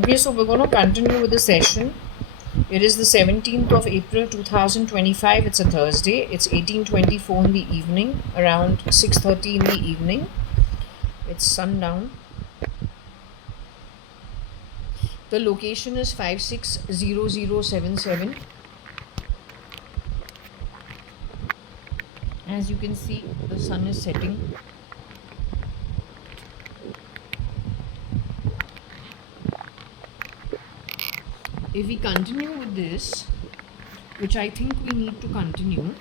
Okay, so we're going to continue with the session. It is the 17th of April 2025. It's a Thursday. It's 18:24 in the evening, around 6:30 in the evening. It's sundown. The location is 560077. As you can see, the sun is setting. If we continue with this, which I think we need to continue.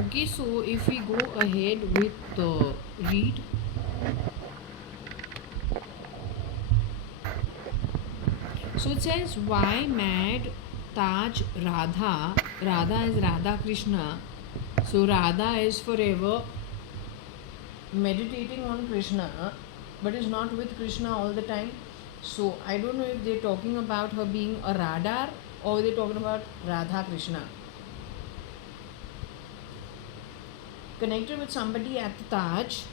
Okay, so if we go ahead with the read. So it says, why mad Taj Radha? Radha is Radha Krishna. So Radha is forever meditating on Krishna, but is not with Krishna all the time. So I don't know if they're talking about her being a radar or they're talking about Radha Krishna. Connected with somebody at the Taj.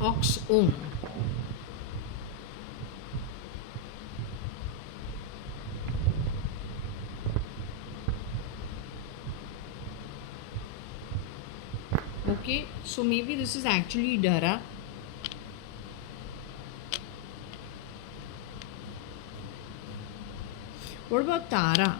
Ox Om. Okay, so maybe this is actually Dara. What about Tara?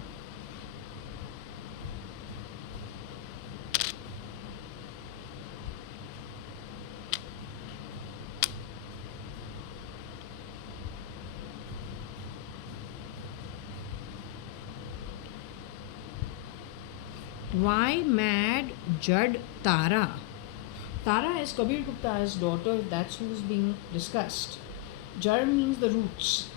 Why mad Jad Tara? Tara is Kabir Gupta's daughter, that's who's being discussed. Jar means the roots.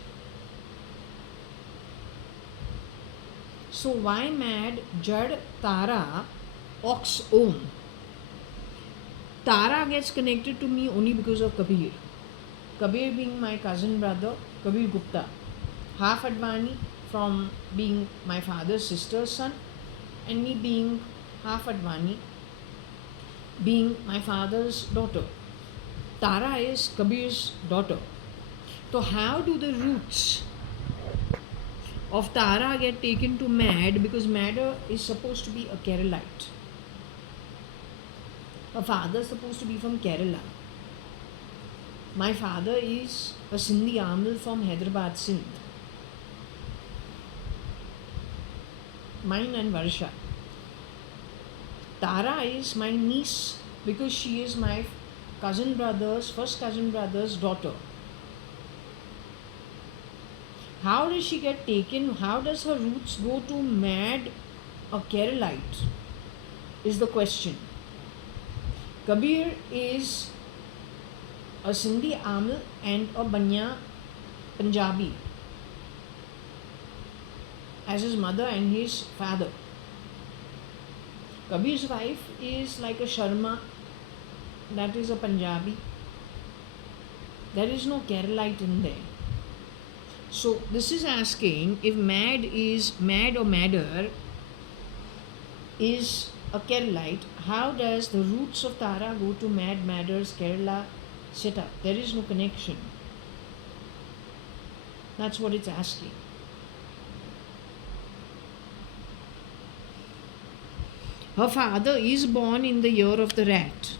So why mad Jad Tara Ox Om? Tara gets connected to me only because of Kabir. Kabir being my cousin brother, Kabir Gupta. Half Advani from being my father's sister's son, and me being half Advani, being my father's daughter. Tara is Kabir's daughter. So how do the roots of Tara get taken to Mad? Because Madder is supposed to be a Keralite. Her father is supposed to be from Kerala. My father is a Sindhi Amil from Hyderabad, Sindh. Mine and Varsha. Tara is my niece because she is my first cousin brother's daughter. How does she get taken? How does her roots go to Mad, a Keralite? Is the question. Kabir is a Sindhi Amil and a Banya Punjabi as his mother and his father. Kabir's wife is like a Sharma, that is a Punjabi. There is no Keralite in there. So this is asking if Mad or Madder is a Keralite, how does the roots of Tara go to Madder's Kerala setup? There is no connection. That's what it's asking. Her father is born in the year of the rat.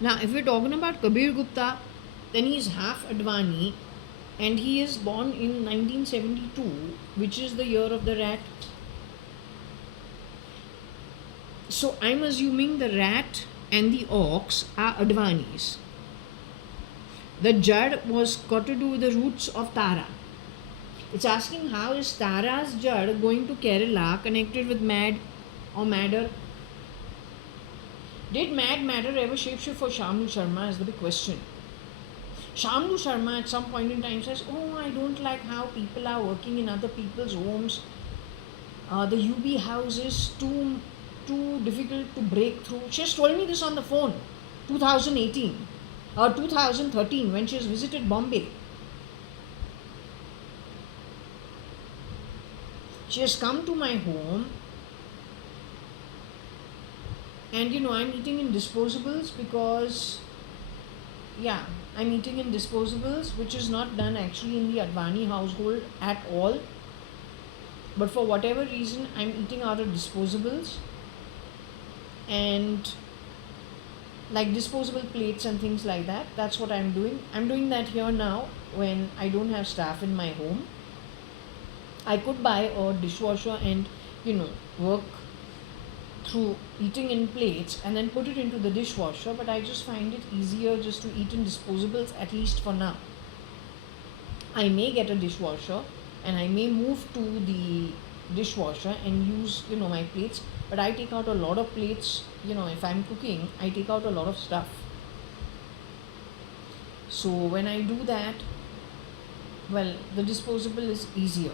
Now, if we're talking about Kabir Gupta, then he is half Advani and he is born in 1972, which is the year of the rat. So I'm assuming the rat and the ox are Advanis. The Jad was got to do with the roots of Tara. It's asking how is Tara's Jad going to Kerala connected with Mad or Madder? Did Madder ever shapeshift for Shamul Sharma is the big question. Shamlu Sharma at some point in time says, "Oh, I don't like how people are working in other people's homes. The UB house is too difficult to break through." She has told me this on the phone, 2018 or 2013 when she has visited Bombay. She has come to my home, and I'm eating in disposables because, yeah, I'm eating in disposables, which is not done actually in the Advani household at all. But for whatever reason, I'm eating out of disposables, and like disposable plates and things like that. That's what I'm doing. I'm doing that here now when I don't have staff in my home. I could buy a dishwasher and, work through eating in plates and then put it into the dishwasher, but I just find it easier just to eat in disposables, at least for now. I may get a dishwasher and I may move to the dishwasher and use, my plates, but I take out a lot of plates. If I'm cooking, I take out a lot of stuff. So when I do that, well, the disposable is easier.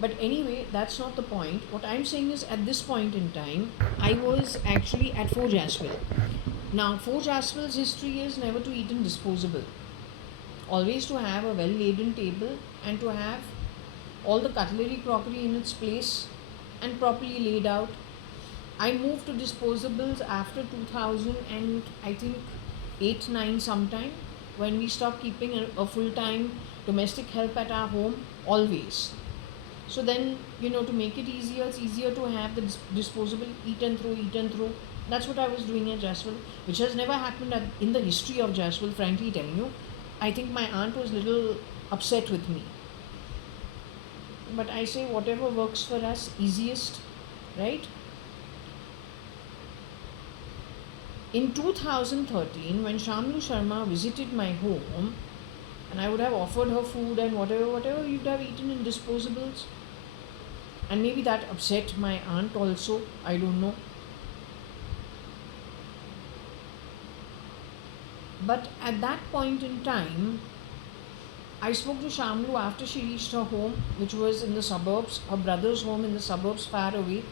But anyway, that's not the point. What I'm saying is, at this point in time, I was actually at Forge Aswell. Now, Forge Aswell's history is never to eat in disposable. Always to have a well-laden table and to have all the cutlery, crockery in its place and properly laid out. I moved to disposables after 2000 and I think 8-9 sometime, when we stopped keeping a full-time domestic help at our home always. So then, to make it easier, it's easier to have the disposable eat and throw. That's what I was doing at Jaswell, which has never happened in the history of Jaswell, frankly telling you. I think my aunt was a little upset with me. But I say whatever works for us, easiest, right? In 2013, when Shamlu Sharma visited my home, and I would have offered her food and whatever we would have eaten in disposables. And maybe that upset my aunt also, I don't know. But at that point in time, I spoke to Shamlu after she reached her home, which was in the suburbs, her brother's home in the suburbs far away.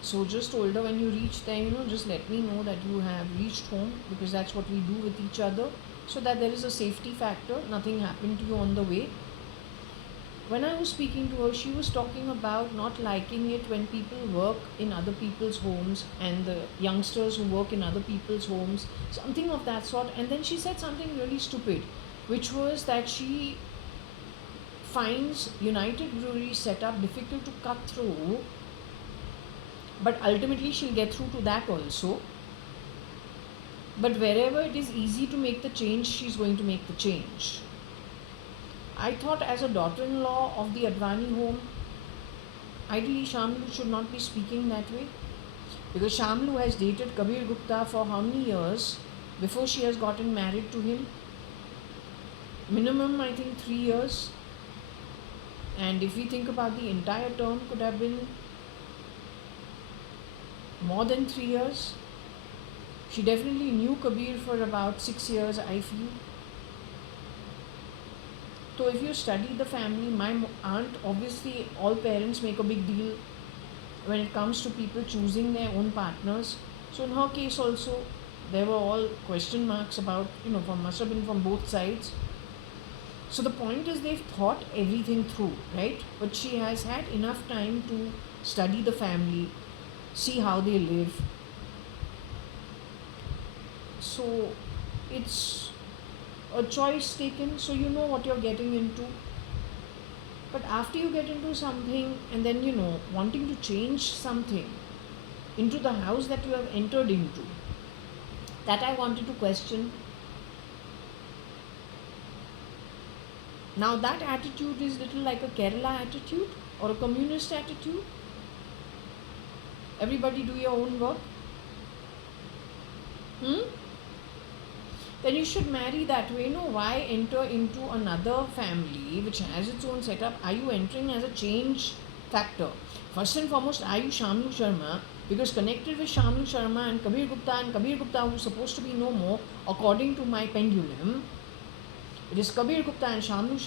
So just told her, when you reach there, just let me know that you have reached home, because that's what we do with each other, so that there is a safety factor, nothing happened to you on the way. When I was speaking to her, she was talking about not liking it when people work in other people's homes and the youngsters who work in other people's homes, something of that sort. And then she said something really stupid, which was that she finds United Brewery setup difficult to cut through, but ultimately she'll get through to that also. But wherever it is easy to make the change, she's going to make the change. I thought, as a daughter-in-law of the Advani home, ideally Shamlu should not be speaking that way, because Shamlu has dated Kabir Gupta for how many years before she has gotten married to him? Minimum, I think, 3 years. And if we think about the entire term, could have been more than 3 years. She definitely knew Kabir for about 6 years, I feel. So if you study the family, my aunt, obviously all parents make a big deal when it comes to people choosing their own partners. So in her case also, there were all question marks about, must have been from both sides. So the point is, they've thought everything through, right? But she has had enough time to study the family, see how they live. So it's a choice taken, so you know what you're getting into. But after you get into something and then, wanting to change something into the house that you have entered into, that I wanted to question. Now that attitude is little like a Kerala attitude or a communist attitude. Everybody do your own work. Then you should marry that way. Why enter into another family which has its own setup? Are you entering as a change factor? First and foremost, are you Shamlu Sharma? Because connected with Shamlu Sharma and Kabir Gupta, who's supposed to be no more, according to my pendulum, it is Kabir Gupta and Shamlu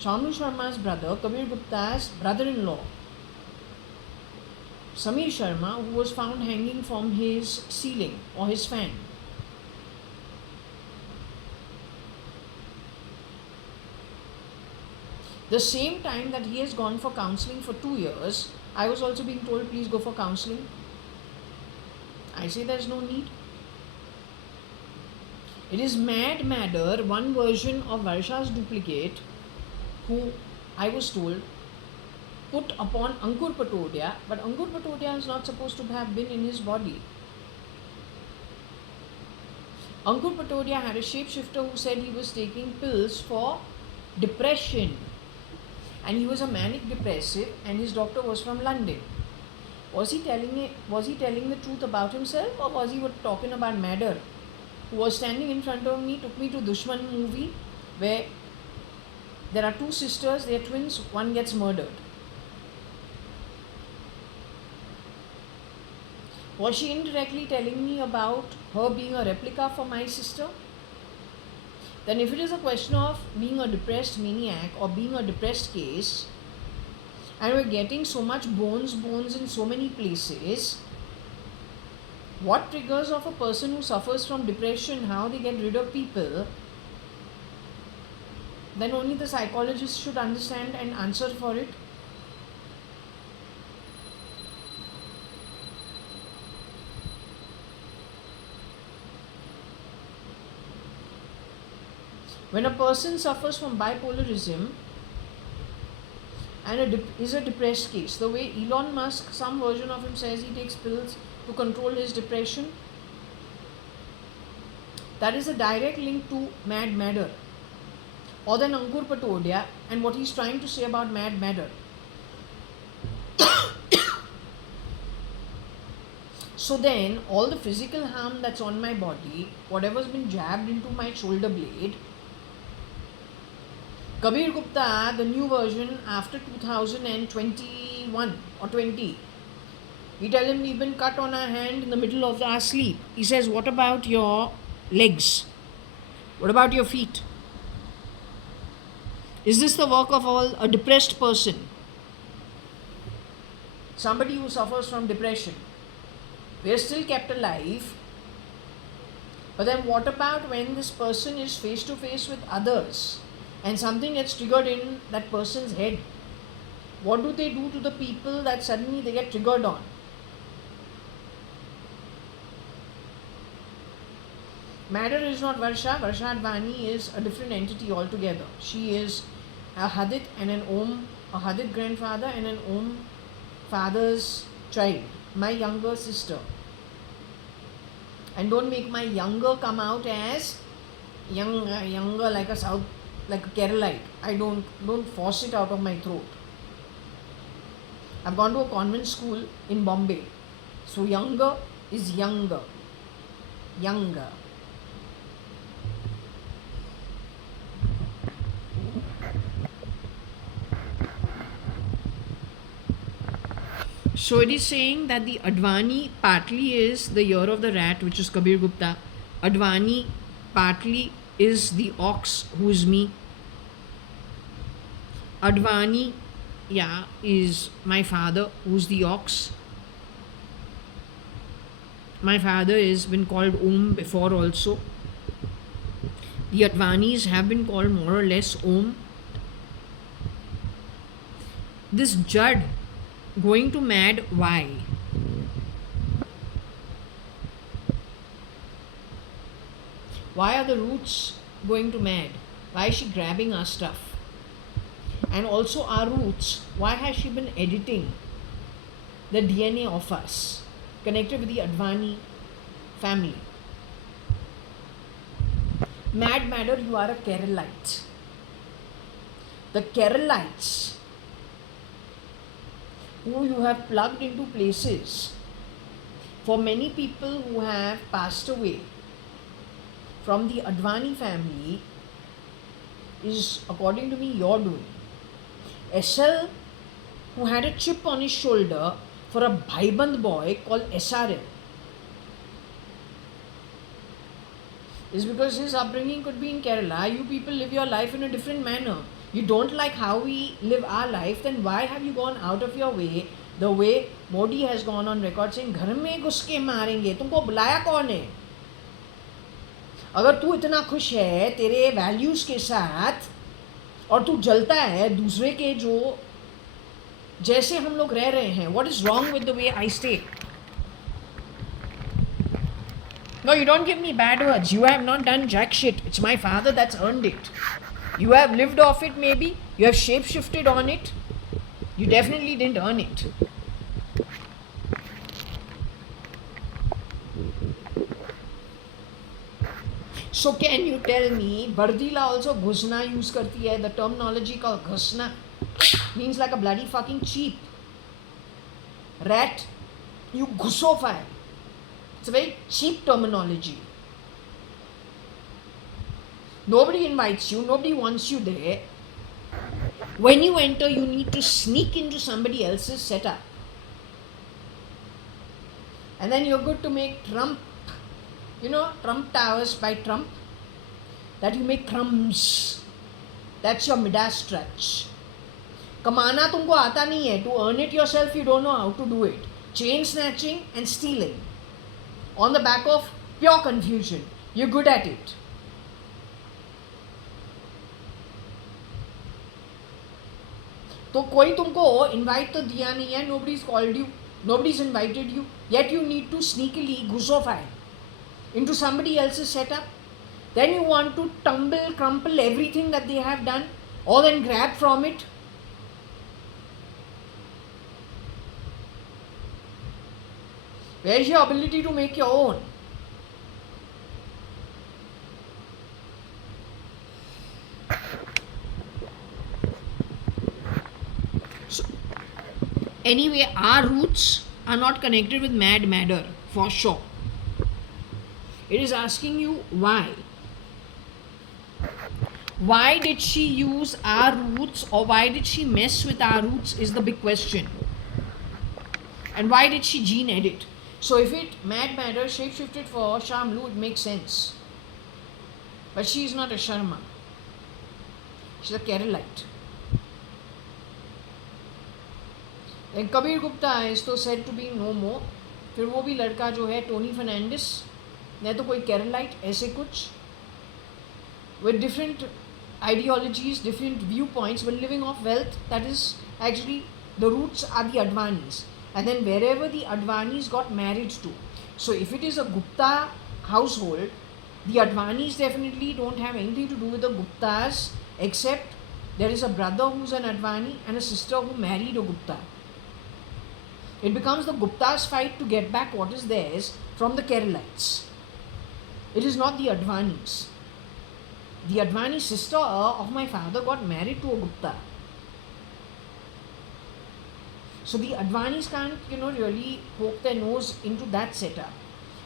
Sharma's brother, Kabir Gupta's brother-in-law, Samir Sharma, who was found hanging from his ceiling or his fan. The same time that he has gone for counseling for 2 years, I was also being told, please go for counseling. I say there's no need. It is madder, one version of Varsha's duplicate, who I was told put upon Ankur Patodia, but Ankur Patodia is not supposed to have been in his body. Ankur Patodia had a shapeshifter who said he was taking pills for depression, and he was a manic depressive, and his doctor was from London. Was he telling the truth about himself, or was he talking about Madder, who was standing in front of me, took me to Dushman movie, where there are two sisters, they are twins, one gets murdered. Was she indirectly telling me about her being a replica for my sister? Then if it is a question of being a depressed maniac or being a depressed case, and we're getting so much bones in so many places, what triggers of a person who suffers from depression, how they get rid of people, then only the psychologist should understand and answer for it. When a person suffers from bipolarism and is a depressed case, the way Elon Musk, some version of him says he takes pills to control his depression, that is a direct link to Mad Madder, or then Ankur Patodia and what he's trying to say about Mad Madder. So then all the physical harm that's on my body, whatever's been jabbed into my shoulder blade, Kabir Gupta, the new version after 2021 or 20, we tell him we've been cut on our hand in the middle of our sleep. He says, what about your legs? What about your feet? Is this the work of a depressed person? Somebody who suffers from depression. We are still kept alive. But then what about when this person is face to face with others and something gets triggered in that person's head? What do they do to the people that suddenly they get triggered on? Madder is not Varsha. JAYA.ADVANI is a different entity altogether. She is a Hadith and an Om, a Hadith grandfather and an Om father's child, my younger sister. And don't make my younger come out as younger like a Keralite. I don't force it out of my throat. I've gone to a convent school in Bombay. So younger is younger. Younger. So it is saying that the Advani partly is the year of the rat, which is Kabir Gupta. Advani partly is the ox, who is me. Advani, is my father, who's the ox. My father has been called Om before also. The Advanis have been called more or less Om. This Judd going to mad, why? Why are the roots going to mad? Why is she grabbing our stuff? And also our roots, why has she been editing the DNA of us connected with the Advani family? Mad Madder, you are a Keralite. The Keralites who you have plugged into places, for many people who have passed away from the Advani family, is, according to me, your doing. SL, who had a chip on his shoulder for a bhaiband boy called SRL is because his upbringing could be in Kerala. You people live your life in a different manner. You don't like how we live our life, then why have you gone out of your way the way Modi has gone on record saying घर में घुस के मारेंगे? तुमको बुलाया कौन है? अगर तू इतना खुश है तेरे वैल्यूज के साथ और तू जलता है दूसरे के जो जैसे हम लोग रह रहे हैं, what is wrong with the way I stay? No, you don't give me bad words. You have not done jack shit. It's my father that's earned it. You have lived off it maybe. You have shape-shifted on it. You definitely didn't earn it. So can you tell me, Bardila also ghusna use karti hai? The terminology called ghusna means like a bloody fucking sheep. Rat, you ghusofy. It's a very cheap terminology. Nobody invites you, nobody wants you there. When you enter, you need to sneak into somebody else's setup. And then you're good to make Trump, Trump Towers by Trump, that you make crumbs. That's your Midas stretch. Kamana tumko aata nahi hai. To earn it yourself, you don't know how to do it. Chain snatching and stealing. On the back of pure confusion. You're good at it. तो कोई तुमको invite तो दिया नहीं है, nobody's called you, nobody's invited you, yet you need to sneakily goosofy into somebody else's setup. Then you want to crumple everything that they have done, or then grab from it. Where's your ability to make your own? Anyway, our roots are not connected with Mad Madder, for sure. It is asking you why. Why did she use our roots, or why did she mess with our roots is the big question. And why did she gene edit? So if it Mad Madder shapeshifted for Shamlu, it makes sense. But she is not a Sharma. She's a Keralite. And Kabir Gupta is तो said to be no more. फिर वो भी लड़का जो है Tony Fernandes, नहीं तो कोई केरलाइट, ऐसे कुछ with different ideologies, different viewpoints, but living off wealth. That is actually the roots are the Advanis, and then wherever the Advanis got married to. So if it is a Gupta household, the Advanis definitely don't have anything to do with the Guptas, except there is a brother who's an Advani and a sister who married a Gupta. It becomes the Guptas' fight to get back what is theirs from the Keralites. It is not the Advanis. The Advani sister of my father got married to a Gupta. So the Advanis can't, really poke their nose into that setup.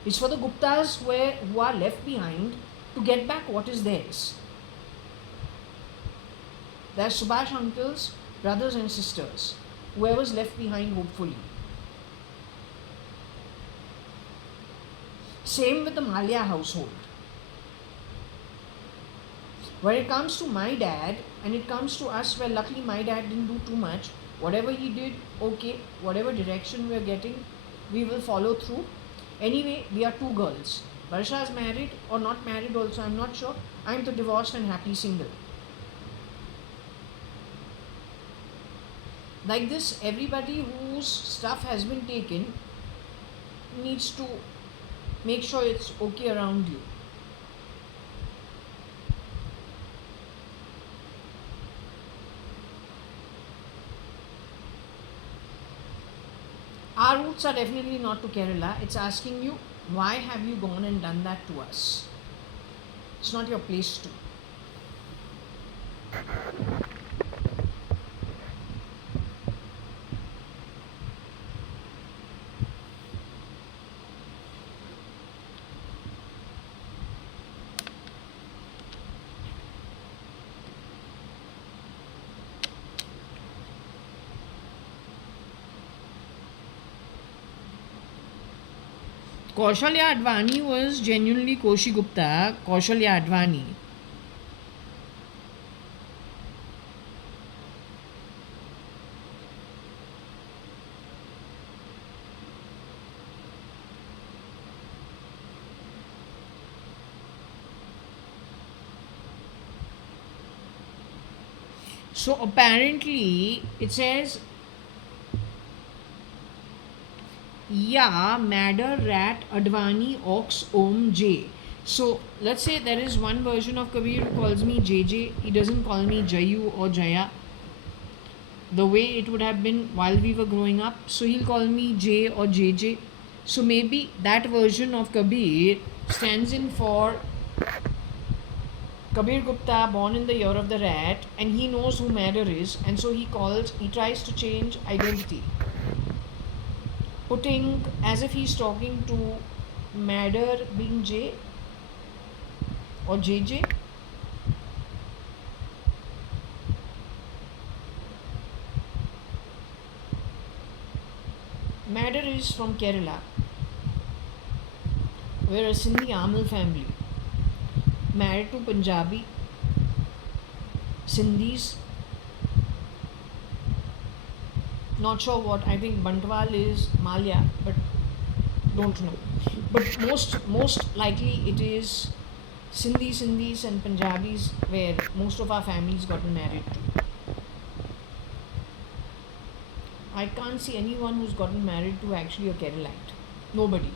It's for the Guptas who are left behind to get back what is theirs. They're Subhash uncles, brothers and sisters. Whoever's left behind, hopefully. Same with the Malia household. When it comes to my dad and it comes to us, well, luckily my dad didn't do too much. Whatever he did, okay. Whatever direction we are getting, we will follow through. Anyway, we are two girls. Varsha is married or not married also, I'm not sure. I'm the divorced and happy single. Like this, everybody whose stuff has been taken needs to make sure it's okay around you. Our roots are definitely not to Kerala. It's asking you, why have you gone and done that to us? It's not your place to. Kaushalya Advani was genuinely Koshi Gupta, Kaushalya Advani. So apparently it says, yeah, Madder Rat Advani Ox Om J. So let's say there is one version of Kabir who calls me JJ. He doesn't call me Jayu or Jaya, the way it would have been while we were growing up. So he'll call me J or JJ. So maybe that version of Kabir stands in for Kabir Gupta, born in the year of the rat, and he knows who Madder is, and so he tries to change identity, putting as if he's talking to Madder being J or JJ. Madder is from Kerala. We're a Sindhi Amal family, married to Punjabi, Sindhis. Not sure what, I think Bantwal is Malya, but don't know. But most likely it is Sindhis and Punjabis where most of our families gotten married to. I can't see anyone who's gotten married to actually a Keralite. Nobody.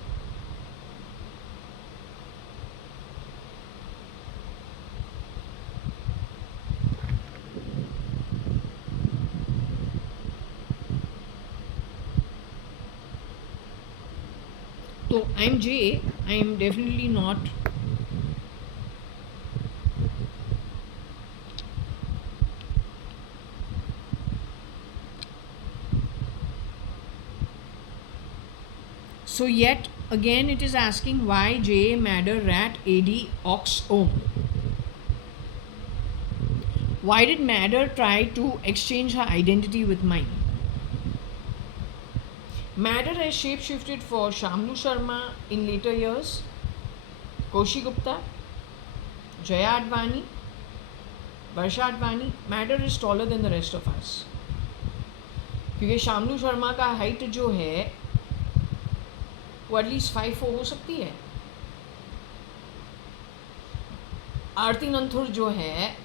So I'm J. I am definitely not. So yet again it is asking why J, Madder, Rat, AD, Ox, Om. Why did Madder try to exchange her identity with mine? Madder has shapeshifted for Shamlu Sharma in later years, Koshi Gupta, JAYA.ADVANI, Varsha Advani. Madder is taller than the rest of us. क्योंकि शामलू शर्मा का height जो है वो at least 5'4" हो सकती है. आरती नंथुर जो है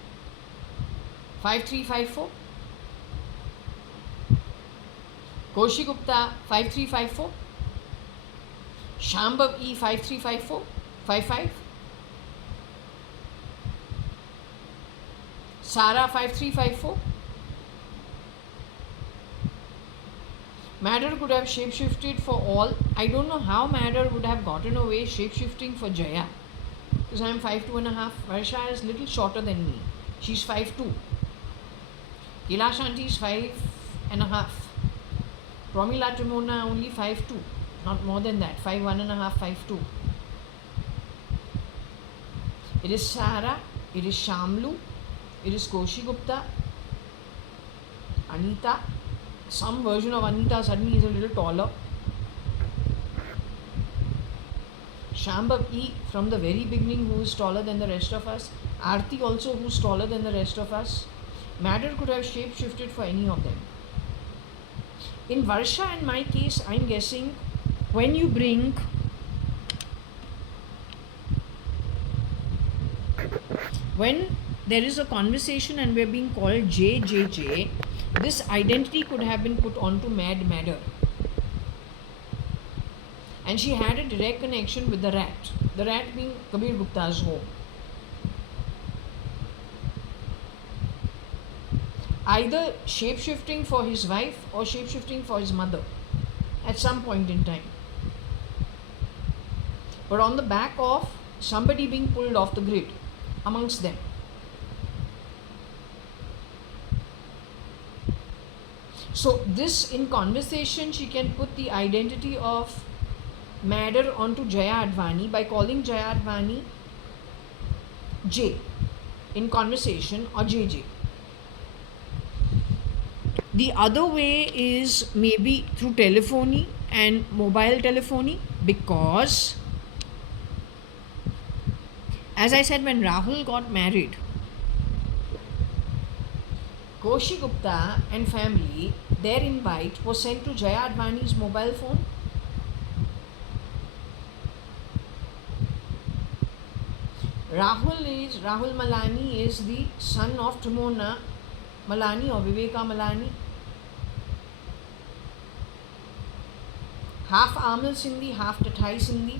5'3", 5'4". Koshi Gupta 5'3", 5'4". Shambhav E 5'3", 5'4", 5'5". Sara 5'3", 5'4". Madder could have shapeshifted for all. I don't know how Madder would have gotten away shapeshifting for Jaya, because I am 5'2.5". Varsha is little shorter than me. She's 5'2". Kila Shanti is 5.5". Promila Trimona only 5'2", not more than that, 5'1.5", 5'2". It is Sara, it is Shamlu, it is Koshi Gupta, Anita. Some version of Anita suddenly is a little taller. Shambhav E from the very beginning, who is taller than the rest of us. Aarti also, who is taller than the rest of us. Madder could have shape-shifted for any of them. In Varsha, in my case, I'm guessing when you bring when there is a conversation and we're being called JJJ, this identity could have been put onto Madder. And she had a direct connection with the rat being Kabir Gupta's home. Either shape-shifting for his wife or shape-shifting for his mother at some point in time. But on the back of somebody being pulled off the grid amongst them. So this, in conversation, she can put the identity of Madder onto JAYA.ADVANI by calling JAYA.ADVANI J in conversation, or JJ. The other way is maybe through telephony and mobile telephony. Because, as I said, when Rahul got married, Koshi Gupta and family, their invite was sent to Jaya.ADVANI's mobile phone. Rahul Malani is the son of Timona Malani or Viveka Malani. Half Amil Sindhi, half Tathai Sindhi.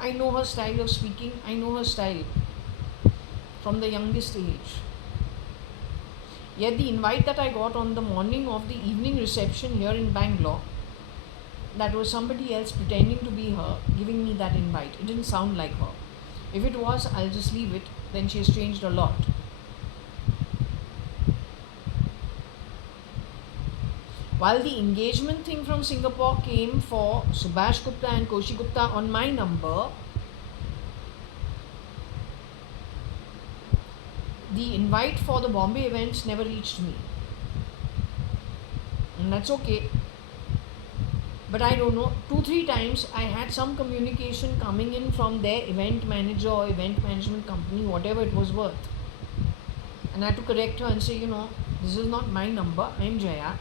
I know her style of speaking, I know her style from the youngest age. Yet the invite that I got on the morning of the evening reception here in Bangalore, that was somebody else pretending to be her giving me that invite. It didn't sound like her. If it was, I'll just leave it. Then she has changed a lot. While the engagement thing from Singapore came for Subhash Gupta and Koshi Gupta on my number, the invite for the Bombay events never reached me. And that's okay. But I don't know, 2-3 times I had some communication coming in from their event manager or event management company, whatever it was worth. And I had to correct her and say, this is not my number, I'm Jaya.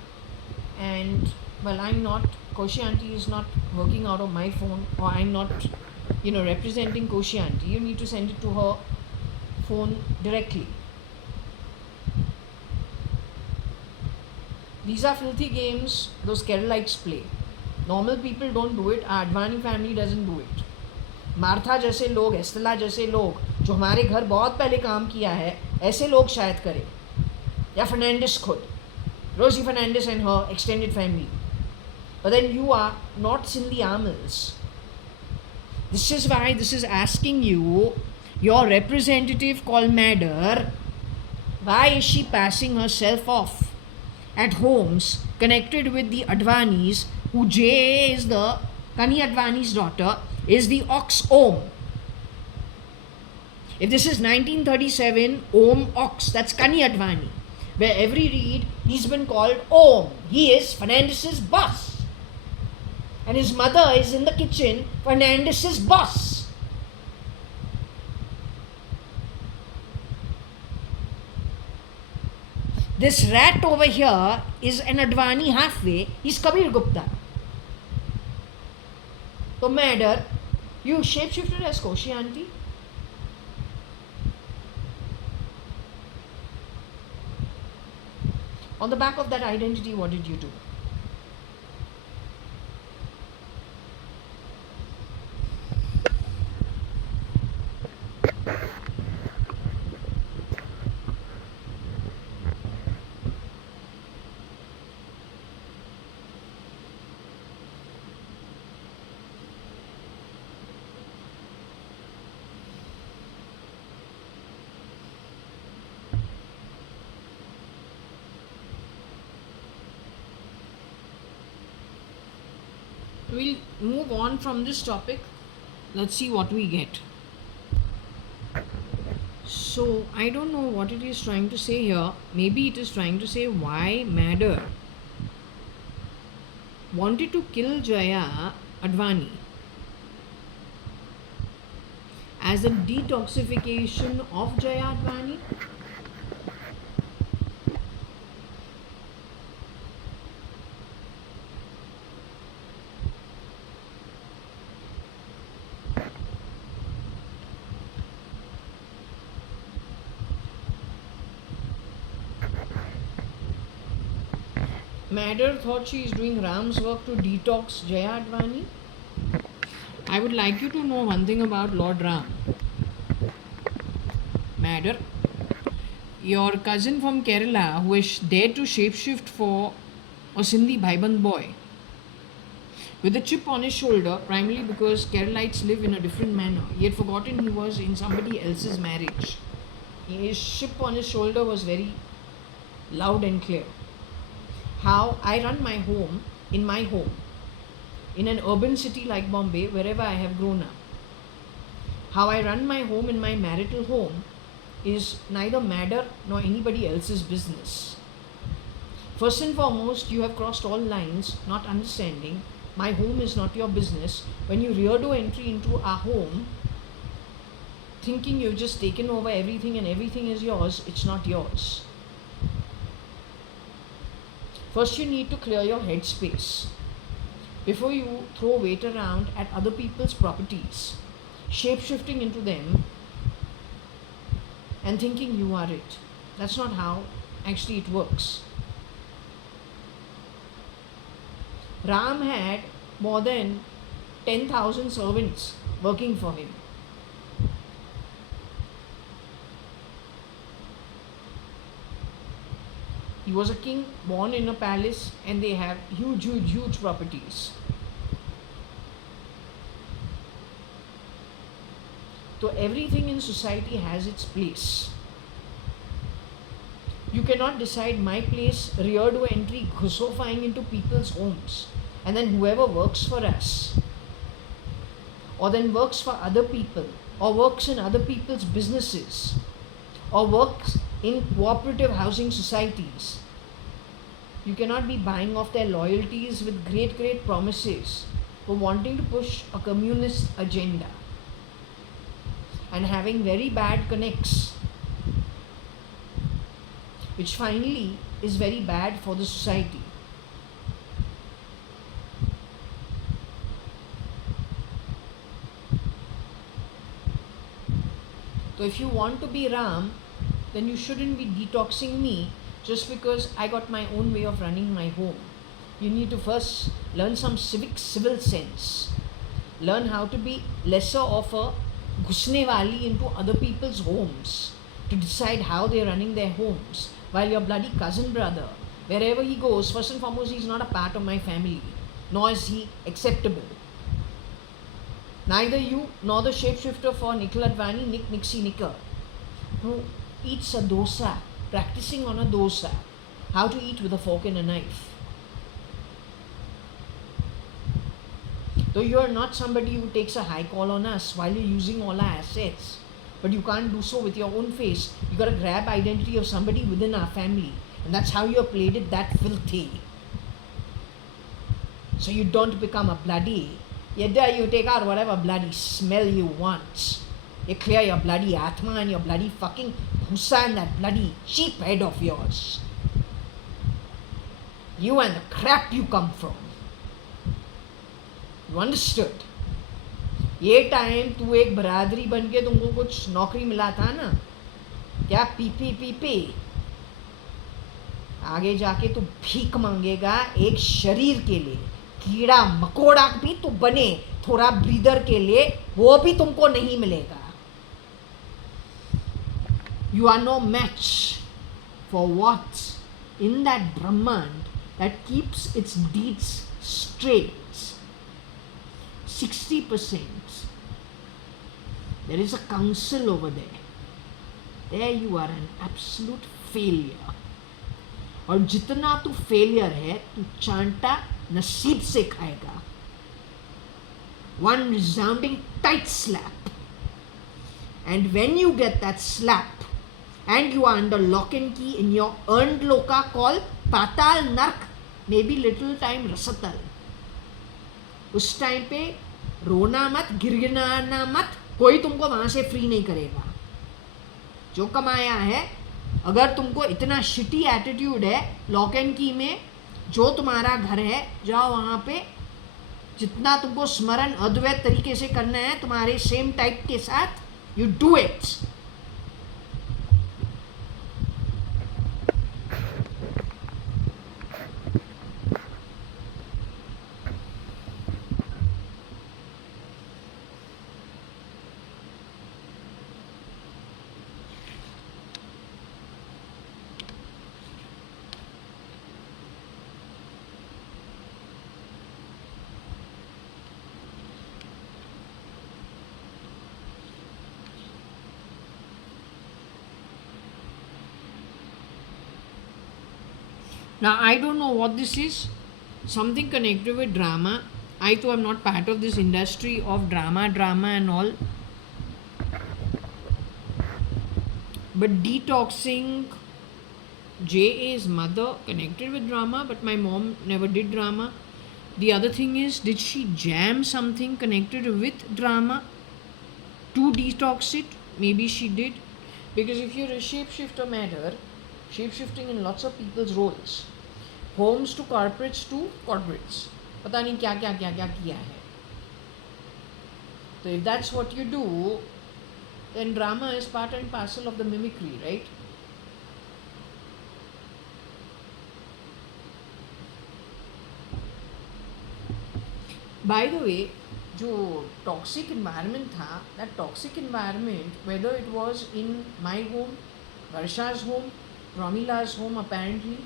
And, well, I'm not, Koshi Auntie is not working out of my phone, or I'm not, representing Koshi Auntie. You need to send it to her phone directly. These are filthy games those Keralites play. Normal people don't do it. Our Advani family doesn't do it. Martha जैसे लोग, Estella जैसे लोग जो हमारे घर बहुत पहले काम किया है, ऐसे लोग शायद करें. या फर्नांडिस खुद, Rosie Fernandez and her extended family. But then you are not Sindhi Amils. This is why this is asking you, your representative called Madder, why is she passing herself off at homes connected with the Advanis, who J is the Kani Advani's daughter, is the ox Om. If this is 1937, Om Ox, that's Kani Advani. Where every read, he's been called Om. He is Fernandez's boss. And his mother is in the kitchen, Fernandez's boss. This rat over here is an Advani halfway. He's Kabir Gupta. So, Madder, you shapeshifted as Koshi Auntie? On the back of that identity, what did you do? We'll move on from this topic. Let's see what we get. So, I don't know what it is trying to say here. Maybe it is trying to say why Madder wanted to kill Jaya.ADVANI as a detoxification of Jaya.ADVANI. Madder thought she is doing Ram's work to detox Jaya.ADVANI. I would like you to know one thing about Lord Ram. Madder, your cousin from Kerala who is there to shapeshift for a Sindhi Bhaiband boy with a chip on his shoulder, primarily because Keralites live in a different manner. He had forgotten he was in somebody else's marriage. His chip on his shoulder was very loud and clear. How I run my home, in an urban city like Bombay, wherever I have grown up. How I run my home in my marital home is neither Madder nor anybody else's business. First and foremost, you have crossed all lines, not understanding. My home is not your business. When you rear door entry into our home, thinking you've just taken over everything and everything is yours, it's not yours. First, you need to clear your head space before you throw weight around at other people's properties, shape-shifting into them and thinking you are it. That's not how actually it works. Ram had more than 10,000 servants working for him. He was a king born in a palace and they have huge properties. So everything in society has its place. You cannot decide my place, rear door entry, ghusofying into people's homes, and then whoever works for us, or then works for other people, or works in other people's businesses, or works in cooperative housing societies. You cannot be buying off their loyalties with great promises for wanting to push a communist agenda and having very bad connects, which finally is very bad for the society. So if you want to be Ram, then you shouldn't be detoxing me just because I got my own way of running my home. You need to first learn some civil sense. Learn how to be lesser of a ghusne wali into other people's homes to decide how they're running their homes. While your bloody cousin brother, wherever he goes, first and foremost, he's not a part of my family, nor is he acceptable. Neither you nor the shapeshifter for Nikhil Advani, Nick Nixie Nicker, who eats a dosa, practicing on a dosa, how to eat with a fork and a knife. Though you are not somebody who takes a high call on us while you're using all our assets, but you can't do so with your own face. You gotta grab identity of somebody within our family, and that's how you have played it that filthy. So you don't become a bloody. You take out whatever bloody smell you want. You clear your bloody atma and your bloody fucking husa and that bloody cheap head of yours. You and the crap you come from. You understood? ये time तू एक बरादरी बन के तुमको कुछ नौकरी मिला था ना, क्या पीपी आगे जाके तू भीख मांगेगा एक शरीर के लिए, कीड़ा मकोड़ा भी तू बने थोड़ा ब्रीदर के लिए, वो भी तुमको नहीं मिलेगा. You are no match for what in that Brahman that keeps its deeds straight. 60%. There is a council over there. There you are an absolute failure. और जितना तू फेलियर है तू चांटा नसीब से खाएगा. One resounding tight slap. And when you get that slap and you are under lock and key in your earned loka called Patal Nark, maybe little time Rasatal, उस time पे रोना मत, गिरगिराना मत, कोई तुमको वहां से फ्री नहीं करेगा. जो कमाया है, अगर तुमको इतना शिटी एटीट्यूड है लॉक एंड की में, जो तुम्हारा घर है जाओ वहां पे, जितना तुमको स्मरण अद्वैत तरीके से करना है तुम्हारे सेम टाइप के साथ, you do it. Now, I don't know what this is. Something connected with drama. I too am not part of this industry of drama and all. But detoxing JA's mother connected with drama, but my mom never did drama. The other thing is, did she jam something connected with drama to detox it? Maybe she did. Because if you're a shapeshifter matter, shapeshifting in lots of people's roles, homes to corporates, पता नहीं क्या क्या क्या क्या किया है. So if that's what you do, then drama is part and parcel of the mimicry, right? By the way, जो toxic environment था, that toxic environment, whether it was in my home, Varsha's home, Promila's home apparently,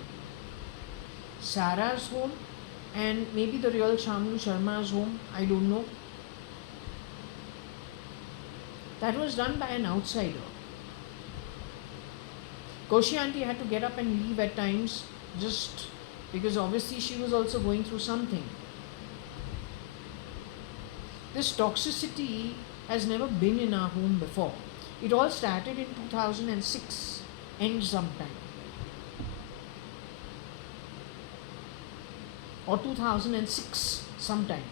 Sarah's home, and maybe the real Shamlu Sharma's home, I don't know. That was done by an outsider. Koshi auntie had to get up and leave at times just because obviously she was also going through something. This toxicity has never been in our home before. It all started in 2006, end sometime. Or 2006 sometime.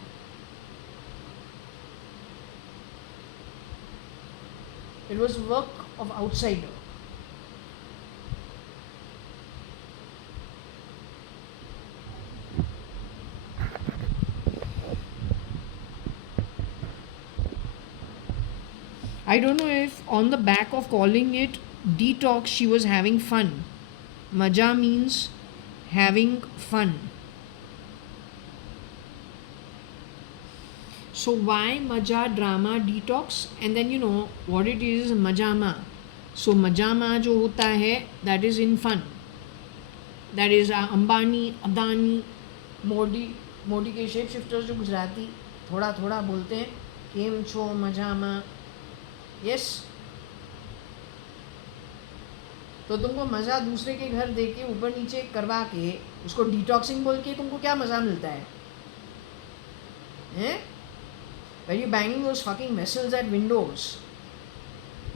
It was work of outsider. I don't know if on the back of calling it detox she was having fun. Maja means having fun. So why Maja drama detox? And then you know what it is, Majama. So Majama jo hota hai, that is in fun. That is Ambani, Adani, Modi के shape shifters जो गुजराती थोड़ा थोड़ा बोलते हैं, केम छो मजामा. Yes, तो तुमको मज़ा दूसरे के घर दे के ऊपर नीचे करवा के उसको डिटॉक्सिंग बोल के तुमको क्या मज़ा मिलता है? When you banging those fucking vessels at windows,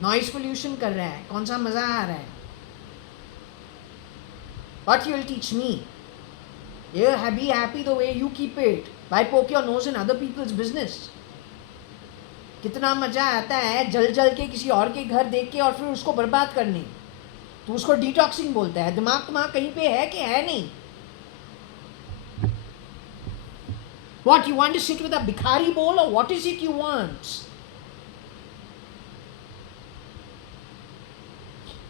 noise pollution कर रहा है, कौन सा मज़ा आ रहा है? What you will teach me? Yeah, be happy the way you keep it. Why poke your nose in other people's business? कितना मज़ा आता है जल जल के किसी और के घर देख के और फिर उसको बर्बाद करने. तो उसको डिटॉक्सिंग बोलता है. दिमाग तुम्हारा कहीं पे है कि है नहीं? What, you want to sit with a Bhikhari bowl or what is it you want?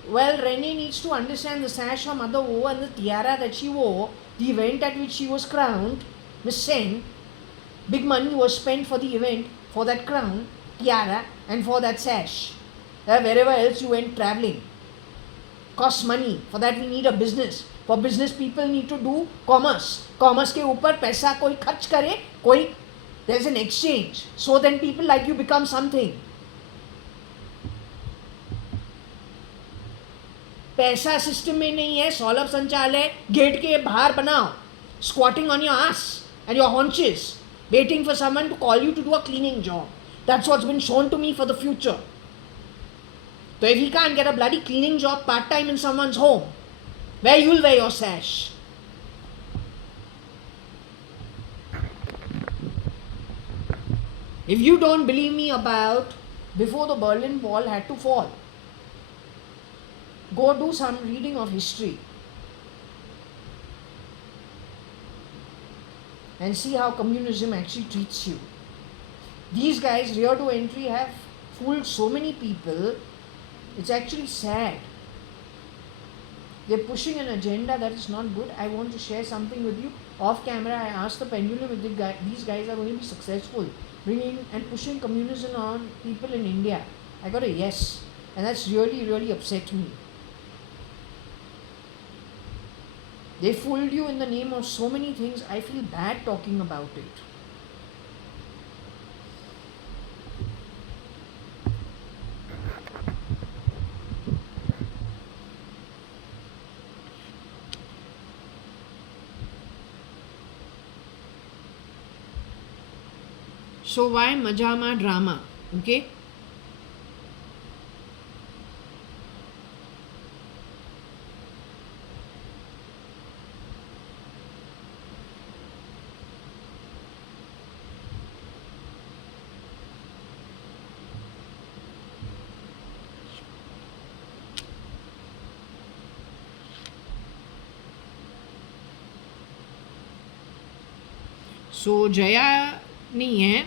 Well, Renee needs to understand the sash her mother wore and the tiara that she wore, the event at which she was crowned, Miss Sen. Big money was spent for the event, for that crown, tiara, and for that sash. Wherever else you went traveling. Costs money. For that we need a business. For business people need to do commerce. Commerce के ऊपर पैसा कोई खर्च करे, कोई, there's an exchange. So then people like you become something. पैसा system में नहीं है. सौलभ संचालय गेट के बाहर बनाओ. Squatting on your ass and your haunches, waiting for someone to call you to do a cleaning job. That's what's been shown to me for the future. So if he can't get a bloody cleaning job part-time in someone's home, where you'll wear your sash? If you don't believe me about before the Berlin Wall had to fall, go do some reading of history and see how communism actually treats you. These guys, rear to entry, have fooled so many people. It's actually sad. They're pushing an agenda that is not good. I want to share something with you. Off camera, I asked the pendulum if these guys are going to be successful bringing and pushing communism on people in India. I got a yes. And that's really, really upset me. They fooled you in the name of so many things. I feel bad talking about it. So why Majama drama? Okay. सो जया नहीं है,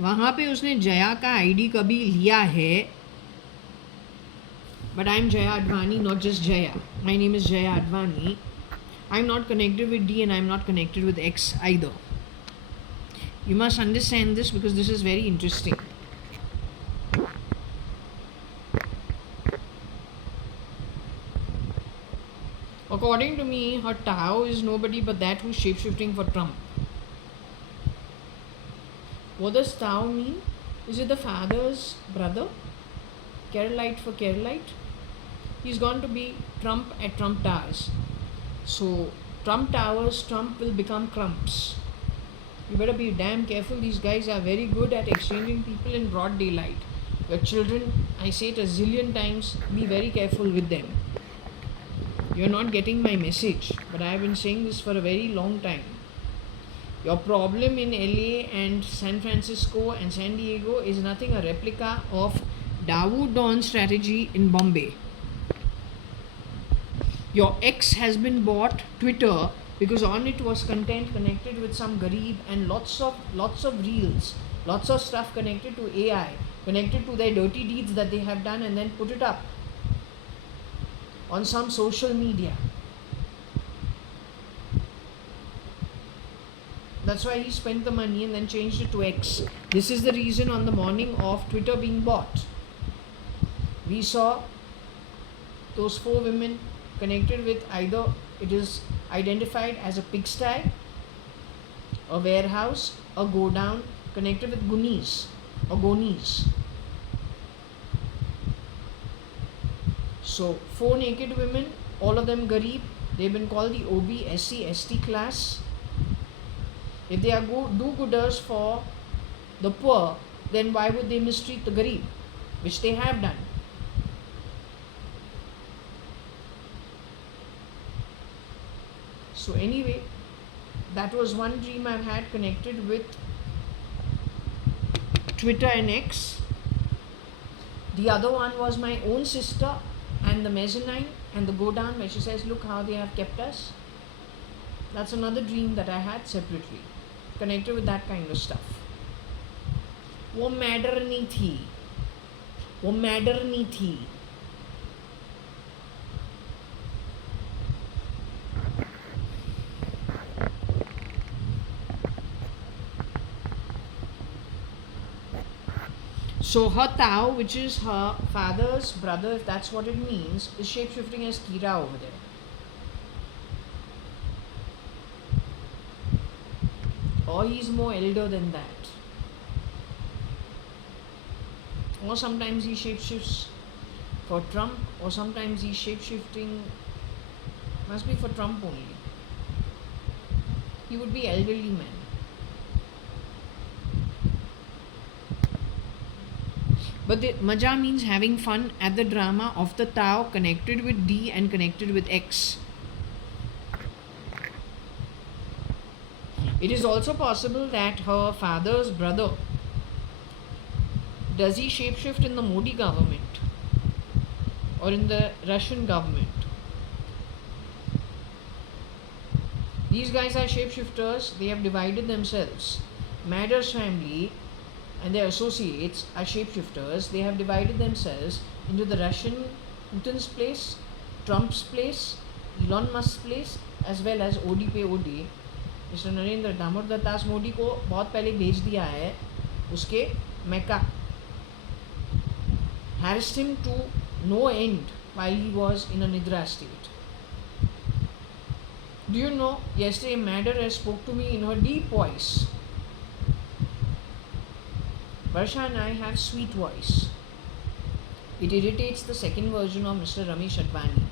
वहाँ पे उसने जया का ID कभी लिया है, but I am Jaya Advani, not just Jaya. My name is Jaya Advani. I am not connected with D and I am not connected with X either. You must understand this because this is very interesting. According to me, her Tao is nobody but that who's shapeshifting for Trump. What does Tao mean? Is it the father's brother? Keralite for Keralite? He's gone to be Trump at Trump Towers. So, Trump Towers, Trump will become Crumps. You better be damn careful. These guys are very good at exchanging people in broad daylight. Your children, I say it a zillion times, be very careful with them. You're not getting my message, but I have been saying this for a very long time. Your problem in LA and San Francisco and San Diego is nothing a replica of Dawood Dawn's strategy in Bombay. Your ex has been bought Twitter because on it was content connected with some Garib and lots of reels, lots of stuff connected to AI, connected to their dirty deeds that they have done, and then put it up on some social media. That's why he spent the money and then changed it to X. This is the reason on the morning of Twitter being bought. We saw those 4 women connected with either it is identified as a pigsty, a warehouse, a godown, connected with Goonies or Gonies. So 4 naked women, all of them Garib. They've been called the OB, SC, ST class. If they are do-gooders for the poor, then why would they mistreat the Garib, which they have done? So anyway, that was one dream I've had connected with Twitter and X. The other one was my own sister and the mezzanine and the godown where she says, look how they have kept us. That's another dream that I had separately, connected with that kind of stuff. वो matter नहीं थी. So her Tao, which is her father's brother, if that's what it means, is shapeshifting as Kira over there. Or he's more elder than that. Or sometimes he shapeshifts for Trump, or sometimes he's shapeshifting, must be for Trump only. He would be elderly man. But the Maja means having fun at the drama of the Tao connected with D and connected with X. It is also possible that her father's brother, does he shapeshift in the Modi government or in the Russian government? These guys are shapeshifters. They have divided themselves. Madder's family and their associates are shapeshifters. They have divided themselves into the Russian Putin's place, Trump's place, Elon Musk's place, as well as OD पे OD. Mister Narendra Damodar Das Modi को बहुत पहले भेज दिया है उसके मैका. Harassed him to no end while he was in a Nidra state. Do you know, yesterday Madder spoke to me in her deep voice. Varsha and I have sweet voice. It irritates the second version of Mr. Ramesh Advani,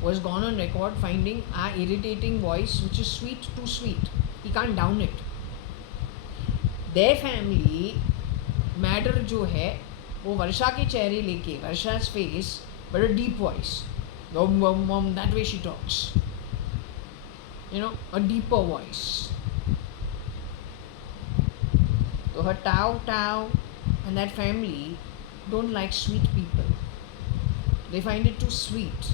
who has gone on record finding our irritating voice, which is sweet, too sweet. He can't down it. Their family, Madder जो है, वो वर्षा के चेहरे लेके, Varsha's face, but a deep voice. That way she talks. You know, a deeper voice. So her Tao and that family don't like sweet people. They find it too sweet.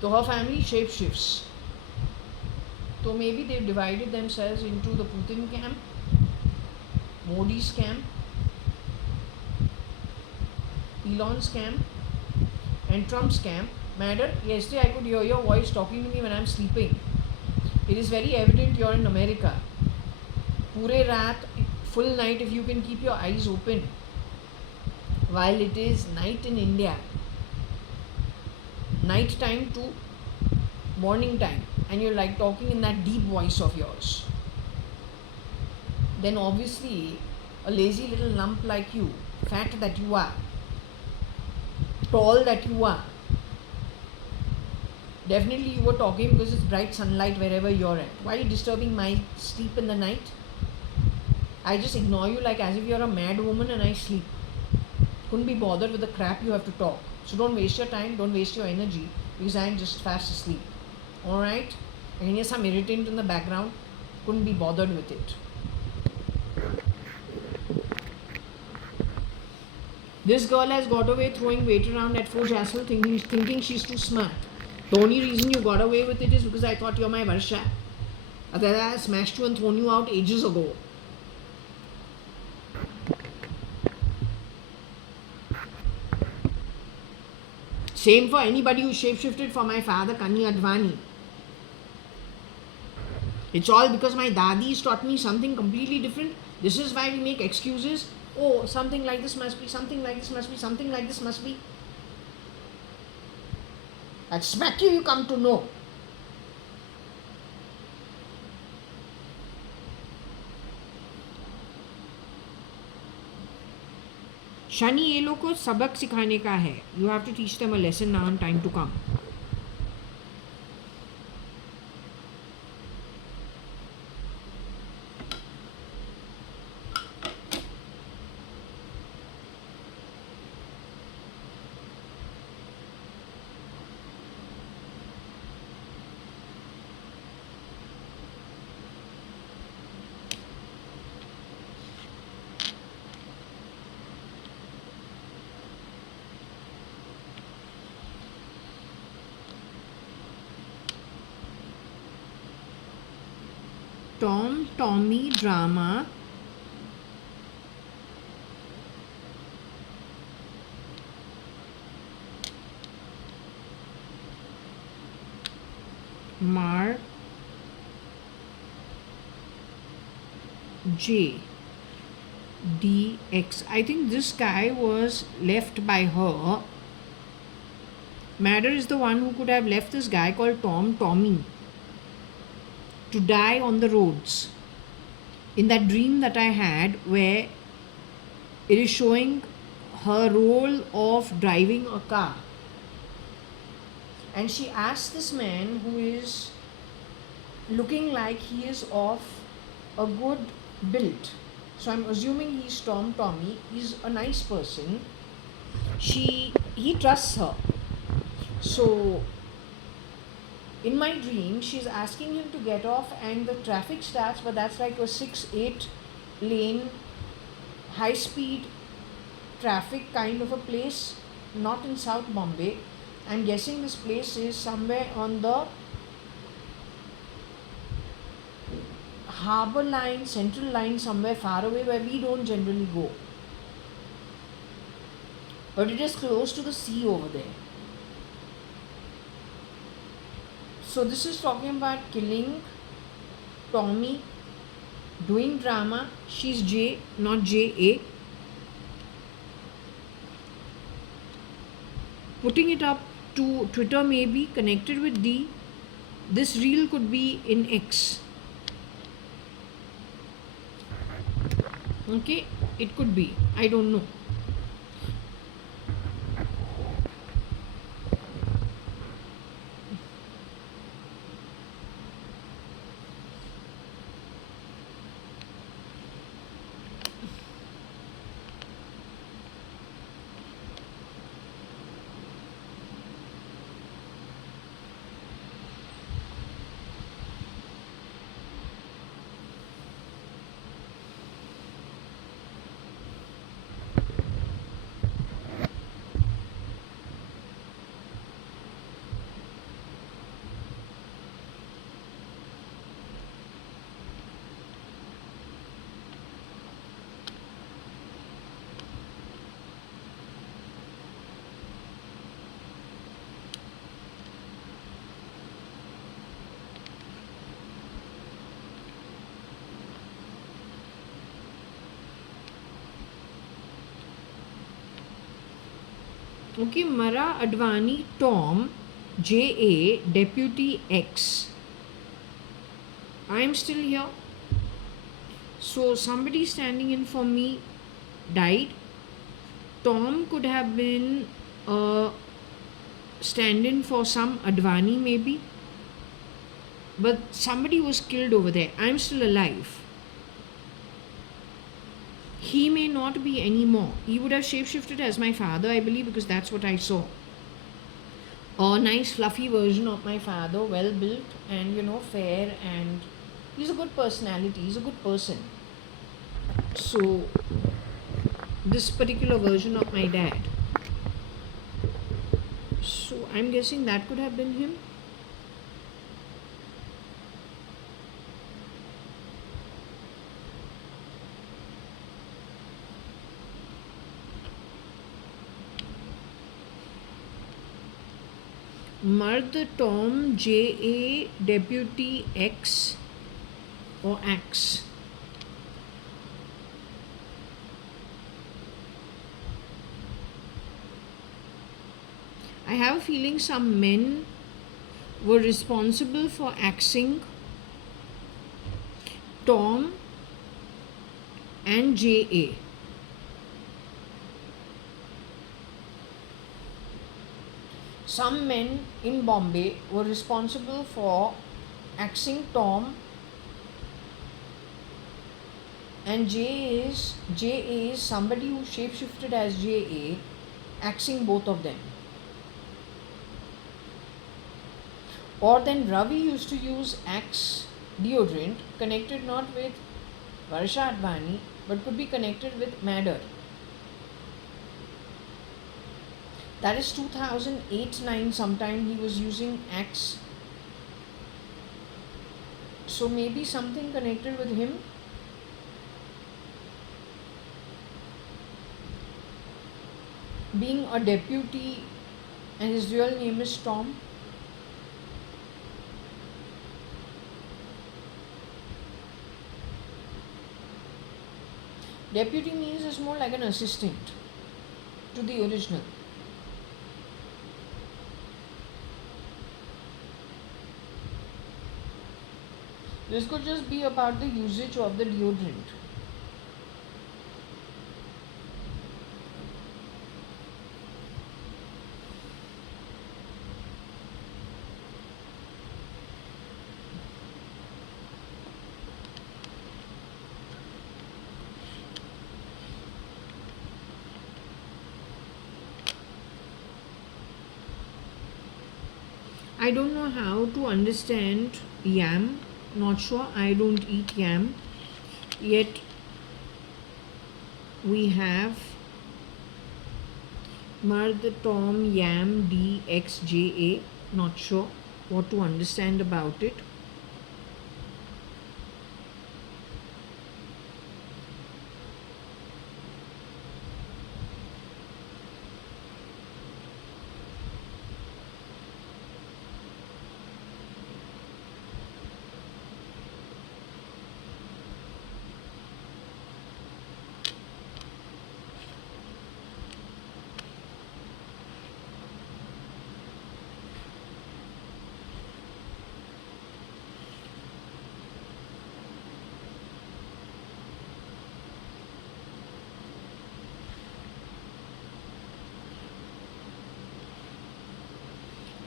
So her family shapeshifts. So maybe they've divided themselves into the Putin camp, Modi's camp, Elon's camp, and Trump's camp. Matter, yesterday I could hear your voice talking to me when I'm sleeping. It is very evident you're in America. Pure raat, full night if you can keep your eyes open. While it is night in India. Night time to morning time. And you're like talking in that deep voice of yours. Then obviously a lazy little lump like you, fat that you are, tall that you are, definitely you were talking because it's bright sunlight wherever you're at. Why are you disturbing my sleep in the night? I just ignore you like as if you're a mad woman and I sleep. Couldn't be bothered with the crap you have to talk. So don't waste your time, don't waste your energy because I'm just fast asleep. Alright? I can hear some irritant in the background. Couldn't be bothered with it. This girl has got away throwing weight around at Fort Jassel thinking she's too smart. The only reason you got away with it is because I thought you're my Varsha. Otherwise, I smashed you and thrown you out ages ago. Same for anybody who shapeshifted for my father, I-Advani. It's all because my dadis taught me something completely different. This is why we make excuses. Oh, something like this must be, something like this must be, something like this must be. I'll smack you, you come to know. Shani ये लोग को सबक सिखाने का है. You have to teach them a lesson now in time to come. Tom, Tommy drama. Mar J DX. I think this guy was left by her. Matter is the one who could have left this guy called Tommy to die on the roads. In that dream that I had, where it is showing her role of driving a car, and she asked this man who is looking like he is of a good build. So I'm assuming he's Tommy. He's a nice person. He trusts her. So in my dream, she's asking him to get off and the traffic starts, but that's like a 6-8 lane high speed traffic kind of a place, not in South Bombay. I'm guessing this place is somewhere on the harbour line, central line, somewhere far away where we don't generally go. But it is close to the sea over there. So this is talking about killing Tommy, doing drama. She's J, not JA. Putting it up to Twitter, maybe connected with D. This reel could be in X. Okay, it could be. I don't know. Okay, JAYA.ADVANI Tom JA Deputy X. I am still here. So somebody standing in for me died. Tom could have been a stand-in for some Advani maybe. But somebody was killed over there. I'm still alive. He may not be anymore. He would have shapeshifted as my father, I believe, because that's what I saw. A nice fluffy version of my father, well built and fair, and he's a good personality, he's a good person. So this particular version of my dad. So I'm guessing that could have been him. Mard Tom JA Deputy X or Axe. I have a feeling some men were responsible for axing Tom and JA. Some men in Bombay were responsible for axing Tom, and JA is somebody who shapeshifted as JA, axing both of them. Or then Ravi used to use Axe deodorant connected not with JAYA.ADVANI but could be connected with Madder. That is 2008-9 sometime he was using Axe. So maybe something connected with him. Being a deputy and his real name is Tom. Deputy means is more like an assistant to the original. This could just be about the usage of the deodorant. I don't know how to understand yam. Not sure. I don't eat yam. Yet we have Mard Tom Yam DXJA. Not sure what to understand about it.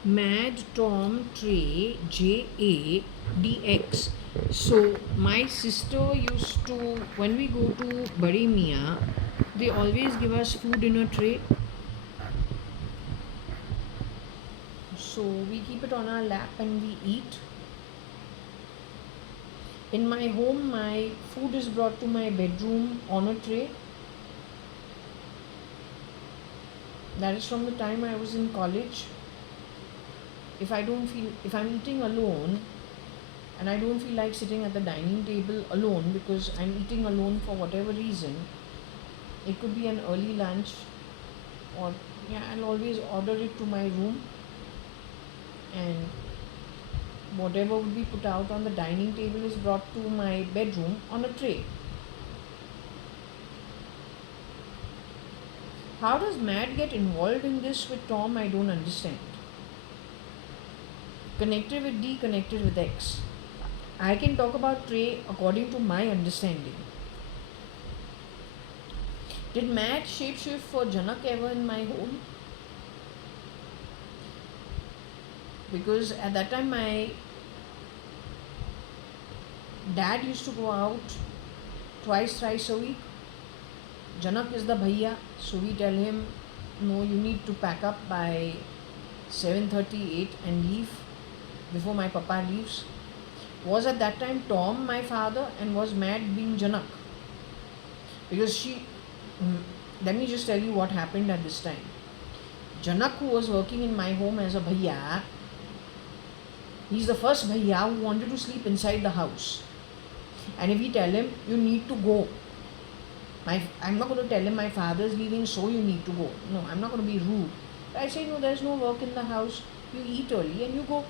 Mad Tom Trey JADX. So my sister used to, when we go to Bari Mia, they always give us food in a tray. So we keep it on our lap and we eat. In my home, my food is brought to my bedroom on a tray. That is from the time I was in college. If I'm eating alone and I don't feel like sitting at the dining table alone because I'm eating alone for whatever reason, it could be an early lunch, or I'll always order it to my room, and whatever would be put out on the dining table is brought to my bedroom on a tray. How does Matt get involved in this with Tom? I don't understand. Connected with D, connected with X. I can talk about Trey according to my understanding. Did Matt shapeshift for Janak ever in my home? Because at that time my dad used to go out twice, thrice a week. Janak is the bhaiya, so we tell him, no, you need to pack up by 7:38 and leave before my papa leaves. Was at that time Tom my father and was Matt being Janak? Because let me just tell you what happened at this time. Janak, who was working in my home as a bhaiya, he's the first bhaiya who wanted to sleep inside the house. And if we tell him, you need to go, I'm not going to tell him my father's leaving, so you need to go. No, I'm not going to be rude. But I say, no, there's no work in the house. You eat early and you go.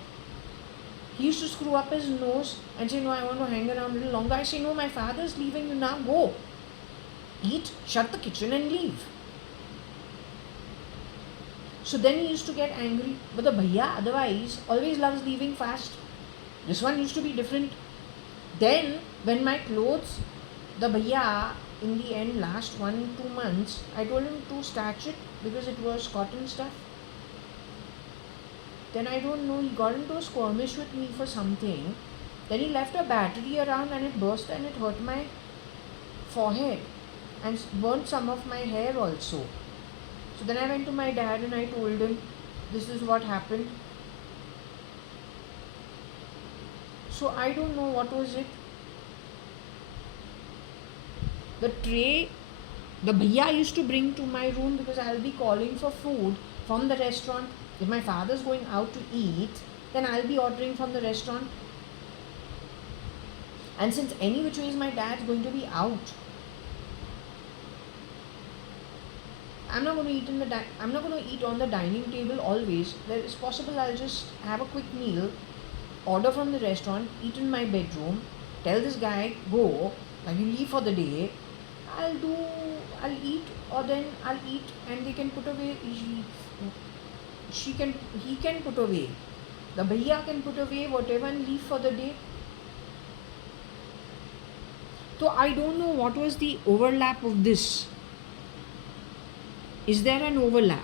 He used to screw up his nose and say, no, I want to hang around a little longer. I say, no, my father's leaving, you now go. Eat, shut the kitchen and leave. So then he used to get angry. But the bhaiya otherwise always loves leaving fast. This one used to be different. Then when my clothes, the bhaiya in the end last 1-2 months, I told him to starch it because it was cotton stuff. Then I don't know, he got into a skirmish with me for something. Then he left a battery around and it burst and it hurt my forehead and burnt some of my hair also. So then I went to my dad and I told him, this is what happened. So I don't know what was it. The tray, the bhaiya used to bring to my room because I'll be calling for food from the restaurant. If my father's going out to eat, then I'll be ordering from the restaurant. And since any which ways my dad's going to be out, I'm not going to eat on the dining table always. It's possible I'll just have a quick meal, order from the restaurant, eat in my bedroom, tell this guy, go, like you leave for the day. I'll eat, or then I'll eat and they can put away, he can put away, the bhaiya can put away whatever and leave for the day. So I don't know what was the overlap of this. Is there an overlap?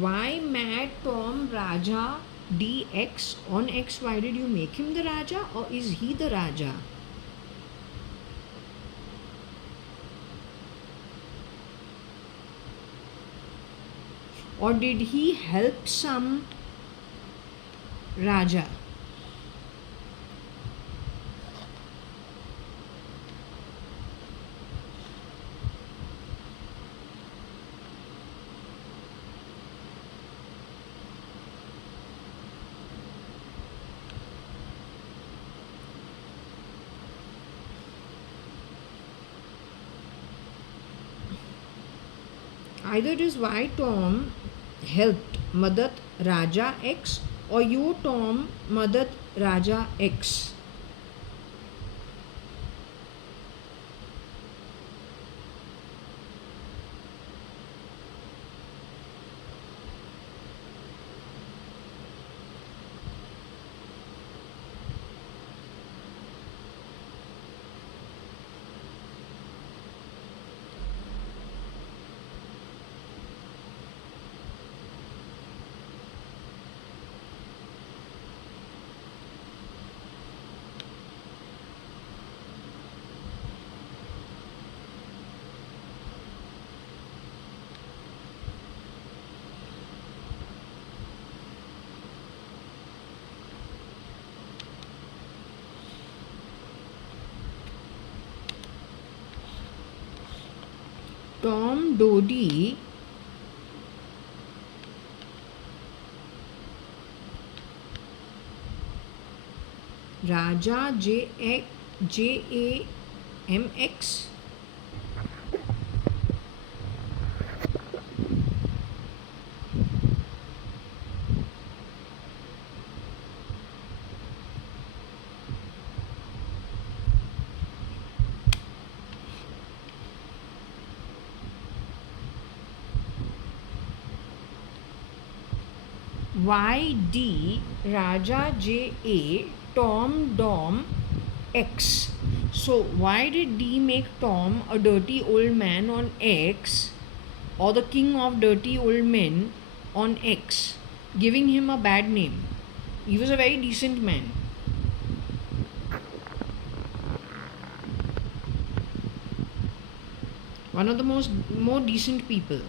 Why Matt, Tom, Raja, DX on X? Why did you make him the Raja, or is he the Raja? Or did he help some Raja? Either it is why Tom helped Madat Raja X, or you Tom Madat Raja X. Tom Dodie Raja JAMX. YD Raja JA Tom Dom X. So why did D make Tom a dirty old man on X, or the king of dirty old men on X, giving him a bad name? He was a very decent man. One of the more decent people.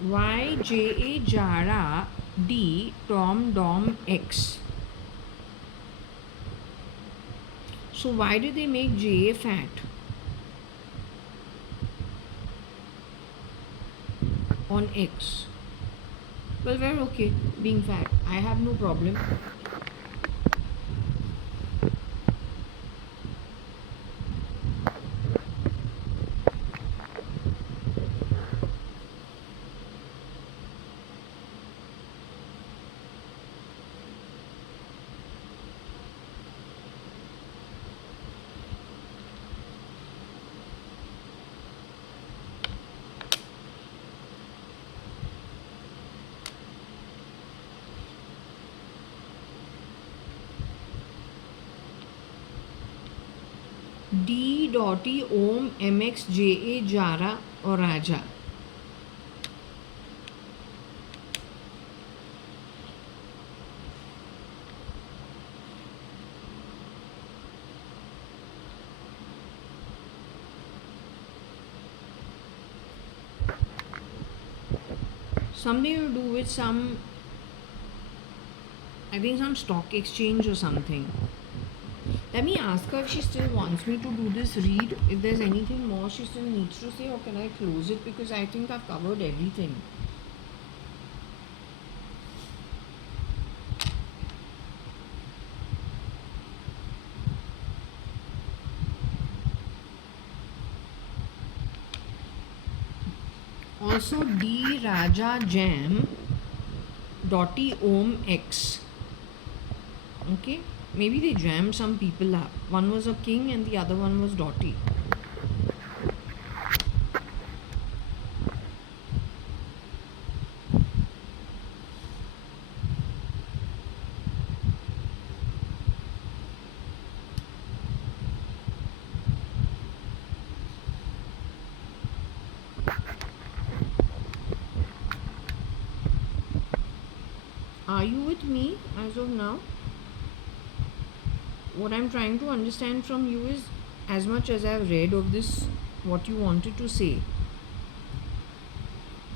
YJA Jara D Tom Dom X. So why did they make JA fat on X? Well, we're okay being fat. I have no problem. D dotty Om MX JA Jara or Raja. Something to do with some, I think some stock exchange or something. Let me ask her if she still wants me to do this read. If there's anything more she still needs to say, or can I close it, because I think I've covered everything. Also D Raja Jam dotty Om X. Okay, maybe they jammed some people up. One was a king and the other one was Dotty. Are you with me as of now? What I'm trying to understand from you is, as much as I've read of this, what you wanted to say.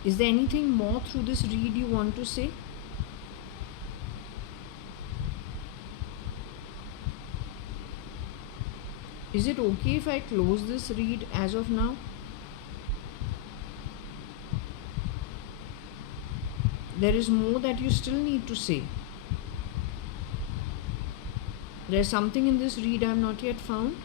Is there anything more through this read you want to say? Is it okay if I close this read as of now? There is more that you still need to say. There's something in this read I have not yet found.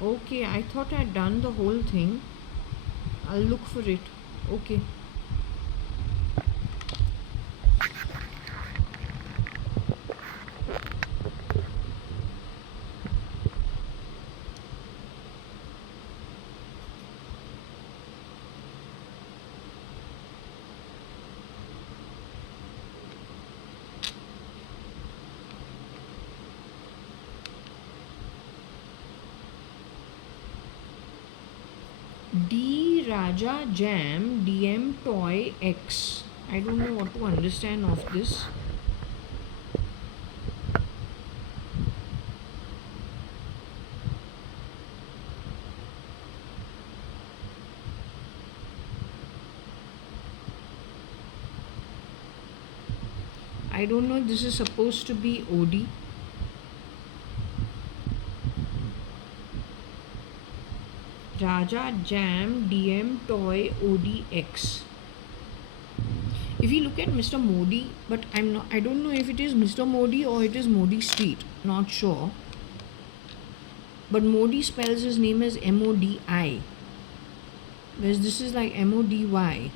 Okay, I thought I'd done the whole thing. I'll look for it. Okay. D Raja Jam DM Toy X. I don't know what to understand of this. I don't know if this is supposed to be OD. Raja Jam DM Toy ODX. If you look at Mr. Modi, but I don't know if it is Mr. Modi or it is Modi Street, not sure. But Modi spells his name as MODI, whereas this is like MODY.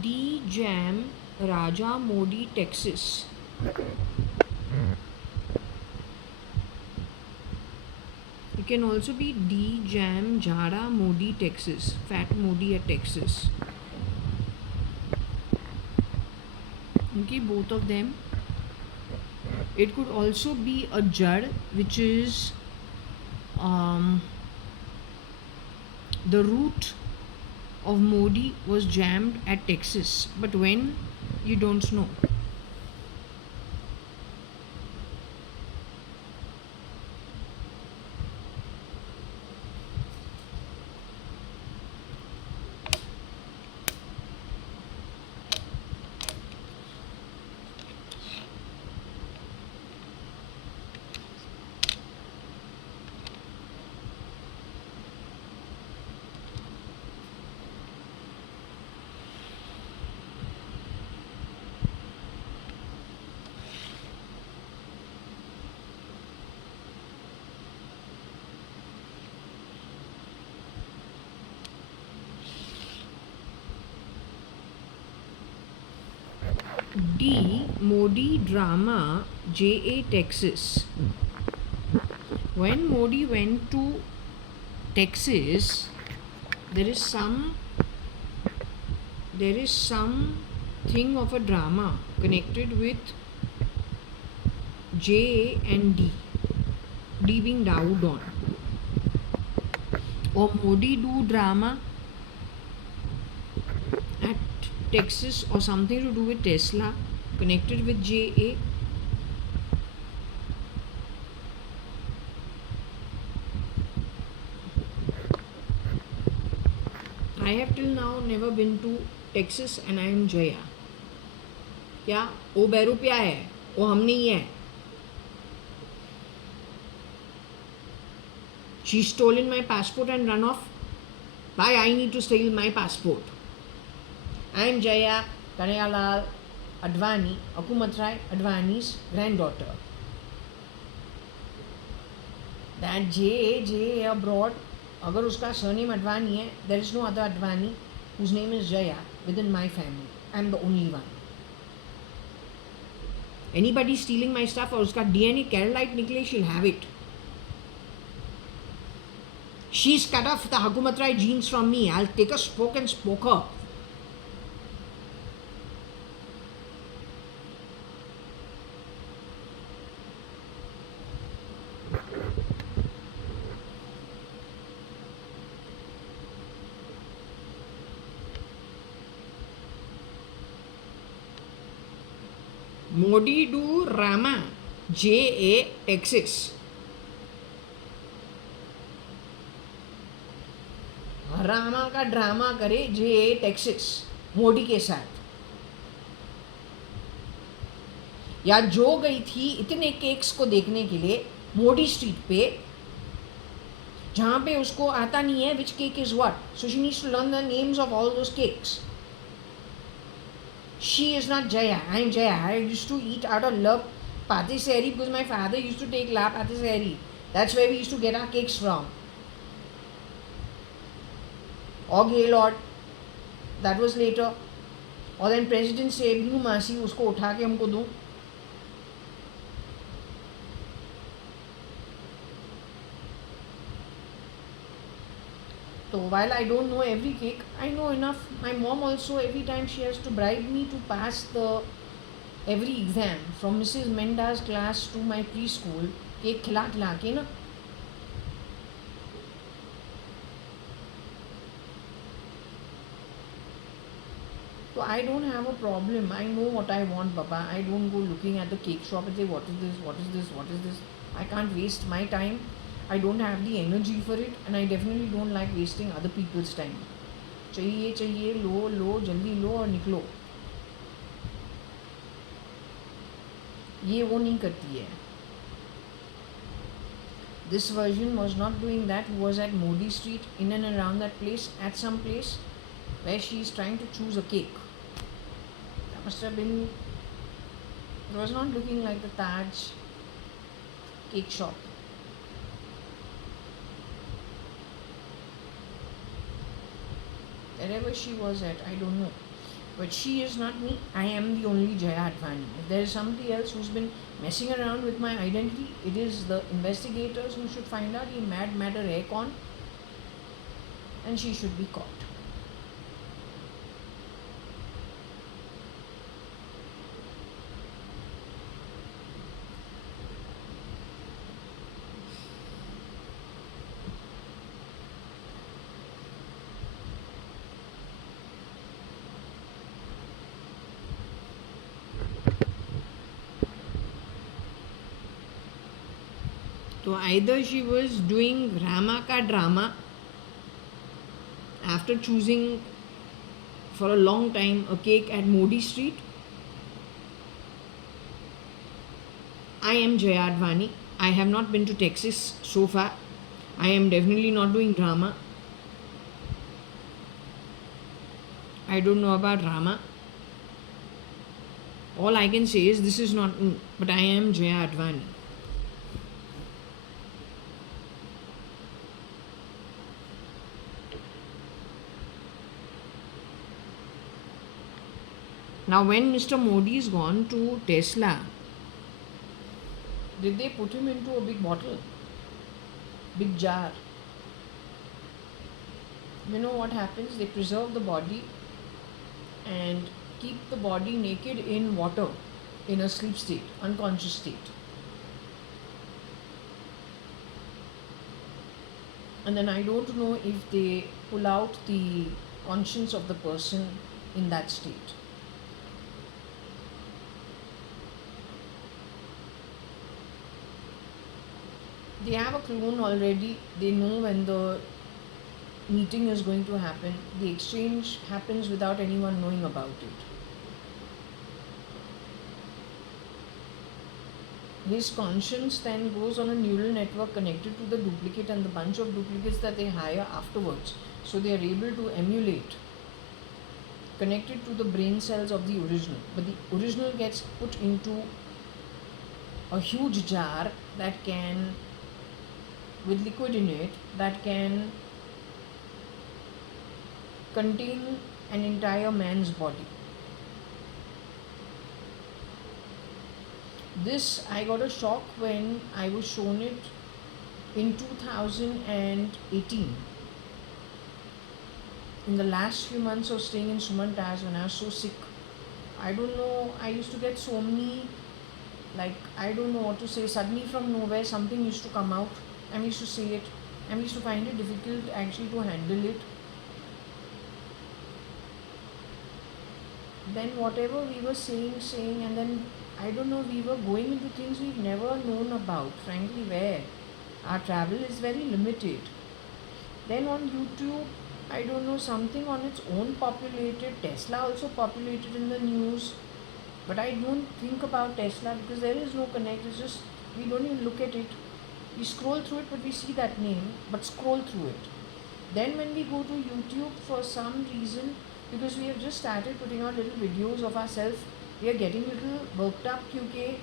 D Jam Raja Modi Texas. It can also be D Jam Jara Modi Texas, Fat Modi at Texas. Okay, both of them. It could also be a Jad, which is the root of Modi was jammed at Texas, but when, you don't know. D Modi drama JA Texas. When Modi went to Texas, there is some thing of a drama connected with J and D. D being Dawood. Or Modi do drama at Texas or something to do with Tesla connected with JA. I have till now never been to Texas and I am Jaya. क्या वो बैरूपिया है, वो हम नहीं है. She stolen my passport and run off. Why I need to steal my passport? I am Jaya Advani, Advani's granddaughter. That J abroad, अगर उसका surname Advani है, there is no other Advani whose name is Jaya within my family. I am the only one. Anybody stealing my stuff और उसका DNA Keralite निकले, she'll have it. She's cut off the Hakumatrai genes from me. I'll take a spoke and spoke her. Modi do Rama JA Texas. Rama का drama करे JA Texas Modi के साथ. या जो गई थी इतने केक्स को देखने के लिए मोदी स्ट्रीट पे, जहाँ पे उसको आता नहीं है which cake is what, so she needs to learn the names of all those cakes. She is not Jaya. I am Jaya. I used to eat out of La Patisserie because my father used to take La Patisserie. That's where we used to get our cakes from. Or Gaylord, that was later. और then president से भी मासी उसको उठा के हमको दूँ. So while I don't know every cake, I know enough. My mom also, every time she has to bribe me to pass the every exam from Mrs. Menda's class to my preschool, cake खिला के ना. So I don't have a problem. I know what I want, Papa. I don't go looking at the cake shop and say, what is this, what is this, what is this. I can't waste my time. I don't have the energy for it, and I definitely don't like wasting other people's time. चाहिए चाहिए, लो लो, जल्दी लो और निकलो, ये वो नहीं करती है. This version was not doing that, was at Modi Street, in and around that place, at some place where she is trying to choose a cake. That must have been, it was not looking like the Taj cake shop. Wherever she was at, I don't know. But she is not me. I am the only JAYA.ADVANI. If there is somebody else who's been messing around with my identity, it is the investigators who should find out ye mad matter hai kaun, and she should be caught. So either she was doing Rama ka drama after choosing for a long time a cake at Modi Street. I am JAYA.ADVANI. I have not been to Texas so far. I am definitely not doing drama. I don't know about drama. All I can say is this is not me, but I am JAYA.ADVANI. Now, when Mr. Modi is gone to Tesla, did they put him into a big bottle, big jar? You know what happens? They preserve the body and keep the body naked in water, in a sleep state, unconscious state. And then I don't know if they pull out the conscience of the person in that state. They have a clone already. They know when the meeting is going to happen. The exchange happens without anyone knowing about it. His conscience then goes on a neural network connected to the duplicate and the bunch of duplicates that they hire afterwards. So they are able to emulate, connected to the brain cells of the original. But the original gets put into a huge jar that can, with liquid in it, that can contain an entire man's body. This, I got a shock when I was shown it in 2018. In the last few months of staying in Sumantas, when I was so sick, I don't know, I used to get so many, like, I don't know what to say, suddenly from nowhere something used to come out. I used to say it. I used to find it difficult actually to handle it. Then whatever we were saying, and then I don't know, we were going into things we've never known about, frankly, where our travel is very limited. Then on YouTube, I don't know, something on its own populated. Tesla also populated in the news. But I don't think about Tesla because there is no connect. It's just, we don't even look at it. We scroll through it, but we see that name, but scroll through it. Then when we go to YouTube, for some reason, because we have just started putting out little videos of ourselves, we are getting little worked up because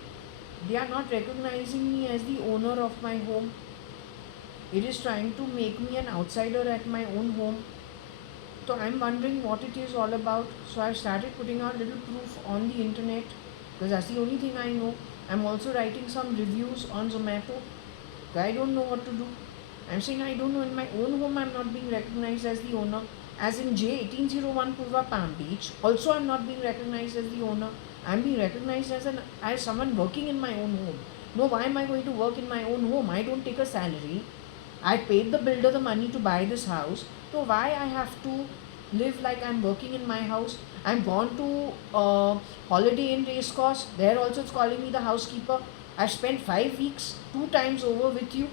they are not recognizing me as the owner of my home. It is trying to make me an outsider at my own home. So I'm wondering what it is all about. So I've started putting out little proof on the internet because that's the only thing I know. I'm also writing some reviews on Zomato. I don't know what to do. I'm saying I don't know. In my own home, I'm not being recognized as the owner. As in J1801 Purva Palm Beach, also I'm not being recognized as the owner. I'm being recognized as someone working in my own home. No, why am I going to work in my own home? I don't take a salary. I paid the builder the money to buy this house. So why I have to live like I'm working in my house? I'm gone to Holiday Inn Racecourse. There also it's calling me the housekeeper. I've spent 5 weeks 2 times over with you.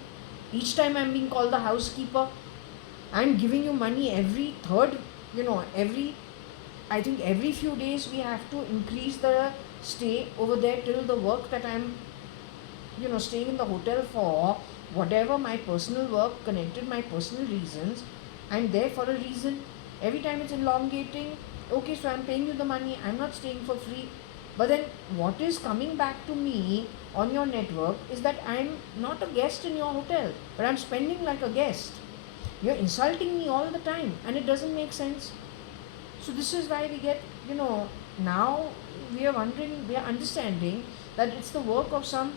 Each time I'm being called the housekeeper. I'm giving you money every third, I think every few days we have to increase the stay over there till the work that I'm, staying in the hotel for, whatever my personal work connected, my personal reasons. I'm there for a reason. Every time it's elongating, okay, so I'm paying you the money, I'm not staying for free. But then what is coming back to me on your network is that I'm not a guest in your hotel, but I'm spending like a guest. You're insulting me all the time and it doesn't make sense. So this is why we get, now we are wondering, we are understanding that it's the work of some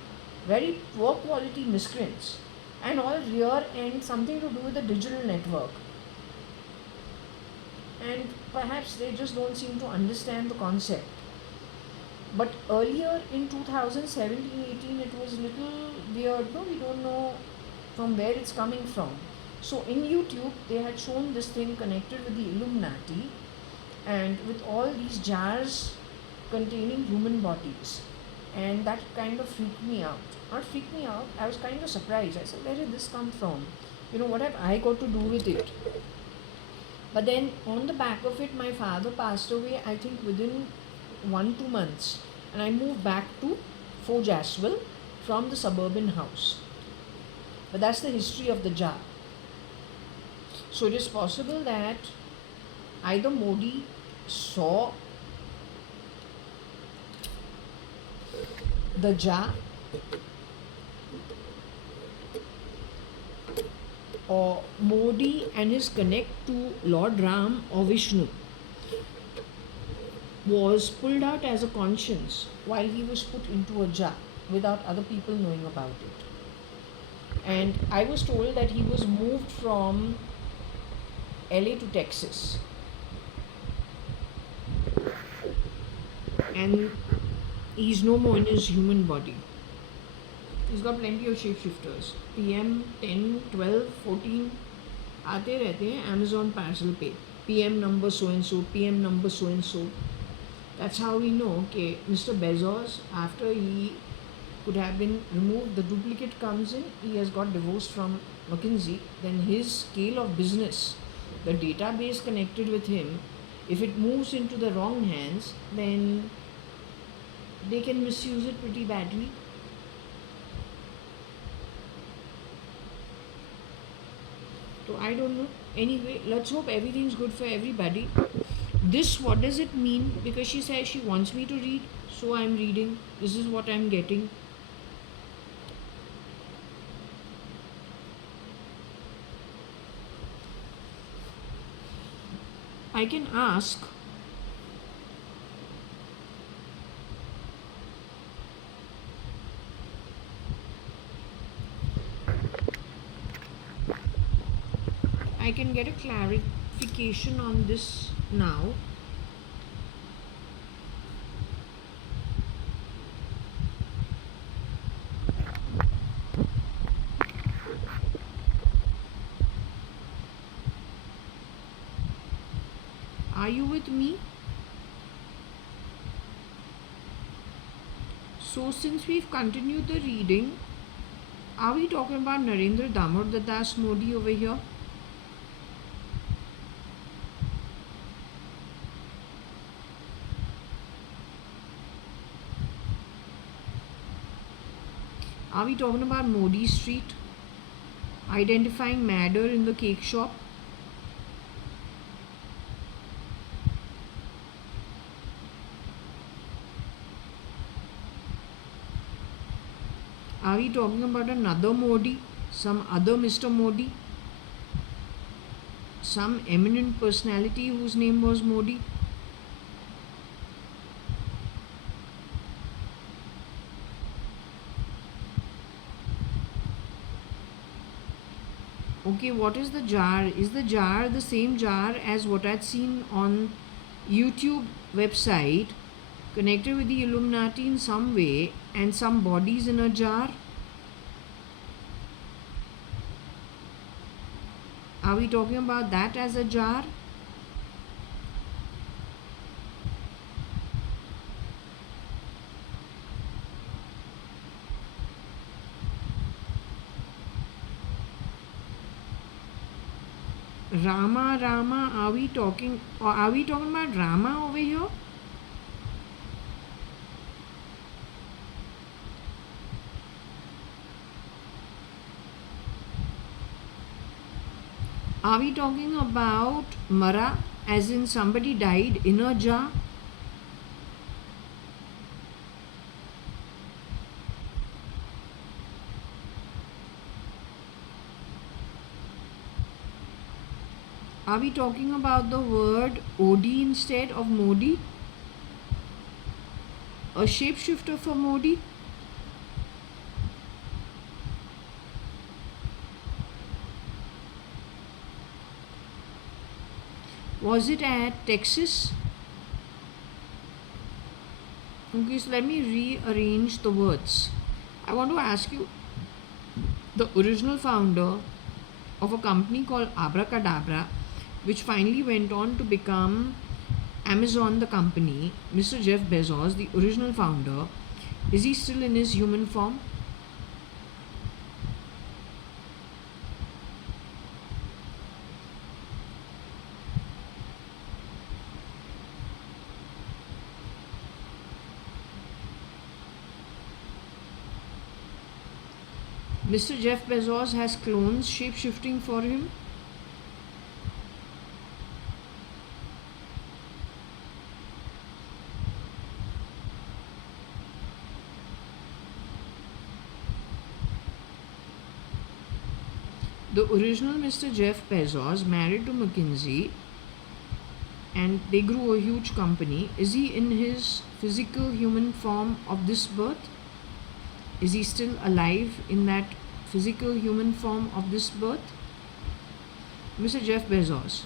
very poor quality miscreants and all rear end something to do with the digital network. And perhaps they just don't seem to understand the concept. But earlier in 2017-18 it was a little weird. No, we don't know from where it's coming from. So in YouTube they had shown this thing connected with the Illuminati and with all these jars containing human bodies, and that kind of freaked me out. Not freaked me out, I was kind of surprised. I said, where did this come from? What have I got to do with it? But then on the back of it, my father passed away, I think within 1-2 months, and I moved back to Fort Jaswell from the suburban house. But that's the history of the jar. So it is possible that either Modi saw the jar, or Modi and his connect to Lord Ram or Vishnu was pulled out as a conscience while he was put into a jar without other people knowing about it. And I was told that he was moved from LA to Texas. And he's no more in his human body. He's got plenty of shapeshifters. PM 10, 12, 14 आते रहते हैं Amazon parcel पे. PM number so and so, PM number so and so. That's how we know कि Mr. Bezos, after he could have been removed, the duplicate comes in, he has got divorced from McKinsey, then his scale of business, the database connected with him, if it moves into the wrong hands, then they can misuse it pretty badly. So I don't know. Anyway, let's hope everything's good for everybody. This, what does it mean? Because she says she wants me to read, so I'm reading. This is what I'm getting. I can ask I can get a clarification on this now. Are you with me? So since we've continued the reading, are we talking about Narendra Damodar Das Modi over here? Are we talking about Modi Street? Identifying Madder in the cake shop? Are we talking about another Modi? Some other Mr. Modi? Some eminent personality whose name was Modi? Okay, what is the jar? Is the jar the same jar as what I'd seen on YouTube website, connected with the Illuminati in some way, and some bodies in a jar? Are we talking about that as a jar? Rama, Rama, are we talking about Rama over here? Are we talking about Mara, as in somebody died in a jar? Are we talking about the word Odi instead of Modi? A shapeshifter for Modi? Was it at Texas? Okay, so let me rearrange the words. I want to ask you, the original founder of a company called Abracadabra, which finally went on to become Amazon, the company, Mr. Jeff Bezos, the original founder, is he still in his human form? Mr. Jeff Bezos has clones shape shifting for him. The original Mr. Jeff Bezos married to McKinsey and they grew a huge company. Is he in his physical human form of this birth? Is he still alive in that physical human form of this birth? Mr. Jeff Bezos,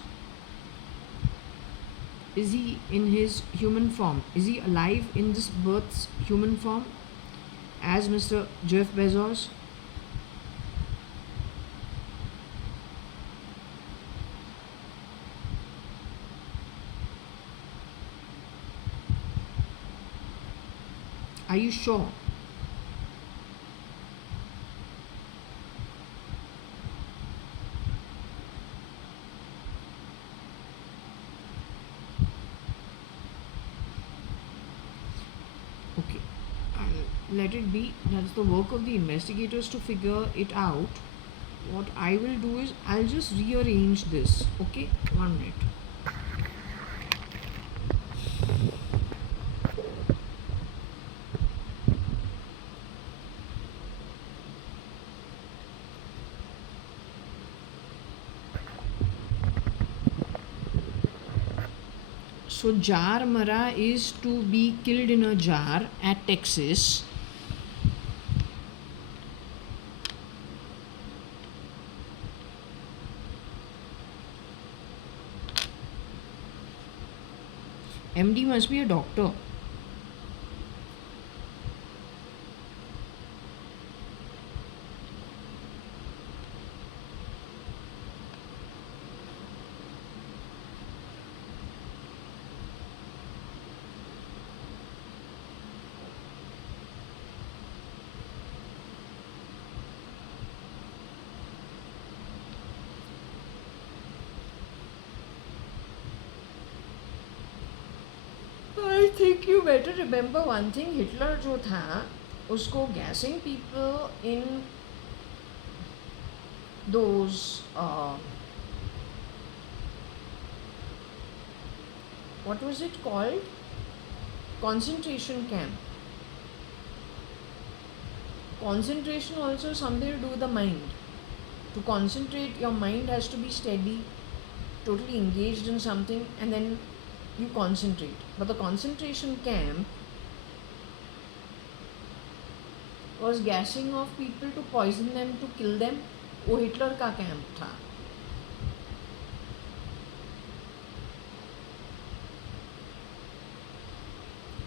is he in his human form? Is he alive in this birth's human form as Mr. Jeff Bezos? Are you sure? Okay, I'll let it be. That's the work of the investigators to figure it out. What I will do is I'll just rearrange this. Okay, 1 minute. So jar mara is to be killed in a jar at Texas. MD must be a doctor. I think you better remember one thing. Hitler जो था उसको gassing people in those what was it called? Concentration camp. Concentration also something to do with the mind. To concentrate, your mind has to be steady, totally engaged in something, and then you concentrate. But the concentration camp was gassing off people to poison them, to kill them. वो Hitler का camp था.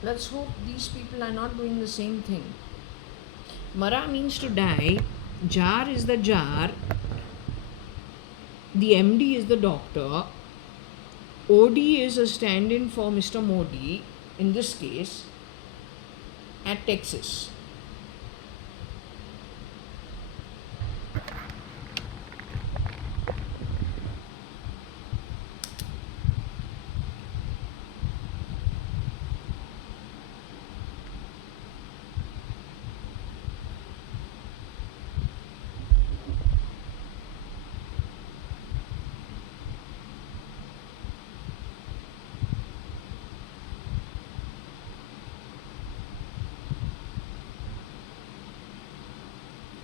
Let's hope these people are not doing the same thing. Mara means to die. Jar is the jar. The MD is the doctor. OD is a stand-in for Mr. Modi, in this case, at Texas.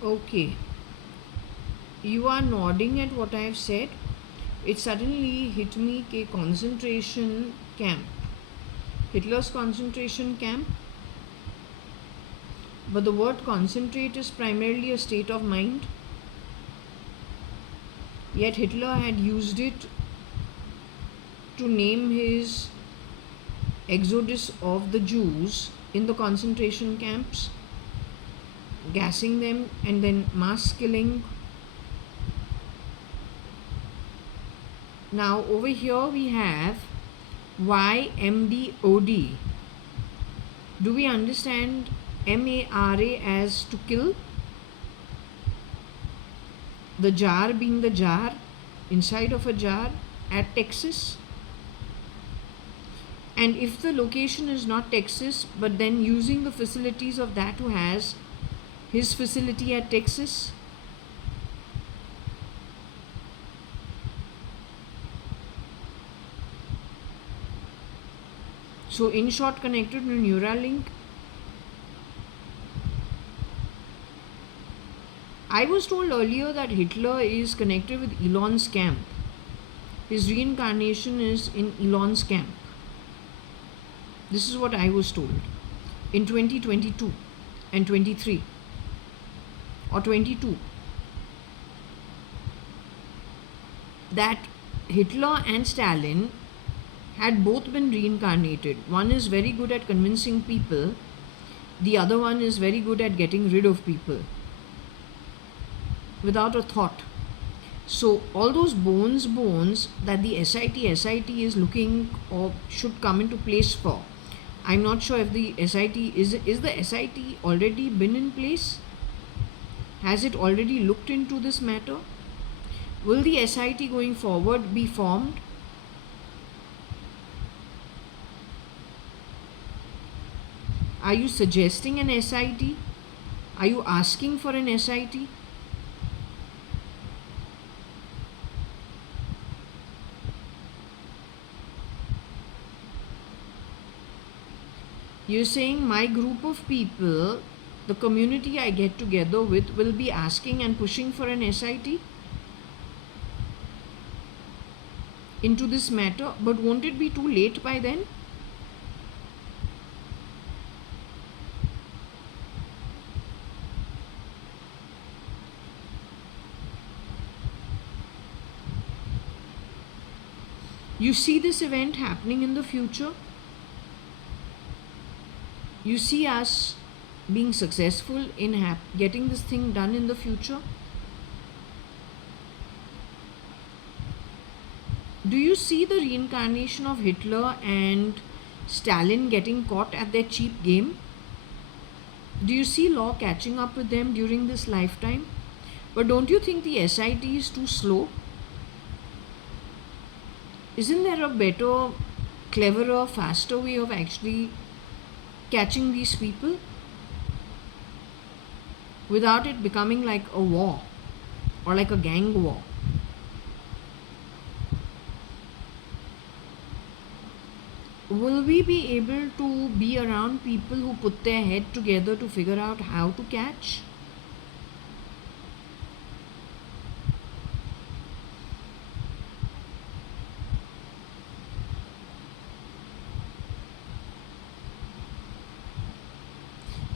Okay, you are nodding at what I have said. It suddenly hit me कि concentration camp, Hitler's concentration camp. But the word concentrate is primarily a state of mind. Yet Hitler had used it to name his exodus of the Jews in the concentration camps, gassing them and then mass killing. Now over here we have YMDOD. Do we understand MARA as to kill? The jar being the jar, inside of a jar at Texas. And if the location is not Texas, but then using the facilities of that who has his facility at Texas. So in short, connected to Neuralink. I was told earlier that Hitler is connected with Elon's camp. His reincarnation is in Elon's camp. This is what I was told in 2022 and 23 or 22, that Hitler and Stalin had both been reincarnated. One is very good at convincing people, the other one is very good at getting rid of people without a thought. So all those bones that the SIT is looking or should come into place for. I'm not sure if the SIT is the SIT already been in place? Has it already looked into this matter? Will the SIT going forward be formed? Are you suggesting an SIT? Are you asking for an SIT? You're saying my group of people, the community I get together with, will be asking and pushing for an SIT into this matter, but won't it be too late by then? You see this event happening in the future? You see us being successful in getting this thing done in the future? Do you see the reincarnation of Hitler and Stalin getting caught at their cheap game? Do you see law catching up with them during this lifetime? But don't you think the SIT is too slow? Isn't there a better, cleverer, faster way of actually catching these people without it becoming like a war or like a gang war? Will we be able to be around people who put their head together to figure out how to catch?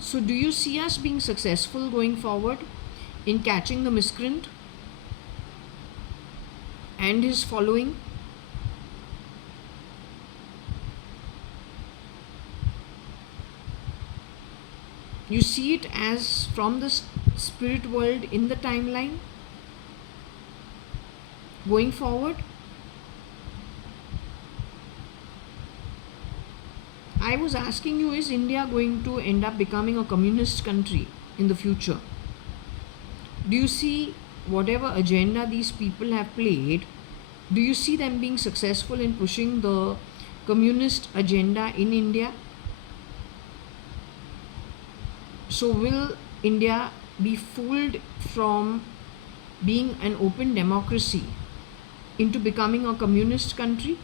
So do you see us being successful going forward in catching the miscreant and his following? You see it as from the spirit world in the timeline going forward? I was asking you, is India going to end up becoming a communist country in the future? Do you see whatever agenda these people have played, do you see them being successful in pushing the communist agenda in India? So will India be fooled from being an open democracy into becoming a communist country?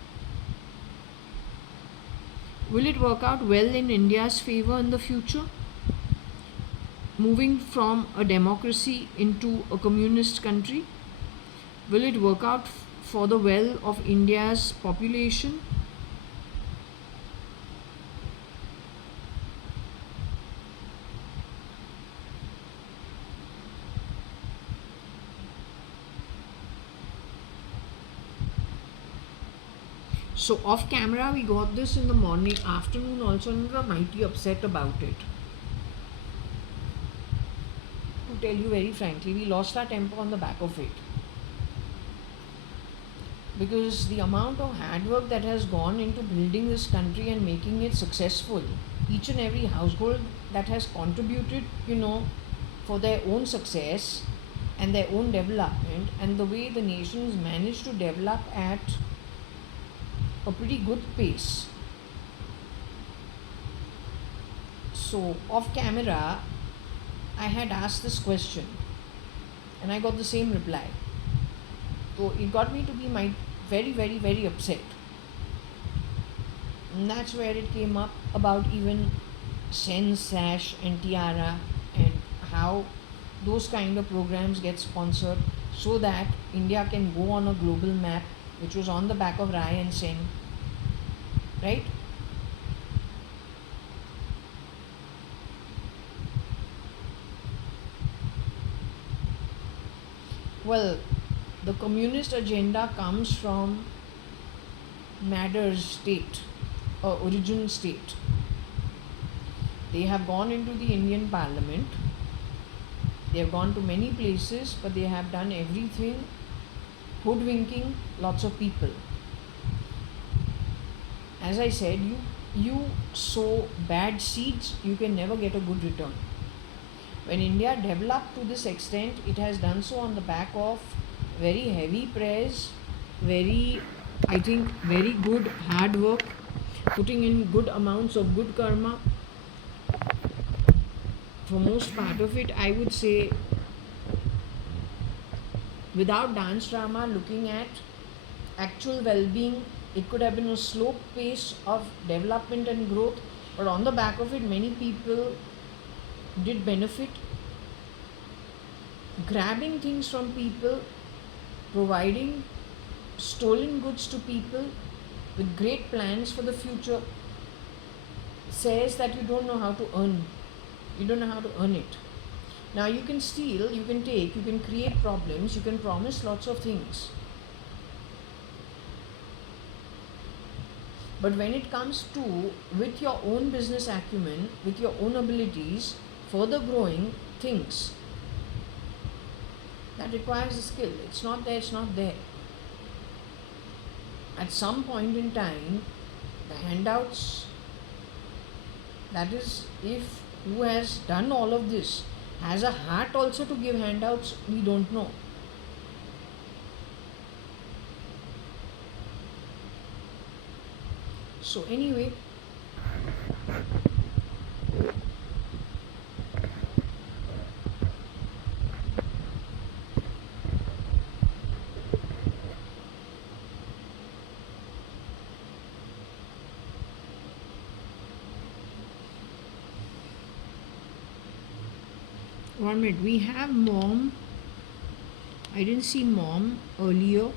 Will it work out well in India's favor in the future? moving from a democracy into a communist country? Will it work out for the well of India's population? So off camera, we got this in the morning, afternoon also, and we were mighty upset about it. To tell you very frankly, we lost our temper on the back of it. Because the amount of hard work that has gone into building this country and making it successful, each and every household that has contributed, for their own success and their own development, and the way the nations managed to develop at a pretty good pace. So, off camera, I had asked this question and I got the same reply. So, it got me to be very, very, very upset. And that's where it came up about even Sen, Sash, and Tiara, and how those kind of programs get sponsored so that India can go on a global map, which was on the back of Rai and Sen, right? Well, the communist agenda comes from Madder's state, origin state. They have gone into the Indian Parliament. They have gone to many places, but they have done everything hoodwinking lots of people. As I said, you sow bad seeds, you can never get a good return. When India developed to this extent, it has done so on the back of very heavy prayers, very good hard work, putting in good amounts of good karma. For most part of it, I would say, without dance drama, looking at actual well-being, it could have been a slow pace of development and growth, but on the back of it, many people did benefit. Grabbing things from people, providing stolen goods to people with great plans for the future, says that you don't know how to earn. You don't know how to earn it. Now you can steal, you can take, you can create problems, you can promise lots of things. But when it comes to, with your own business acumen, with your own abilities, further growing things, that requires a skill. It's not there, it's not there. At some point in time, the handouts, that is, if who has done all of this has a heart also to give handouts, we don't know. So anyway, one minute, we have mom. I didn't see mom earlier.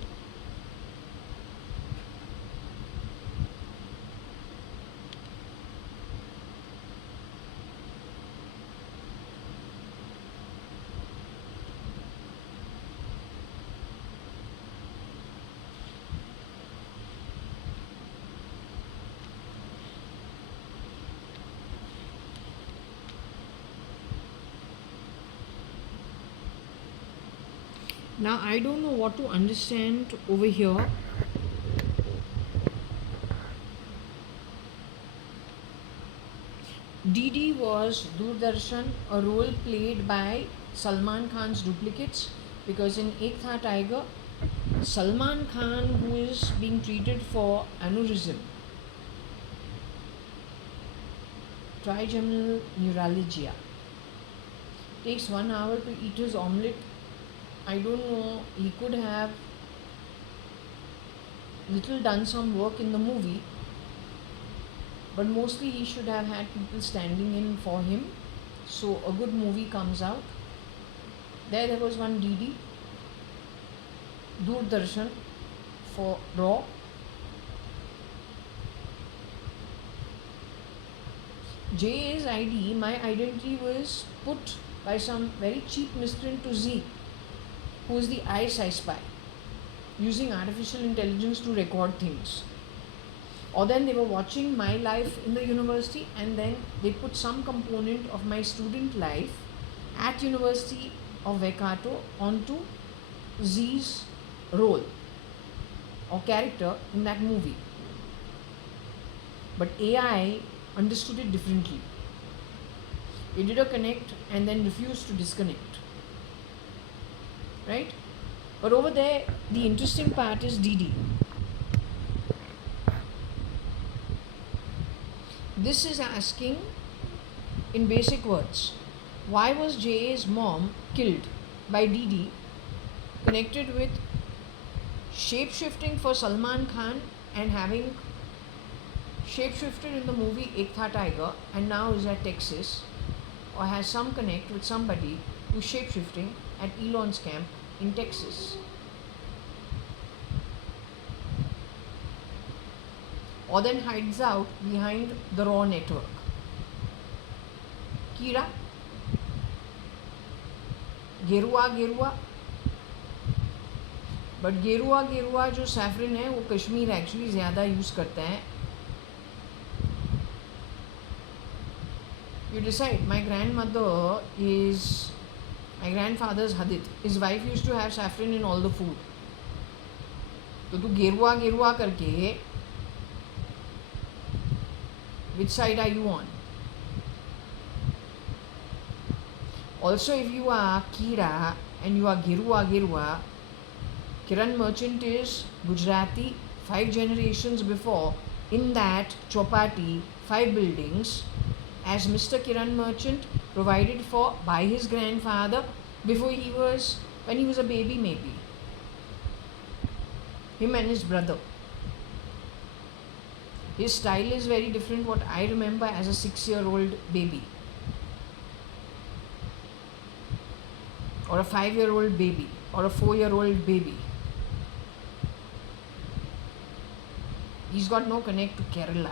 Now I don't know what to understand over here. DD was Doordarshan, a role played by Salman Khan's duplicates, because in Ek Tha Tiger, Salman Khan, who is being treated for aneurysm, trigeminal neuralgia, takes 1 hour to eat his omelette. I don't know, he could have little done some work in the movie, but mostly he should have had people standing in for him So a good movie comes out. There was one DD, Doordarshan for Raw. JA's ID, my identity was put by some very cheap miscreant to Z, who is the I Spy, using artificial intelligence to record things. Or then they were watching my life in the university, and then they put some component of my student life at University of Waikato onto Z's role or character in that movie. But AI understood it differently. It did a connect and then refused to disconnect. Right? But over there, the interesting part is DD. This is asking in basic words, why was JA's mom killed by DD, connected with shape-shifting for Salman Khan and having shape-shifted in the movie Ek Tha Tiger and now is at Texas, or has some connect with somebody who's shape-shifting at Elon's camp in Texas. Or then hides out behind the Raw network. Kira, गेरुआ, but गेरुआ जो saffron है वो Kashmir actually ज़्यादा use करता है. You decide. My grandfather's Hadith. His wife used to have saffron in all the food. तो तू गेरुआ करके which side are you on? Also, if you are Kira and you are Gerua, Kiran Merchant is Gujarati 5 generations before in that Chopati 5 buildings as Mr. Kiran Merchant provided for by his grandfather when he was a baby maybe. Him and his brother. His style is very different what I remember as a 6-year-old baby. Or a 5-year-old baby. Or a 4-year-old baby. He's got no connect to Kerala.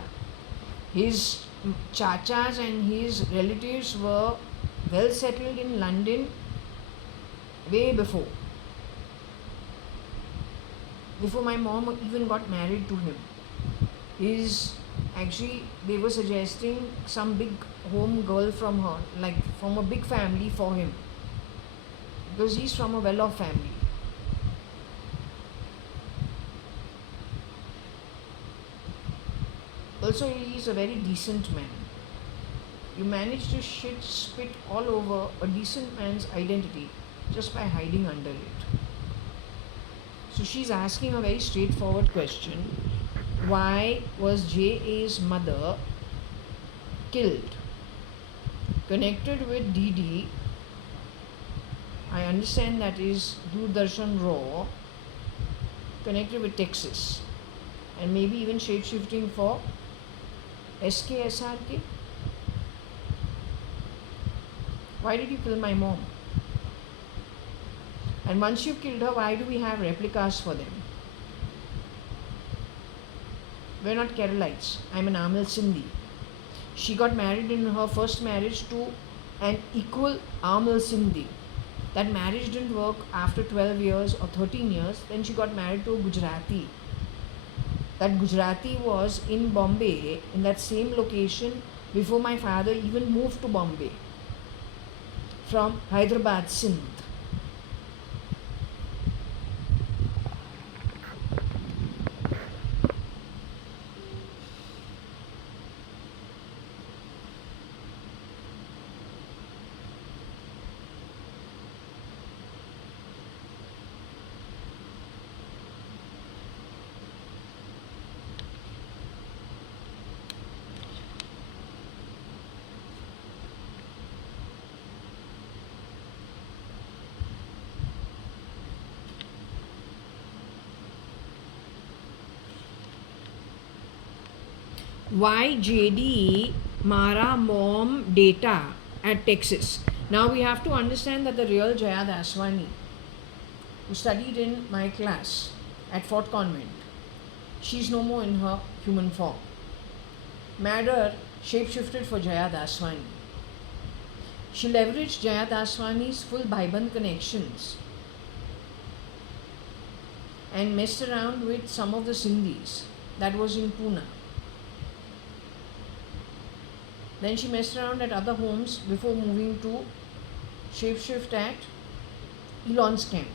His chachas and his relatives were well settled in London way before my mom even got married to him. They were suggesting some big home girl from her, like from a big family for him, because he's from a well-off family. Also, he's a very decent man. You manage to spit all over a decent man's identity just by hiding under it. So she's asking a very straightforward question. Why was JA's mother killed? Connected with DD, I understand that is Doordarshan Raw, connected with Texas, and maybe even shape-shifting for SKSRK. Why did you kill my mom? And once you've killed her, why do we have replicas for them? We're not Keralites. I'm an Amil Sindhi. She got married in her first marriage to an equal Amil Sindhi. That marriage didn't work after 12 years or 13 years. Then she got married to a Gujarati. That Gujarati was in Bombay, in that same location, before my father even moved to Bombay from Hyderabad, Sindh. Why JD Mara mom data at Texas. Now we have to understand that the real JAYA.ADVANI, who studied in my class at Fort Convent, she's no more in her human form. Matter shapeshifted for JAYA.ADVANI. She leveraged JAYA.ADVANI's full Bhaiban connections and messed around with some of the Sindhis that was in Pune. Then she messed around at other homes before moving to shapeshift at Elon's camp.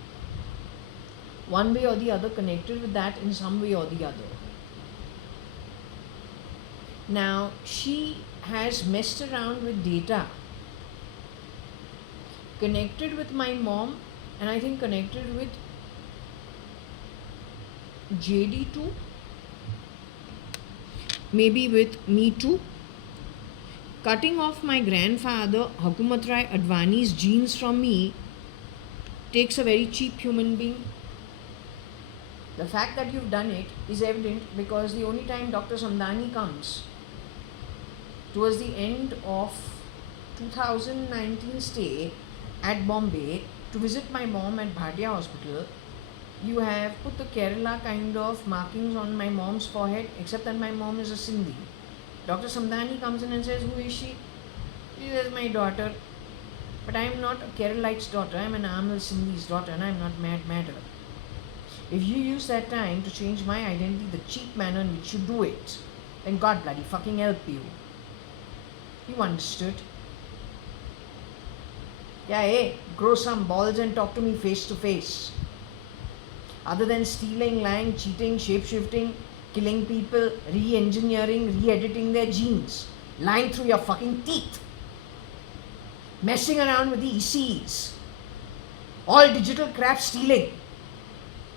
One way or the other connected with that in some way or the other. Now she has messed around with data, connected with my mom, and I think connected with JD too, maybe with me too. Cutting off my grandfather JAYA.ADVANI's genes from me takes a very cheap human being. The fact that you've done it is evident because the only time Dr. Samdani comes towards the end of 2019 stay at Bombay to visit my mom at Bhatia Hospital, you have put the Kerala kind of markings on my mom's forehead, except that my mom is a Sindhi. Dr. Samdani comes in and says, who is she? She says, my daughter. But I am not a Keralite's daughter, I am an Amal Sindhi's daughter, and I am not Mad Matter. If you use that time to change my identity, the cheap manner in which you do it, then God bloody fucking help you. You understood? Yeah, hey, grow some balls and talk to me face to face. Other than stealing, lying, cheating, shape-shifting, killing people, re-engineering, re-editing their genes, lying through your fucking teeth, messing around with the ECs, all digital crap stealing.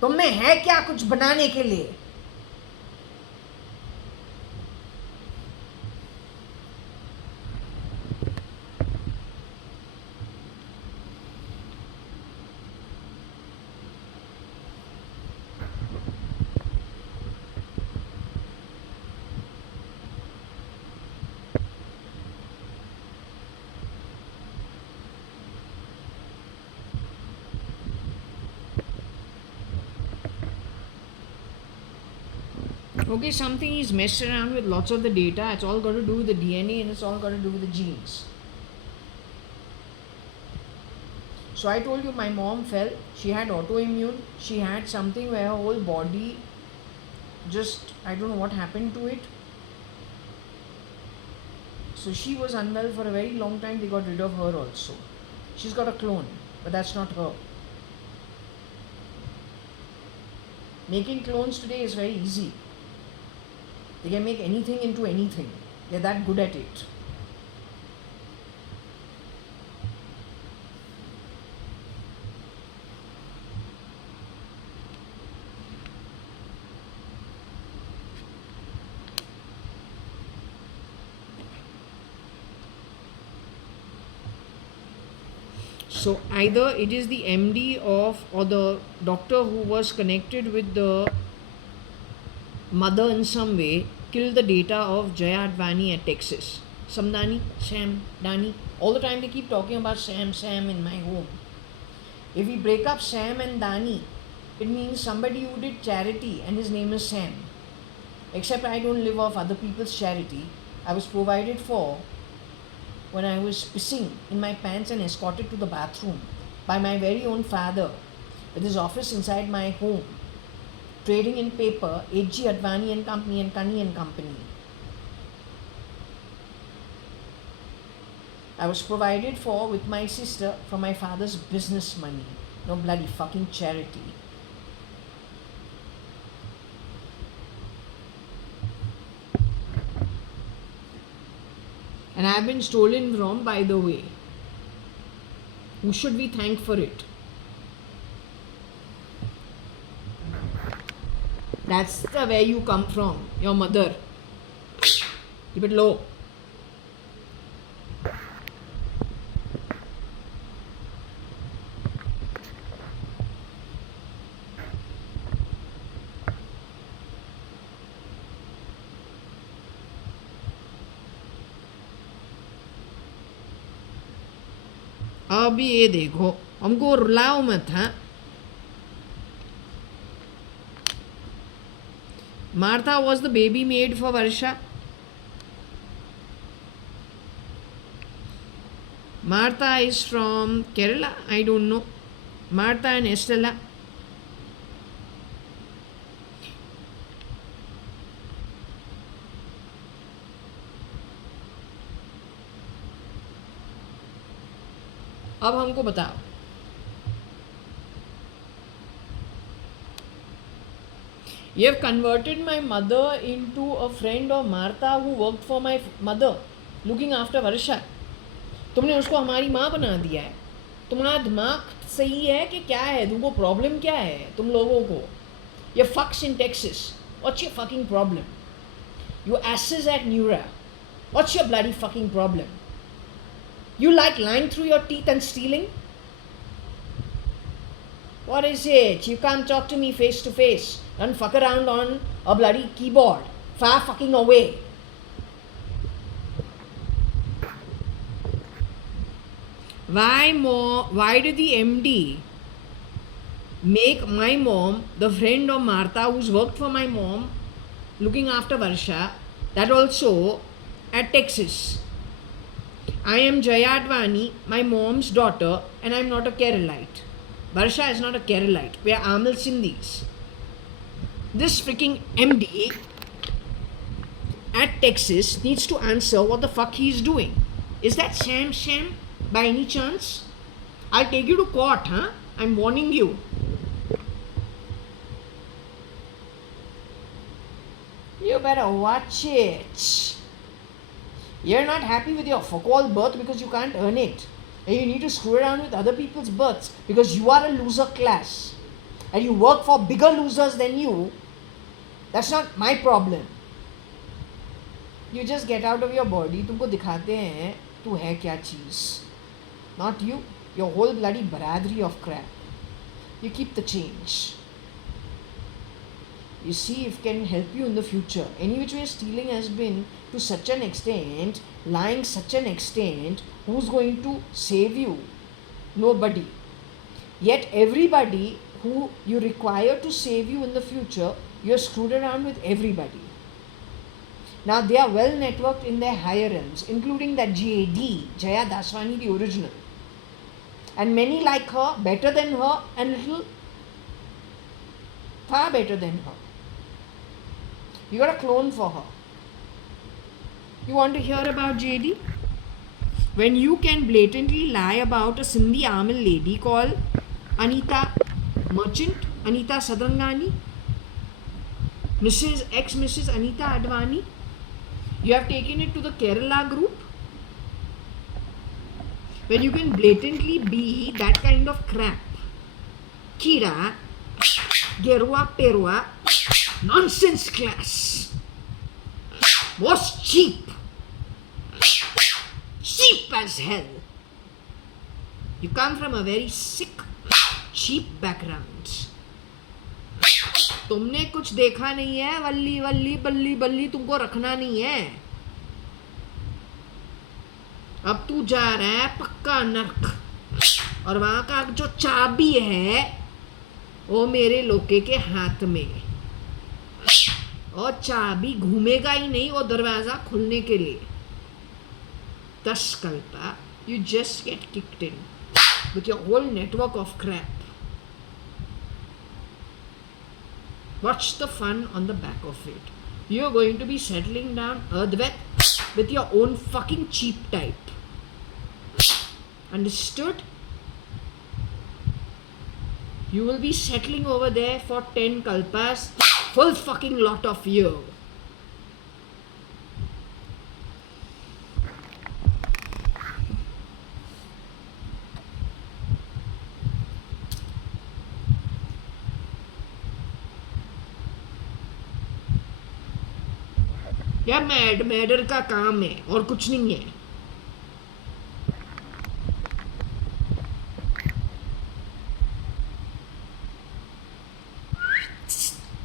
तुम में है क्या कुछ बनाने के लिए? Okay, something is messed around with lots of the data. It's all got to do with the DNA and it's all got to do with the genes. So I told you my mom fell. She had autoimmune. She had something where her whole body just, I don't know what happened to it. So she was unwell for a very long time. They got rid of her also. She's got a clone, but that's not her. Making clones today is very easy. They can make anything into anything. They're that good at it. So either it is the MD of or the doctor who was connected with the mother in some way killed the data of JAYA.ADVANI at Texas. Samdani, Sam, Dani, all the time they keep talking about Sam in my home. If we break up Sam and Dani, it means somebody who did charity and his name is Sam. Except I don't live off other people's charity. I was provided for when I was pissing in my pants and escorted to the bathroom by my very own father with his office inside my home, trading in paper, H.G. Advani and Company and Kani and Company. I was provided for with my sister from my father's business money. No bloody fucking charity. And I have been stolen from, by the way. Who should we thank for it? That's the where you come from, your mother. Keep it low. अभी ये देखो, हमको रुलाओ मत. हाँ, Martha was the baby maid for Varsha. Martha is from Kerala. I don't know. Martha and Estella. अब हमको बताओ, you have converted my mother into a friend of Martha who worked for my mother, looking after Varsha. तुमने उसको हमारी माँ बना दिया है. तुम्हारा दिमाग सही है कि क्या है? तुमको प्रॉब्लम क्या है तुम लोगों को? ये fucks in Texas. What's your fucking problem? You asses at Neura. What's your bloody fucking problem? You like lying through your teeth and stealing? What is it? You can't talk to me face to face and fuck around on a bloody keyboard. Far fucking away. Why did the MD make my mom the friend of Martha, who's worked for my mom, looking after Varsha, that also at Texas? I am JAYA.ADVANI, my mom's daughter, and I'm not a Keralite. Varsha is not a Keralite. We are Amil Sindhis. This freaking MD at Texas needs to answer what the fuck he's doing. Is that sham by any chance? I'll take you to court, huh? I'm warning you. You better watch it. You're not happy with your fuck-all birth because you can't earn it. And you need to screw around with other people's births because you are a loser class. And you work for bigger losers than you. That's not my problem. You just get out of your body. तुमको दिखाते हैं तू है क्या चीज़. Not you. Your whole bloody baradri of crap. You keep the change. You see if it can help you in the future. Any which way stealing has been to such an extent, lying such an extent, who's going to save you? Nobody. Yet everybody who you require to save you in the future, you're screwed around with everybody. Now they are well networked in their higher realms, including that JAYA.ADVANI, the original. And many like her, better than her, and little far better than her. You got a clone for her. You want to hear about JD? When you can blatantly lie about a Sindhi Amil lady called Anita Merchant, Anita Sadangani, Mrs. Anita Advani, you have taken it to the Kerala group. When you can blatantly be that kind of crap, Kira, Gerua Perua, nonsense class, was cheap as hell. You come from a very sick, cheap background. तुमने कुछ देखा नहीं है, वल्ली वल्ली बल्ली बल्ली तुमको रखना नहीं है. अब तू जा रहा है पक्का नर्क, और वहां का जो चाबी है वो मेरे लोके के हाथ में, और चाबी घूमेगा ही नहीं वो दरवाजा खुलने के लिए. 10 kalpa, you just get kicked in with your whole network of crap. Watch the fun on the back of it. You're going to be settling down Advait with your own fucking cheap type. Understood? You will be settling over there for 10 kalpas, full fucking lot of you. या मैडर का काम है और कुछ नहीं है.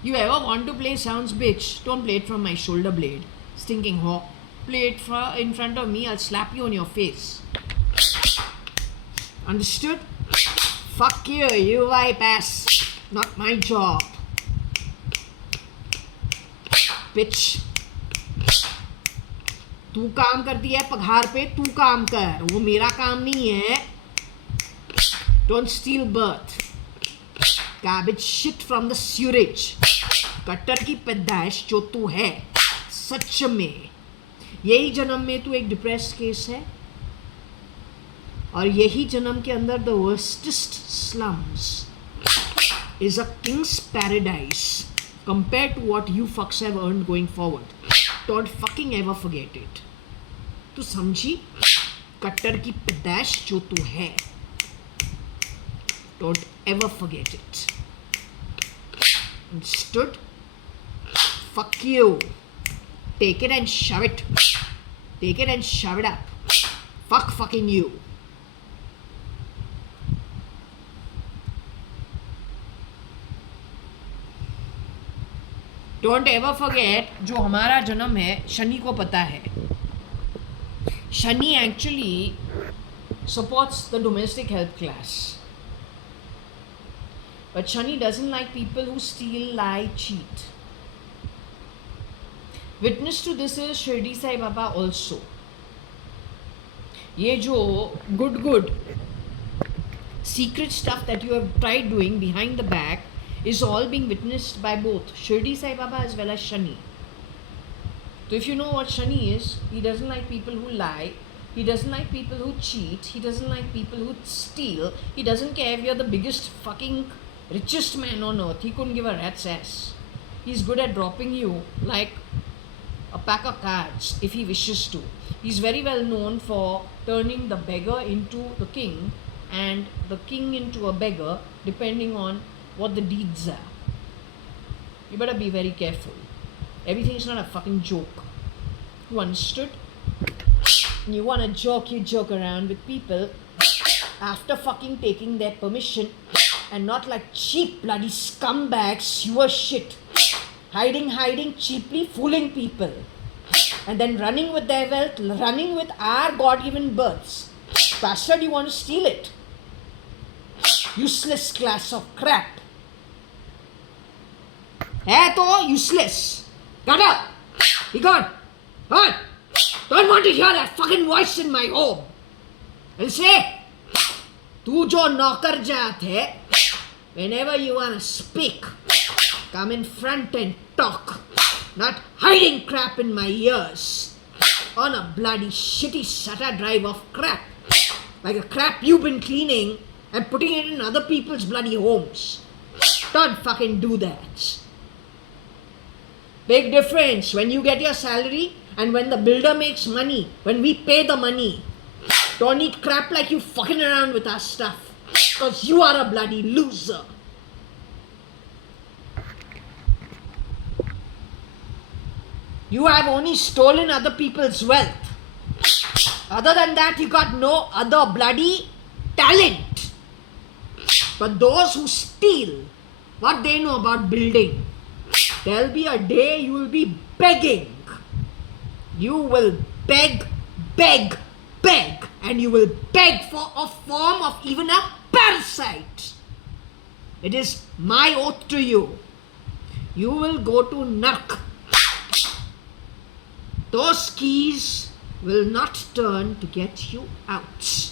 You ever want to play sounds, bitch? Don't play it from my shoulder blade. Stinking whore. Play it in front of me, I'll slap you on your face. Understood? Fuck you, you bypass. Not my job. Bitch. तू काम करती है पघार पे, तू काम कर, वो मेरा काम नहीं है. Don't steal birth. Garbage shit from the sewage. कट्टर की पैदाइश जो तू है, सच में यही जन्म में तू एक डिप्रेस्ड केस है, और यही जन्म के अंदर the worstest slums is a king's paradise compared to what you fucks have earned going forward. Don't fucking ever forget it. तू समझी? कट्टर की पैदाइश जो तू है. Don't ever forget it. Understood? Fuck you. Take it and shove it. Take it and shove it up. Fuck fucking you. Don't ever forget, जो हमारा जन्म है शनि को पता है. Shani actually supports the domestic help class. But Shani doesn't like people who steal, lie, cheat. Witness to this is Shirdi Sai Baba also. ये जो good secret stuff that you have tried doing behind the back is all being witnessed by both Shirdi Sai Baba as well as Shani. So if you know what Shani is, he doesn't like people who lie, he doesn't like people who cheat, he doesn't like people who steal, he doesn't care if you're the biggest fucking richest man on earth, he couldn't give a rat's ass. He's good at dropping you like a pack of cards if he wishes to. He's very well known for turning the beggar into the king and the king into a beggar depending on what the deeds are. You better be very careful. Everything is not a fucking joke. You understood? You want to joke, you joke around with people after fucking taking their permission and not like cheap bloody scumbags, sewer shit. Hiding cheaply, fooling people. And then running with their wealth, running with our God-given births. Bastard, you want to steal it. Useless class of crap. Hey, to useless. Get up. Be gone. Gone. Don't want to hear that fucking voice in my home. And say, tu jo naukar jaat hai, whenever you want to speak, come in front and talk. Not hiding crap in my ears. On a bloody shitty SATA drive of crap. Like a crap you've been cleaning and putting it in other people's bloody homes. Don't fucking do that. Big difference when you get your salary and when the builder makes money, when we pay the money. Don't eat crap like you fucking around with our stuff. Because you are a bloody loser. You have only stolen other people's wealth. Other than that, you got no other bloody talent. But those who steal, what they know about building, there'll be a day you will be begging. You will beg, and you will beg for a form of even a parasite. It is my oath to you. You will go to Nark. Those keys will not turn to get you out.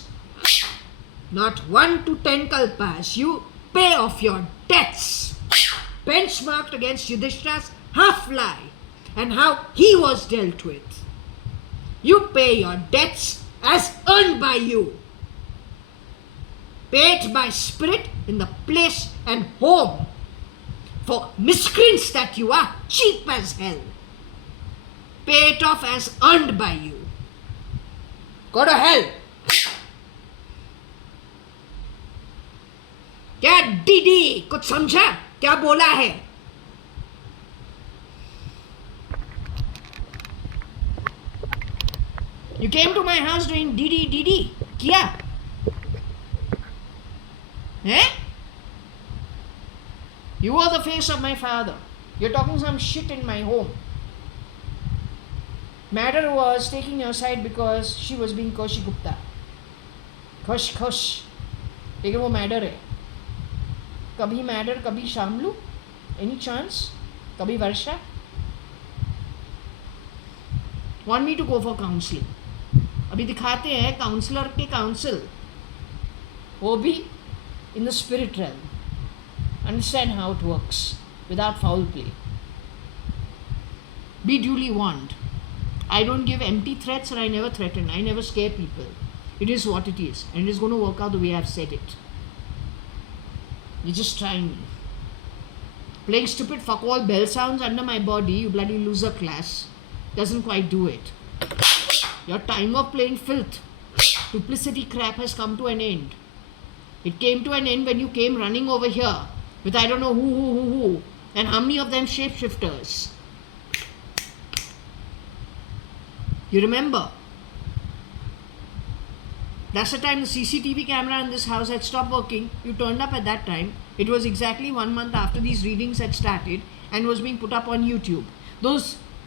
Not 1 to 10 kalpas. You pay off your debts. Benchmarked against Yudhishthira's half-lie and how he was dealt with. You pay your debts as earned by you. Pay it by spirit in the place and home. For miscreants that you are, cheap as hell. Pay it off as earned by you. Go to hell. क्या DD कुछ समझा क्या बोला है? You came to my house doing DD किया? Eh? You are the face of my father. You're talking some shit in my home. Matter was taking your side because she was being Koshi Gupta. Kosh. लेकिन वो मैडर है. कभी मैडर, कभी शामलू. Any chance? कभी वर्षा? Want me to go for counseling? अभी दिखाते हैं counsellor के काउंसिल, वो भी in the spirit realm. Understand how it works without foul play. Be duly warned. I don't give empty threats and I never threaten. I never scare people. It is what it is, and it is going to work out the way I've said it. You're just trying me. Playing stupid fuck all bell sounds under my body, you bloody loser class, doesn't quite do it. Your time of playing filth, duplicity crap has come to an end. It came to an end when you came running over here with I don't know who, and how many of them shapeshifters. You remember? That's the time the CCTV camera in this house had stopped working. You turned up at that time. It was exactly 1 month after these readings had started and was being put up on YouTube.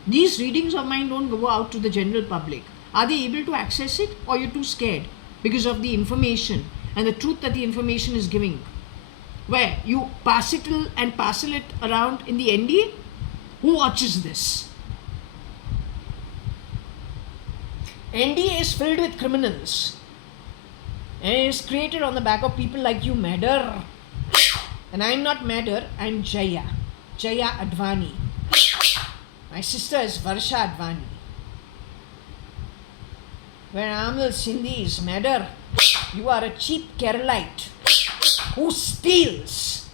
These readings of mine don't go out to the general public. Are they able to access it, or you're too scared because of the information and the truth that the information is giving? Where you parcel it around in the NDA? Who watches this? NDA is filled with criminals. And it is created on the back of people like you, Madder. And I'm not Madder, I'm Jaya. JAYA.ADVANI. My sister is Varsha.ADVANI. Where Amil Sindhi is Madder, you are a cheap Keralite who steals.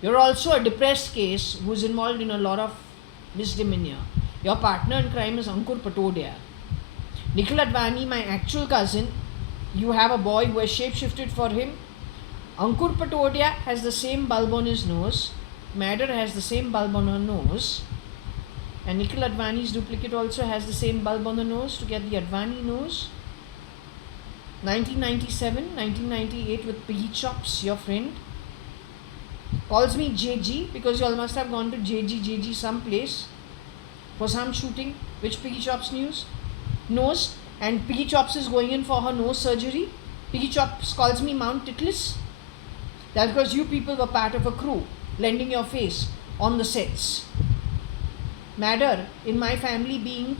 You're also a depressed case who's involved in a lot of misdemeanor. Your partner in crime is Ankur Patodia. Nikhil Advani, my actual cousin, you have a boy who has shapeshifted for him. Ankur Patodia has the same bulb on his nose. Madder has the same bulb on her nose. And Nikhil Advani's duplicate also has the same bulb on the nose to get the Advani nose. 1997, 1998 with Piggy Chops, your friend, calls me JG because you all must have gone to JG someplace for some shooting, which Piggy Chops knows, and Piggy Chops is going in for her nose surgery. Piggy Chops calls me Mount Titlis. That's because you people were part of a crew, lending your face on the sets. Madder, in my family being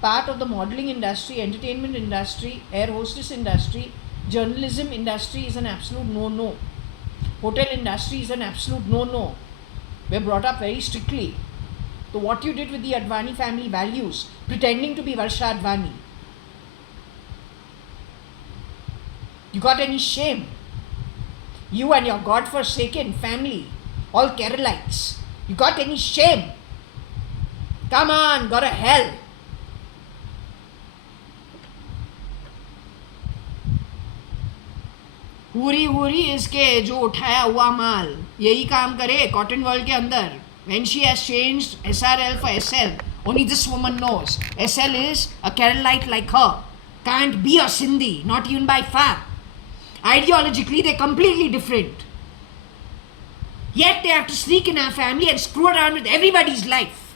part of the modeling industry, entertainment industry, air hostess industry, journalism industry is an absolute no-no. Hotel industry is an absolute no-no. We're brought up very strictly. So what you did with the Advani family values, pretending to be Varsha Advani, you got any shame? You and your God-forsaken family, all Keralites, you got any shame? Come on, go to hell. हुरी इसके जो उठाया हुआ माल यही काम करे cotton world के अंदर. When she has changed SRL for SL, only this woman knows. SL is a Keralite like her. Can't be a Sindhi, not even by far. Ideologically, they're completely different. Yet they have to sneak in our family and screw around with everybody's life.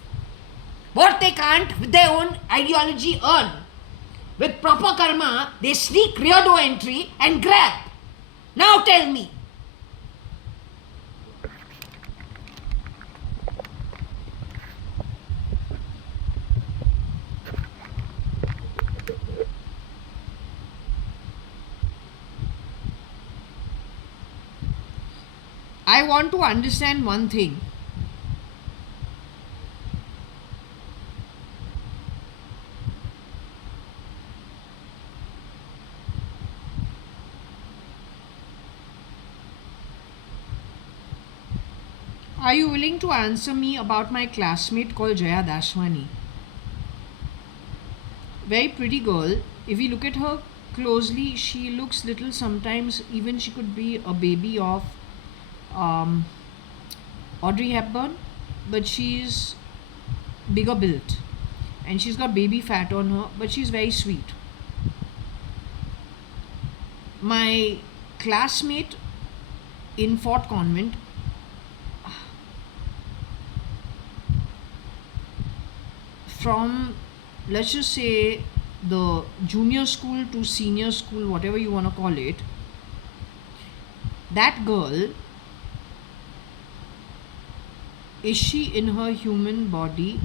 What they can't, with their own ideology, earn. With proper karma, they sneak rear door entry and grab. Now tell me. I want to understand one thing. Are you willing to answer me about my classmate called JAYA.ADVANI? Very pretty girl. If you look at her closely, she looks little sometimes. Even she could be a baby of Audrey Hepburn, but she's bigger built and she's got baby fat on her, but she's very sweet. My classmate in Fort Convent, from let's just say the junior school to senior school, whatever you want to call it, that girl, is she in her human body?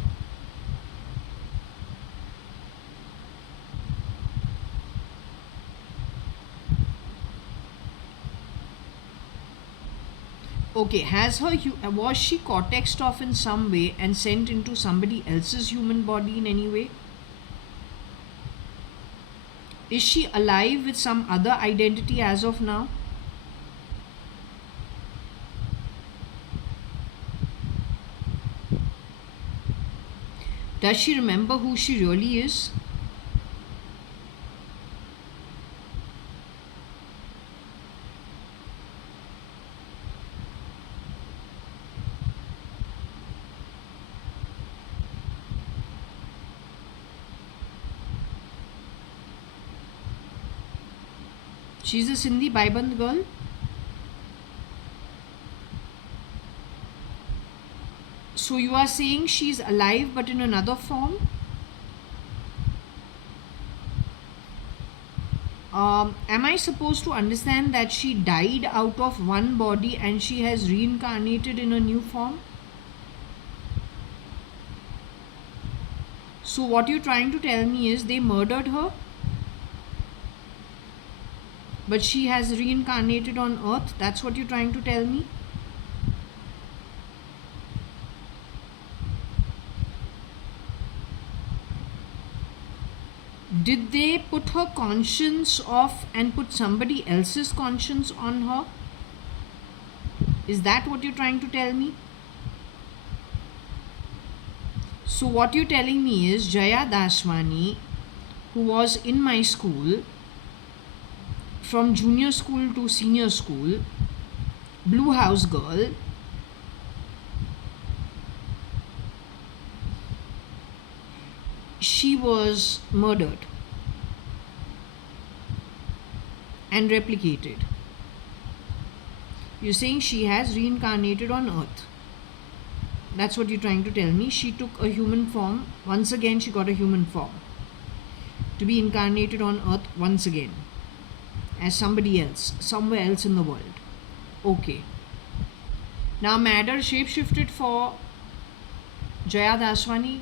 Okay, was she cortexed off in some way and sent into somebody else's human body in any way? Is she alive with some other identity as of now? Does she remember who she really is? She's a Sindhi Baiband girl. So you are saying she's alive but in another form? Am I supposed to understand that she died out of one body and she has reincarnated in a new form? So what you're trying to tell me is they murdered her, but she has reincarnated on earth? That's what you're trying to tell me? Did they put her conscience off and put somebody else's conscience on her? Is that what you're trying to tell me? So what you're telling me is Jaya.ADVANI, who was in my school, from junior school to senior school, Blue House girl, she was murdered and replicated. You're saying she has reincarnated on earth. That's what you're trying to tell me. She took a human form. Once again, she got a human form to be incarnated on earth once again as somebody else, somewhere else in the world. Okay. Now matter shapeshifted for Jaya.ADVANI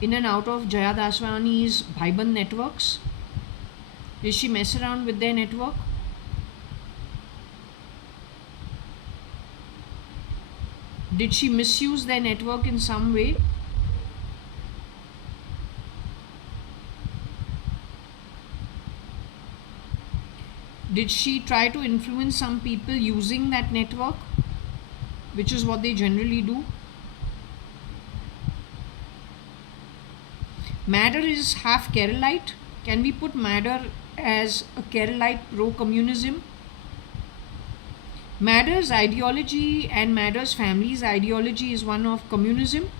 in and out of Jaya.ADVANI's Bhaiband networks. Did she mess around with their network? Did she misuse their network in some way? Did she try to influence some people using that network, which is what they generally do? Matter is half Keralite. Can we put Matter as a Keralite pro-communism? Matter's ideology and Matter's family's ideology is one of communism.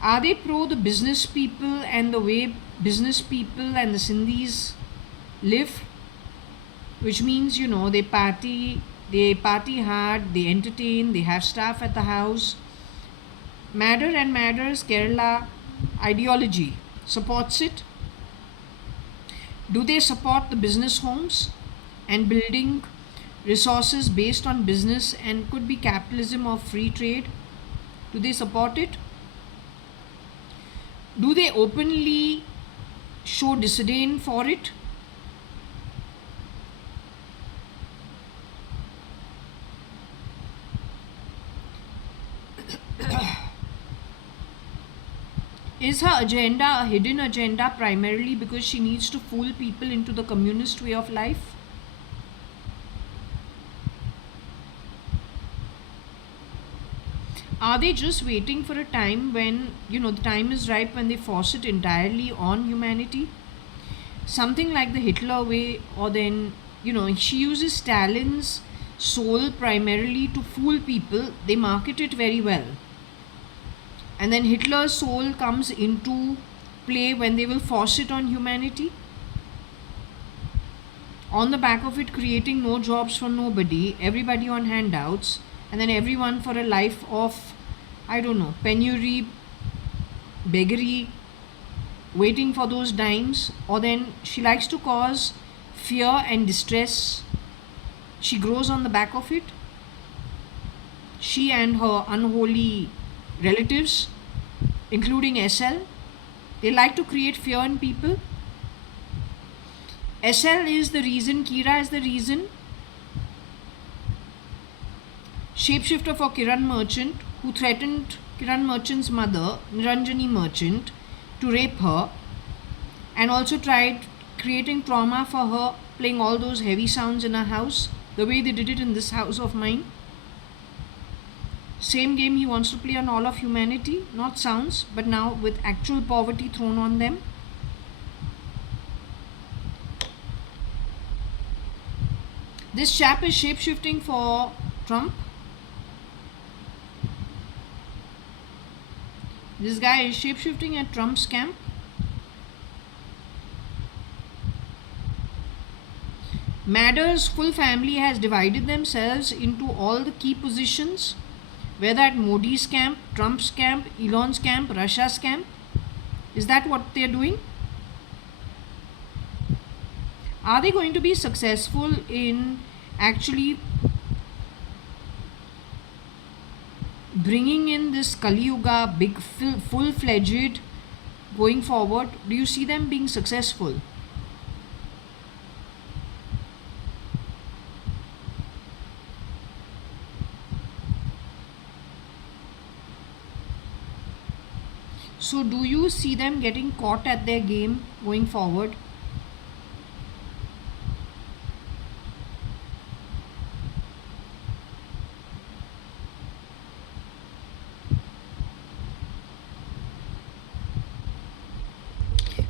Are they pro the business people and the way business people and the Sindhis live? Which means, they party hard, they entertain, they have staff at the house. Matter and Matter's Kerala ideology supports it. Do they support the business homes and building resources based on business and could be capitalism or free trade? Do they support it? Do they openly show disdain for it? Is her agenda a hidden agenda primarily because she needs to fool people into the communist way of life? Are they just waiting for a time when, the time is ripe when they force it entirely on humanity? Something like the Hitler way, or then, she uses Stalin's soul primarily to fool people. They market it very well. And then Hitler's soul comes into play when they will force it on humanity. On the back of it, creating no jobs for nobody, everybody on handouts, and then everyone for a life of, penury, beggary, waiting for those dimes. Or then she likes to cause fear and distress. She grows on the back of it. She and her unholy relatives, including SL, they like to create fear in people. SL is the reason, Kira is the reason. Shapeshifter for Kiran Merchant, who threatened Kiran Merchant's mother, Niranjani Merchant, to rape her, and also tried creating trauma for her, playing all those heavy sounds in her house, the way they did it in this house of mine. Same game he wants to play on all of humanity, not sounds, but now with actual poverty thrown on them. This chap is shapeshifting for Trump. This guy is shapeshifting at Trump's camp. Madder's full family has divided themselves into all the key positions, whether at Modi's camp, Trump's camp, Elon's camp, Russia's camp. Is that what they're doing? Are they going to be successful in actually bringing in this Kali Yuga, big, full-fledged going forward? Do you see them being successful? So do you see them getting caught at their game going forward?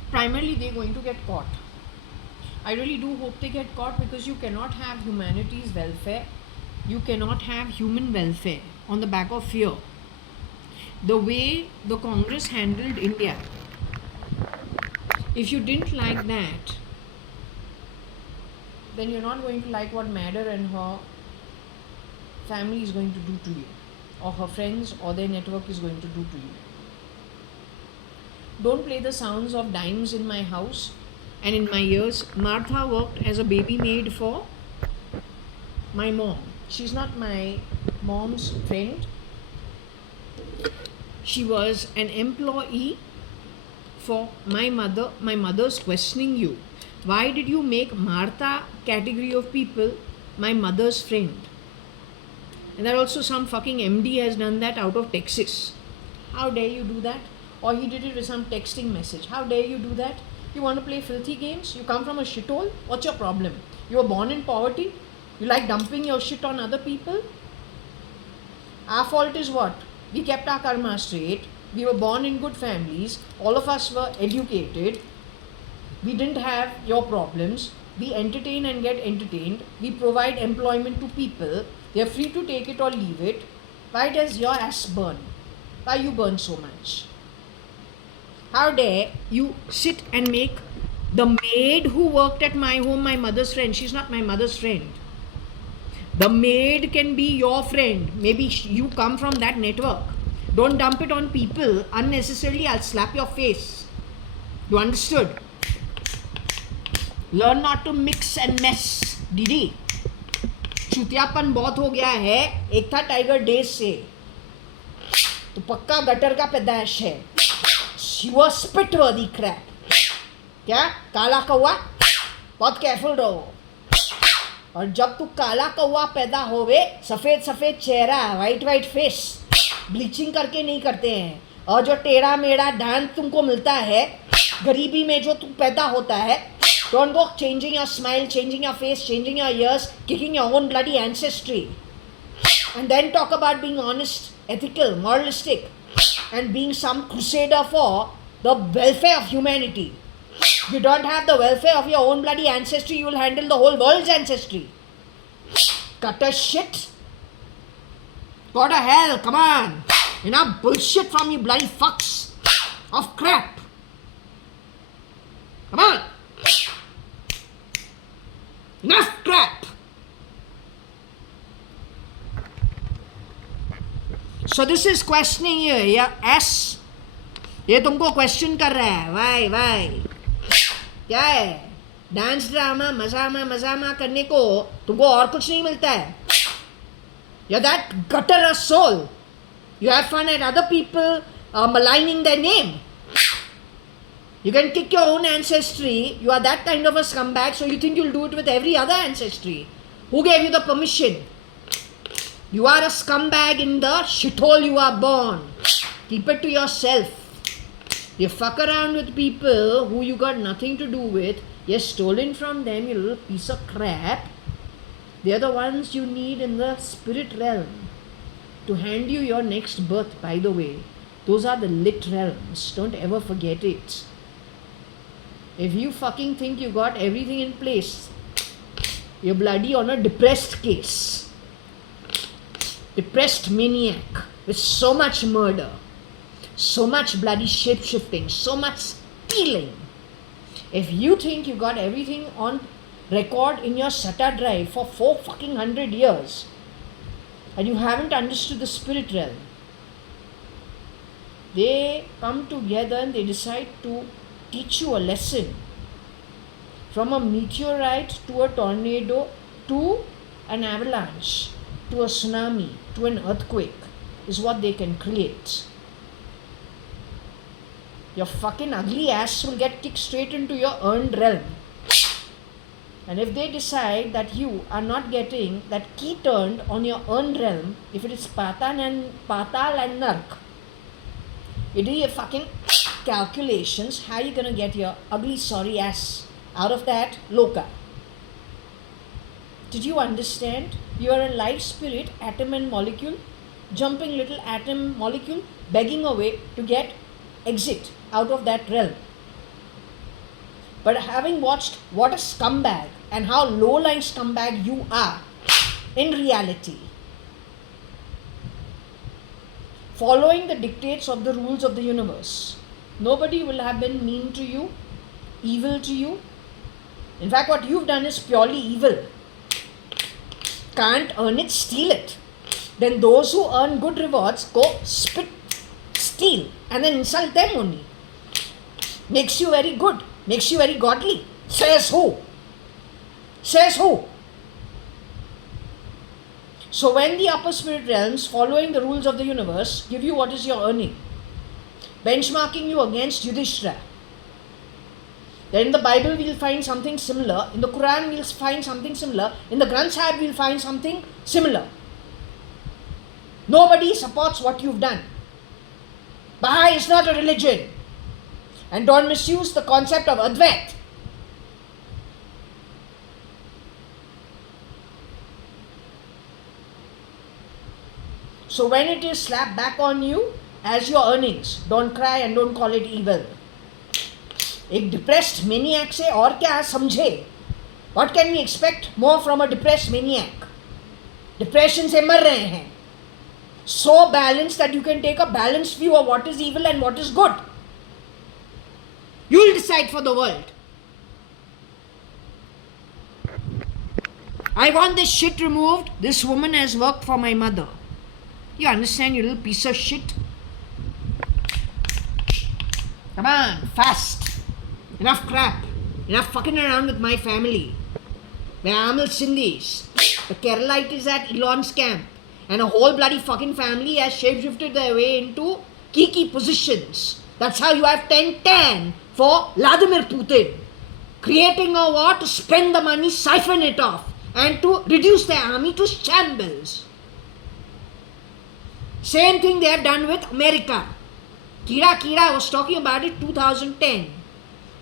Primarily they're going to get caught. I really do hope they get caught, because you cannot have humanity's welfare, you cannot have human welfare on the back of fear. The way the Congress handled India, if you didn't like that, then you're not going to like what Madder and her family is going to do to you, or her friends or their network is going to do to you. Don't play the sounds of dimes in my house and in my ears. Martha worked as a baby maid for my mom. She's not my mom's friend. She was an employee for my mother. My mother's questioning you. Why did you make Martha category of people my mother's friend? And that also some fucking MD has done that out of Texas. How dare you do that? Or he did it with some texting message. How dare you do that? You want to play filthy games? You come from a shithole? What's your problem? You were born in poverty? You like dumping your shit on other people? Our fault is what? We kept our karma straight. We were born in good families. All of us were educated. We didn't have your problems. We entertain and get entertained. We provide employment to people. They are free to take it or leave it. Why does your ass burn? Why you burn so much? How dare you sit and make the maid who worked at my home my mother's friend? She's not my mother's friend. The maid can be your friend. Maybe you come from that network. Don't dump it on people unnecessarily. I'll slap your face. You understood? Learn not to mix and mess, Didi. चुतियापन बहुत हो गया है. एक था tiger days से, तो पक्का gutter का पैदाइश है. You were spit-worthy crap. क्या? काला कौवा? बहुत केयरफुल रहो. और जब तू काला कौवा पैदा होवे, सफ़ेद सफ़ेद चेहरा, वाइट वाइट फेस, ब्लीचिंग करके नहीं करते हैं. और जो टेढ़ा मेढ़ा डांस तुमको मिलता है गरीबी में, जो तू पैदा होता है, don't go changing your smile, changing your face, changing your ears, kicking your own bloody ancestry, and then talk about being honest, ethical, moralistic, and being some crusader for the welfare of humanity. You don't have the welfare of your own bloody ancestry, you will handle the whole world's ancestry. Cutter shit. Go to hell, come on. Enough bullshit from you bloody fucks of crap. Come on. Enough crap. So this is questioning you, yeah, S. ये तुमको question कर रहा है. Y क्या है? Dance drama मजामा करने को तुमको और कुछ नहीं मिलता है. You're that gutterer soul. You have fun at other people maligning their name. You can kick your own ancestry. You are that kind of a scumbag, so you think you'll do it with every other ancestry. Who gave you the permission? You are a scumbag in the shithole you are born. Keep it to yourself. You fuck around with people who you got nothing to do with. You're stolen from them, you little piece of crap. They're the ones you need in the spirit realm to hand you your next birth, by the way. Those are the lit realms. Don't ever forget it. If you fucking think you got everything in place, you're bloody on a depressed case. Depressed maniac with so much murder, so much bloody shape-shifting, so much stealing. If you think you got everything on record in your SATA drive for 400 years and you haven't understood the spirit realm, they come together and they decide to teach you a lesson. From a meteorite to a tornado to an avalanche to a tsunami to an earthquake is what they can create. Your fucking ugly ass will get kicked straight into your earned realm. And if they decide that you are not getting that key turned on your earned realm, if it is Patal and Nark, you do your fucking calculations, how are you gonna get your ugly sorry ass out of that loka? Did you understand? You are a light spirit, atom and molecule, jumping little atom molecule, begging away to get exit out of that realm. But having watched what a scumbag and how low-lying scumbag you are in reality, following the dictates of the rules of the universe, nobody will have been mean to you, evil to you. In fact, what you've done is purely evil. Can't earn it, steal it. Then those who earn good rewards go spit, steal, and then insult them only. Makes you very good. Makes you very godly. Says who? Says who? So when the upper spirit realms, following the rules of the universe, give you what is your earning, benchmarking you against Yudhishthira, then in the Bible we'll find something similar, in the Quran we'll find something similar, in the Granth Sahib we'll find something similar. Nobody supports what you've done. Baha'i is not a religion. And don't misuse the concept of Advait. So when it is slapped back on you as your earnings, don't cry and don't call it evil. एक depressed maniac से और क्या समझे? What can we expect more from a depressed maniac? Depression से मर रहे हैं. So balanced that you can take a balanced view of what is evil and what is good. You'll decide for the world. I want this shit removed. This woman has worked for my mother. You understand, you little piece of shit? Come on, fast. Enough crap. Enough fucking around with my family. The Amal Sindhis. The Keralites at Elon's camp. And a whole bloody fucking family has shapeshifted their way into key positions. That's how you have 10-10 for Vladimir Putin. Creating a war to spend the money, siphon it off, and to reduce their army to shambles. Same thing they have done with America. Kira was talking about it 2010.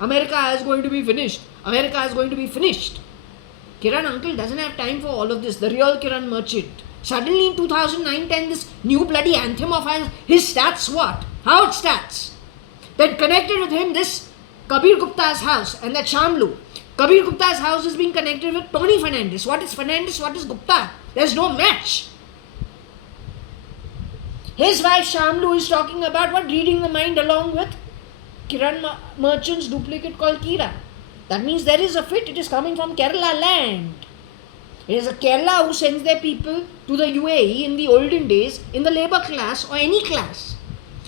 America is going to be finished. America is going to be finished. Kiran uncle doesn't have time for all of this. The real Kiran merchant. Suddenly in 2009-10, this new bloody anthem of his starts what? How it starts? Then connected with him this Kabir Gupta's house and that Shamlu. Kabir Gupta's house is being connected with Tony Fernandez. What is Fernandez? What is Gupta? There's no match. His wife Shamlu is talking about what? Reading the mind along with Kiran Merchant's duplicate called Kira. That means there is a fit. It is coming from Kerala land. It is a Kerala who sends their people to the UAE in the olden days in the labor class or any class.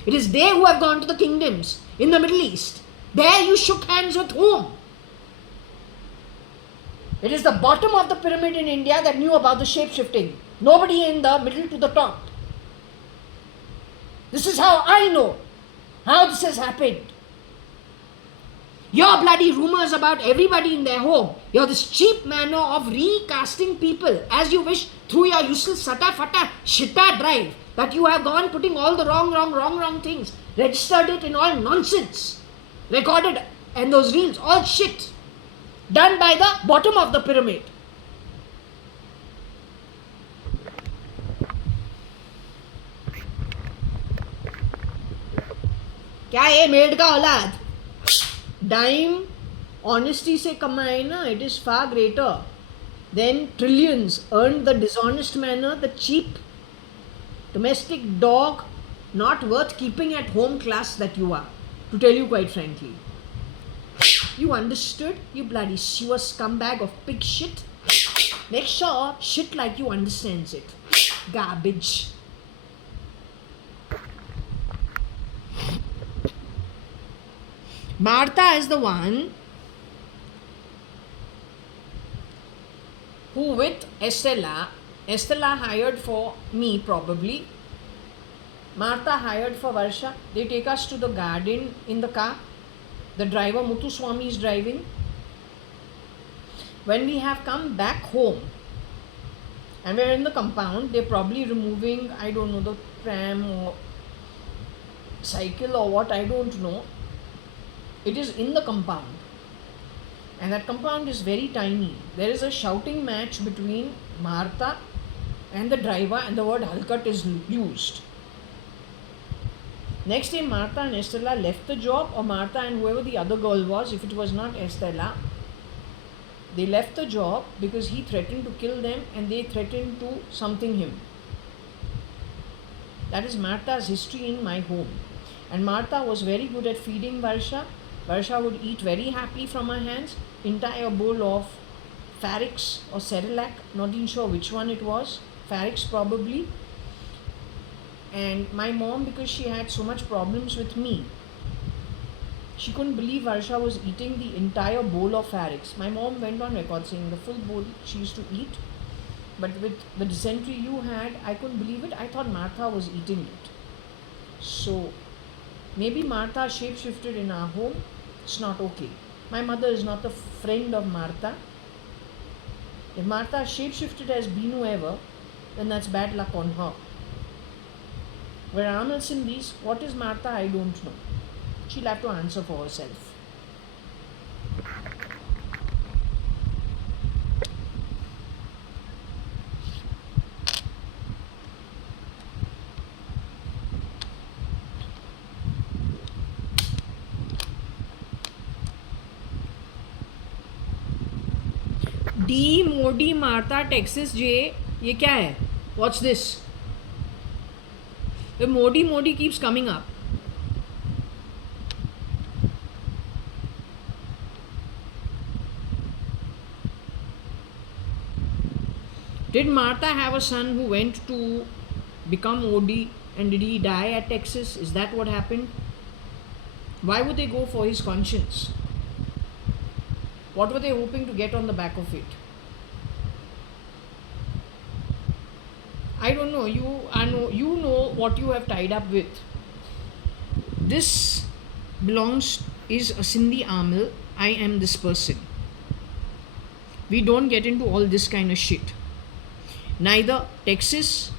It is they who have gone to the kingdoms in the Middle East. There you shook hands with whom? It is the bottom of the pyramid in India that knew about the shape shifting. Nobody in the middle to the top. This is how I know how this has happened. Your bloody rumors about everybody in their home. You're this cheap manner of recasting people as you wish through your useless sata fata shita drive that you have gone putting all the wrong things. Registered it in all nonsense. Recorded and those reels, all shit. Done by the bottom of the pyramid. क्या ये made का औलाद dime honesty से कमाए ना it is far greater than trillions earn the dishonest manner the cheap domestic dog not worth keeping at home class that you are, to tell you quite frankly. You understood, you bloody sewer scumbag of pig shit? Make sure shit like you understands it. Garbage. Martha is the one who with Estella hired for me probably. Martha hired for Varsha. They take us to the garden in the car. The driver Muthuswamy is driving. When we have come back home and we're in the compound, they're probably removing, I don't know, the pram or cycle or what, I don't know. It is in the compound. And that compound is very tiny. There is a shouting match between Martha and the driver, and the word Halkat is used. Next day, Martha and Estella left the job, or Martha and whoever the other girl was, if it was not Estella, they left the job because he threatened to kill them and they threatened to something him. That is Martha's history in my home. And Martha was very good at feeding Varsha. Varsha would eat very happily from her hands, entire bowl of Farix or Cerelac, not even sure which one it was, Farix probably. And my mom, because she had so much problems with me, she couldn't believe Varsha was eating the entire bowl of Farix. My mom went on record saying the full bowl she used to eat, but with the dysentery you had, I couldn't believe it. I thought Martha was eating it. So maybe Martha shapeshifted in our home. It's not okay. My mother is not a friend of Martha. If Martha shapeshifted as Binu ever, then that's bad luck on her. Where Amal Sindhis, what is Martha? I don't know. She'll have to answer for herself. D Modi Martha Texas J. ये क्या है? What's this? The Modi keeps coming up. Did Martha have a son who went to become OD, and did he die at Texas? Is that what happened? Why would they go for his conscience? What were they hoping to get on the back of it? I don't know. You know what you have tied up with. This is a Sindhi Amal. I am this person. We don't get into all this kind of shit. Neither Texas,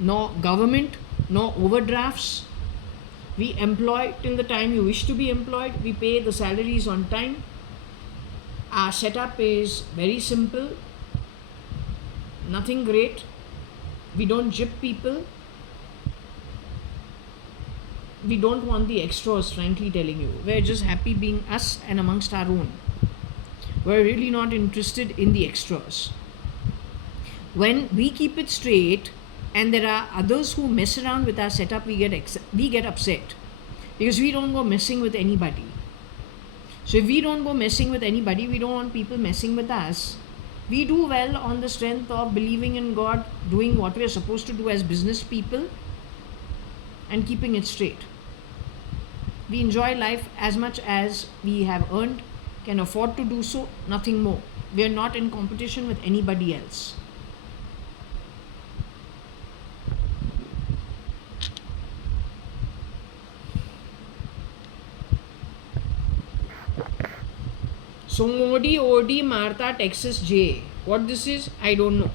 nor government, nor overdrafts. We employ till the time you wish to be employed. We pay the salaries on time. Our setup is very simple. Nothing great. We don't jip people. We don't want the extras, frankly telling you. We're just happy being us and amongst our own. We're really not interested in the extras. When we keep it straight and there are others who mess around with our setup, we get upset because we don't go messing with anybody. So if we don't go messing with anybody, we don't want people messing with us. We do well on the strength of believing in God, doing what we are supposed to do as business people, and keeping it straight. We enjoy life as much as we have earned, can afford to do so, nothing more. We are not in competition with anybody else. So Modi, OD, Martha, Texas, J. What this is, I don't know.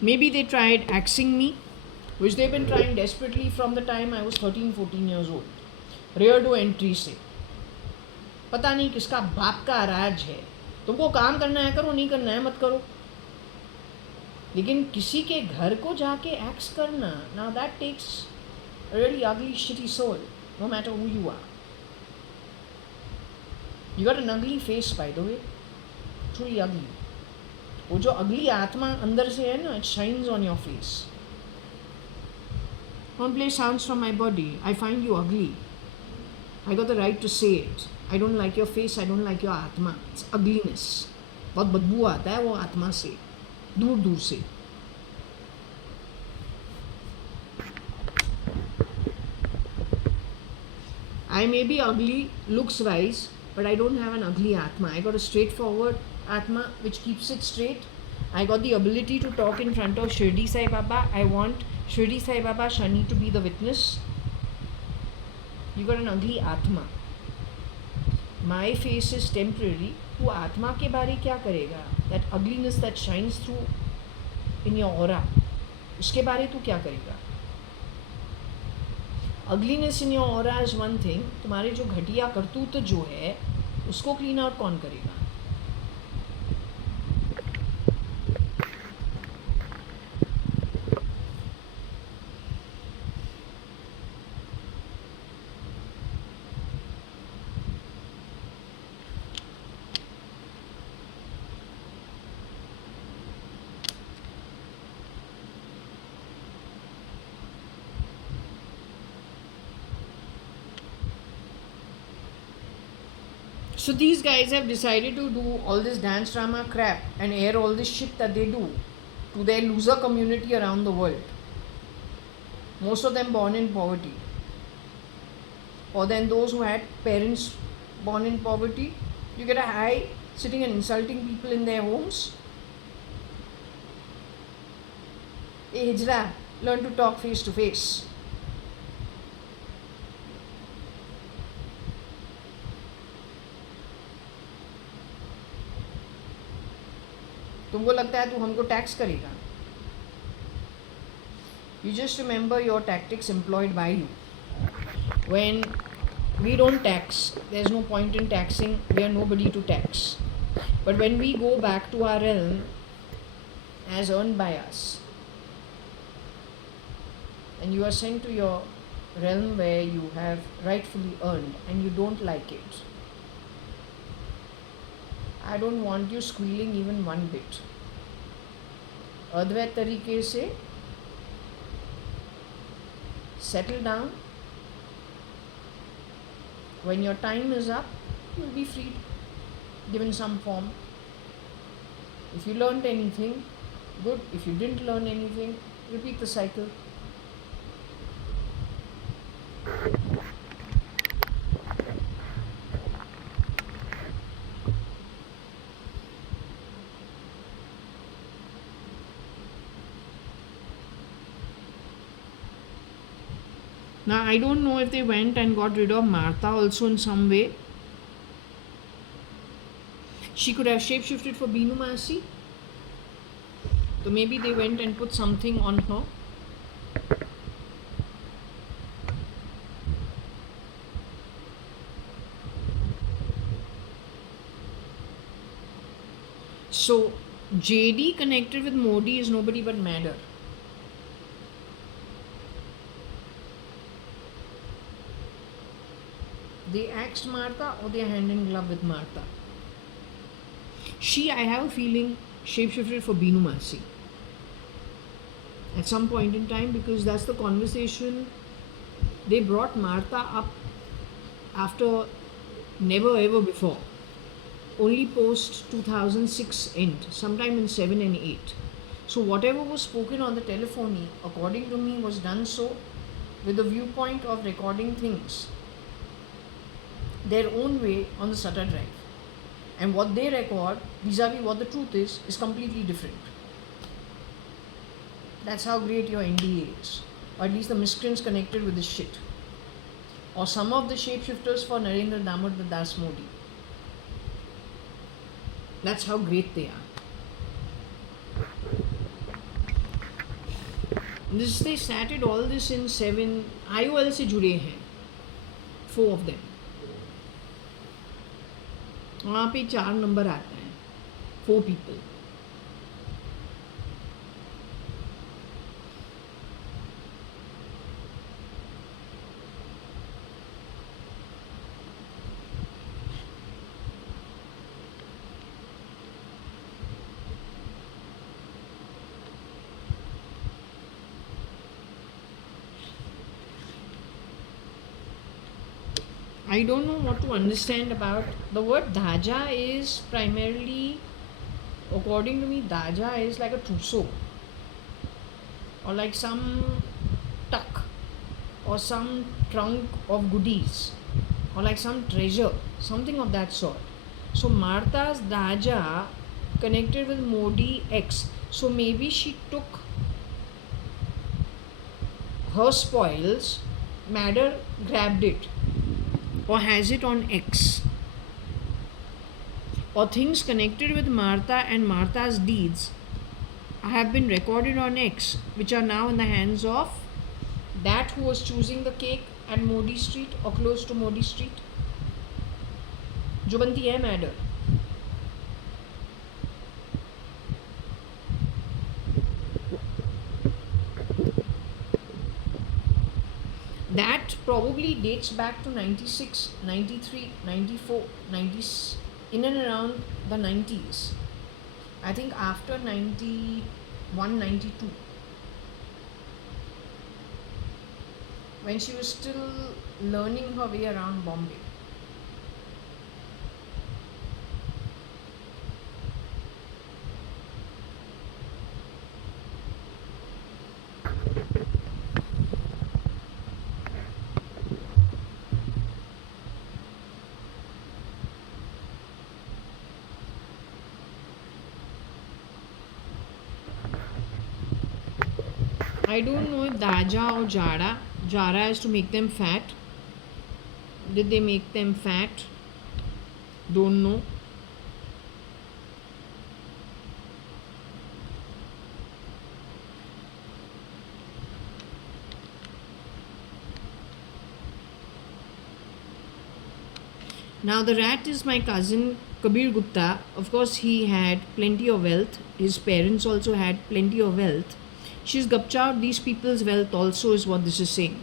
Maybe they tried axing me, which they've been trying desperately from the time I was 13-14 years old. Rear door entry से. पता नहीं किसका बाप का राज है. तुमको काम करना है करो, नहीं करना है मत करो. लेकिन किसी के घर को जाके एक्स करना, now that takes a really ugly shitty soul, no matter who you are. You got an ugly face, by the way. Truly ugly. वो जो अगली आत्मा अंदर से है ना, it shines on your face. Don't play sounds from my body. I find you ugly. I got the right to say it. I don't like your face. I don't like your आत्मा. It's ugliness. बहुत बदबू आता है वो आत्मा से, दूर दूर से. I may be ugly looks wise, but I don't have an ugly atma. I got a straightforward atma which keeps it straight. I got the ability to talk in front of Shirdi Sai Baba. I want Shirdi Sai Baba Shani to be the witness. You got an ugly atma. My face is temporary. तू आत्मा के बारे क्या करेगा? That ugliness that shines through in your aura, उसके बारे तू क्या करेगा? Ugliness in your aura is one thing. तुम्हारे जो घटिया करतूत जो है उसको क्लीन आउट कौन करेगा? So these guys have decided to do all this dance drama crap and air all this shit that they do to their loser community around the world. Most of them born in poverty. Or then those who had parents born in poverty. You get a high sitting and insulting people in their homes. Hey Hijra, learn to talk face to face. तुमको लगता है तू हमको tax करेगा? You just remember your tactics employed by you. When we don't tax, there's no point in taxing. We are nobody to tax. But when we go back to our realm as earned by us, and you are sent to your realm where you have rightfully earned and you don't like it, I don't want you squealing even one bit. अद्वैत तरीके से settle down. When your time is up, you'll be freed, given some form. If you learned anything, good. If you didn't learn anything, repeat the cycle. Now, I don't know if they went and got rid of Martha also in some way. She could have shapeshifted for Binu Masi. So maybe they went and put something on her. So JD connected with Modi is nobody but Madder. They axed Martha or they are hand in glove with Martha. She, I have a feeling, shapeshifted for Binu Masi at some point in time, because that's the conversation. They brought Martha up after never ever before. Only post 2006 end, sometime in 7 and 8. So whatever was spoken on the telephony, according to me, was done so with the viewpoint of recording things their own way on the Sata drive. And what they record vis-a-vis what the truth is completely different. That's how great your NDA is. Or at least the miscreants connected with this shit. Or some of the shapeshifters for Narendra Damodar Das Modi. That's how great they are. They started all this in 7 IOL से जुड़े हैं, 4 of them. वहाँ पे 4 number आता है, 4 people. I don't know what to understand about the word Dhaja. Is primarily, according to me, Dhaja is like a trousseau or like some tuck or some trunk of goodies or like some treasure, something of that sort. So Martha's Dhaja connected with Modi X. So maybe she took her spoils, Madder grabbed it or has it on X, or things connected with Martha and Martha's deeds have been recorded on X, which are now in the hands of that who was choosing the cake at Modi Street or close to Modi Street. जो बनती है Madder. That probably dates back to 96, 93, 94, 90s, in and around the 90s. I think after 91, 92. When she was still learning her way around Bombay. I don't know if Daja or Jara. Jara is to make them fat. Did they make them fat? Don't know. Now the rat is my cousin Kabir Gupta. Of course, he had plenty of wealth. His parents also had plenty of wealth. She's gupcha these people's wealth also, is what this is saying.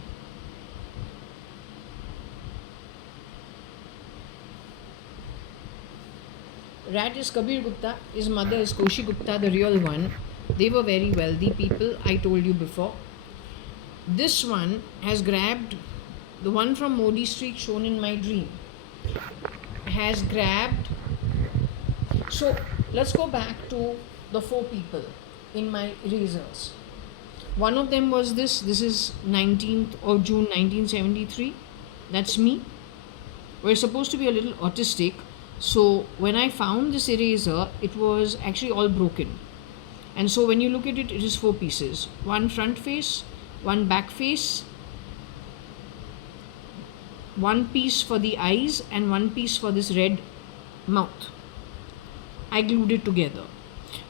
Rat is Kabir Gupta. His mother is Koshi Gupta, the real one. They were very wealthy people, I told you before. This one has grabbed, the one from Modi Street shown in my dream, has grabbed. So let's go back to the 4 people in my erasers. One of them was this is 19th of June 1973. That's me. We're supposed to be a little autistic. So when I found this eraser, it was actually all broken. And so when you look at it, it is 4 pieces. One front face, one back face, one piece for the eyes, and one piece for this red mouth. I glued it together.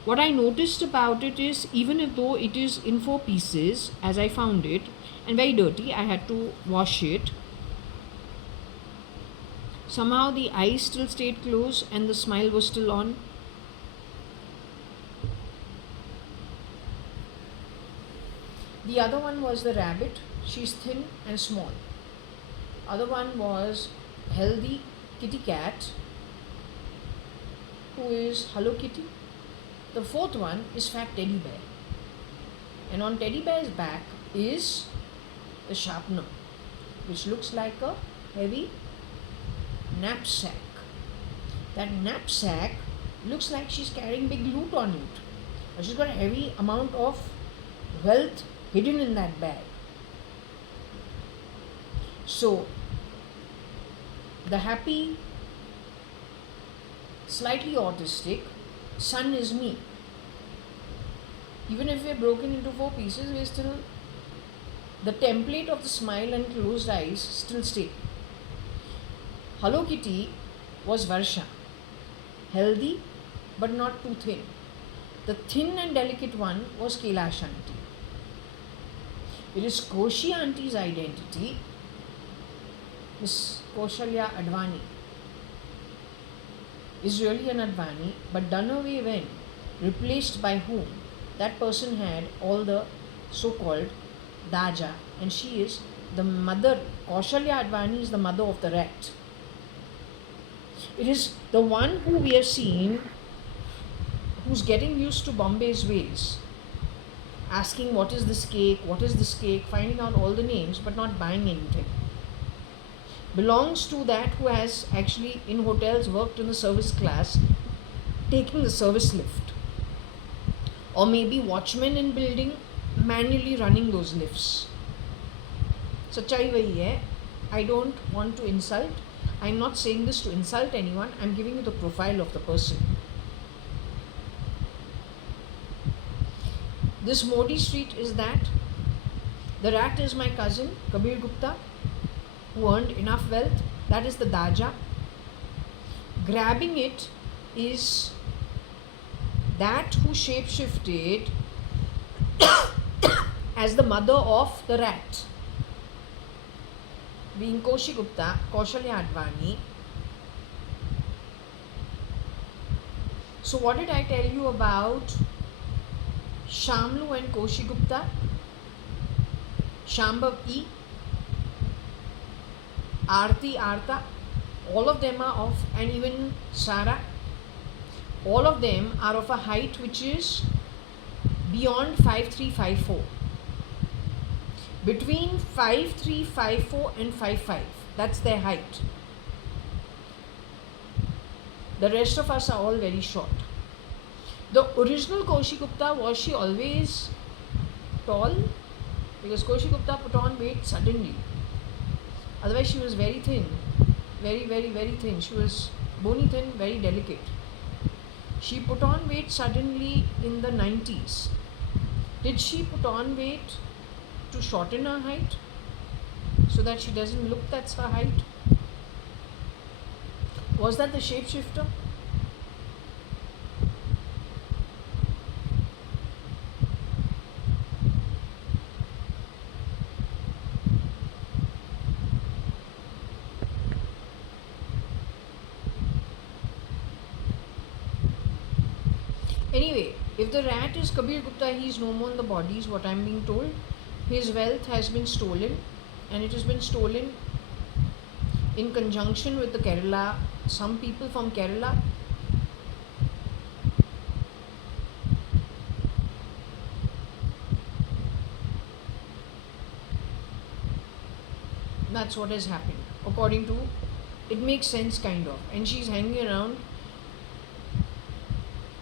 What I noticed about it is, even though it is in 4 pieces, as I found it, and very dirty, I had to wash it. Somehow the eyes still stayed closed and the smile was still on. The other one was the rabbit. She's thin and small. Other one was healthy kitty cat, who is Hello Kitty. The 4th one is fat teddy bear. And on teddy bear's back is the sharpener, which looks like a heavy knapsack. That knapsack looks like she's carrying big loot on it. But she's got a heavy amount of wealth hidden in that bag. So the happy, slightly autistic son is me. Even if we're broken into 4 pieces, we're still, the template of the smile and closed eyes still stay. Hello Kitty was Varsha, healthy but not too thin. The thin and delicate one was Kailash auntie. It is Koshi auntie's identity, Miss Jaya.ADVANI, is really an Advani, but done away when, replaced by whom? That person had all the so-called Daja, and she is the mother. Jaya.ADVANI is the mother of the rat. It is the one who we have seen who's getting used to Bombay's ways, asking what is this cake, finding out all the names but not buying anything. Belongs to that who has actually in hotels worked in the service class, taking the service lift, or maybe watchmen in building manually running those lifts. Sachai wahi hai. I don't want to insult. I'm not saying this to insult anyone. I'm giving you the profile of the person. This Modi Street is that. The rat is my cousin Kabir Gupta, who earned enough wealth. That is the Daja. Grabbing it is that who shapeshifted as the mother of the rat, being Koshi Gupta, Jaya.ADVANI. So what did I tell you about Shamlu and Koshi Gupta? Shambhav E, Aarti Arta, all of them are of, and even Sara, all of them are of a height which is beyond 5354. Between 5354 and 55, that's their height. The rest of us are all very short. The original Koshi Gupta, was she always tall? Because Koshi Gupta put on weight suddenly. Otherwise she was very thin. Very, very, very thin. She was bony thin, very delicate. She put on weight suddenly in the 90s. Did she put on weight to shorten her height so that she doesn't look that's her height? Was that the shapeshifter? Anyway, if the rat is Kabir Gupta, he is no more in the body, is what I am being told. His wealth has been stolen, and it has been stolen in conjunction with the Kerala, some people from Kerala. That's what has happened. According to, it makes sense kind of. And she's hanging around,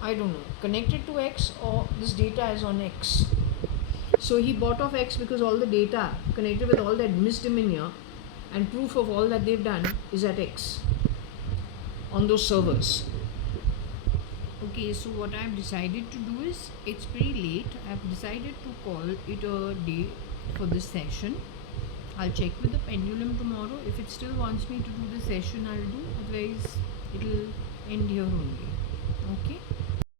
I don't know, connected to X, or this data is on X. So he bought off X because all the data connected with all that misdemeanor and proof of all that they've done is at X on those servers. Okay, so what I've decided to do is, it's pretty late. I've decided to call it a day for this session. I'll check with the pendulum tomorrow. If it still wants me to do the session, I'll do. Otherwise, it'll end here only. Okay.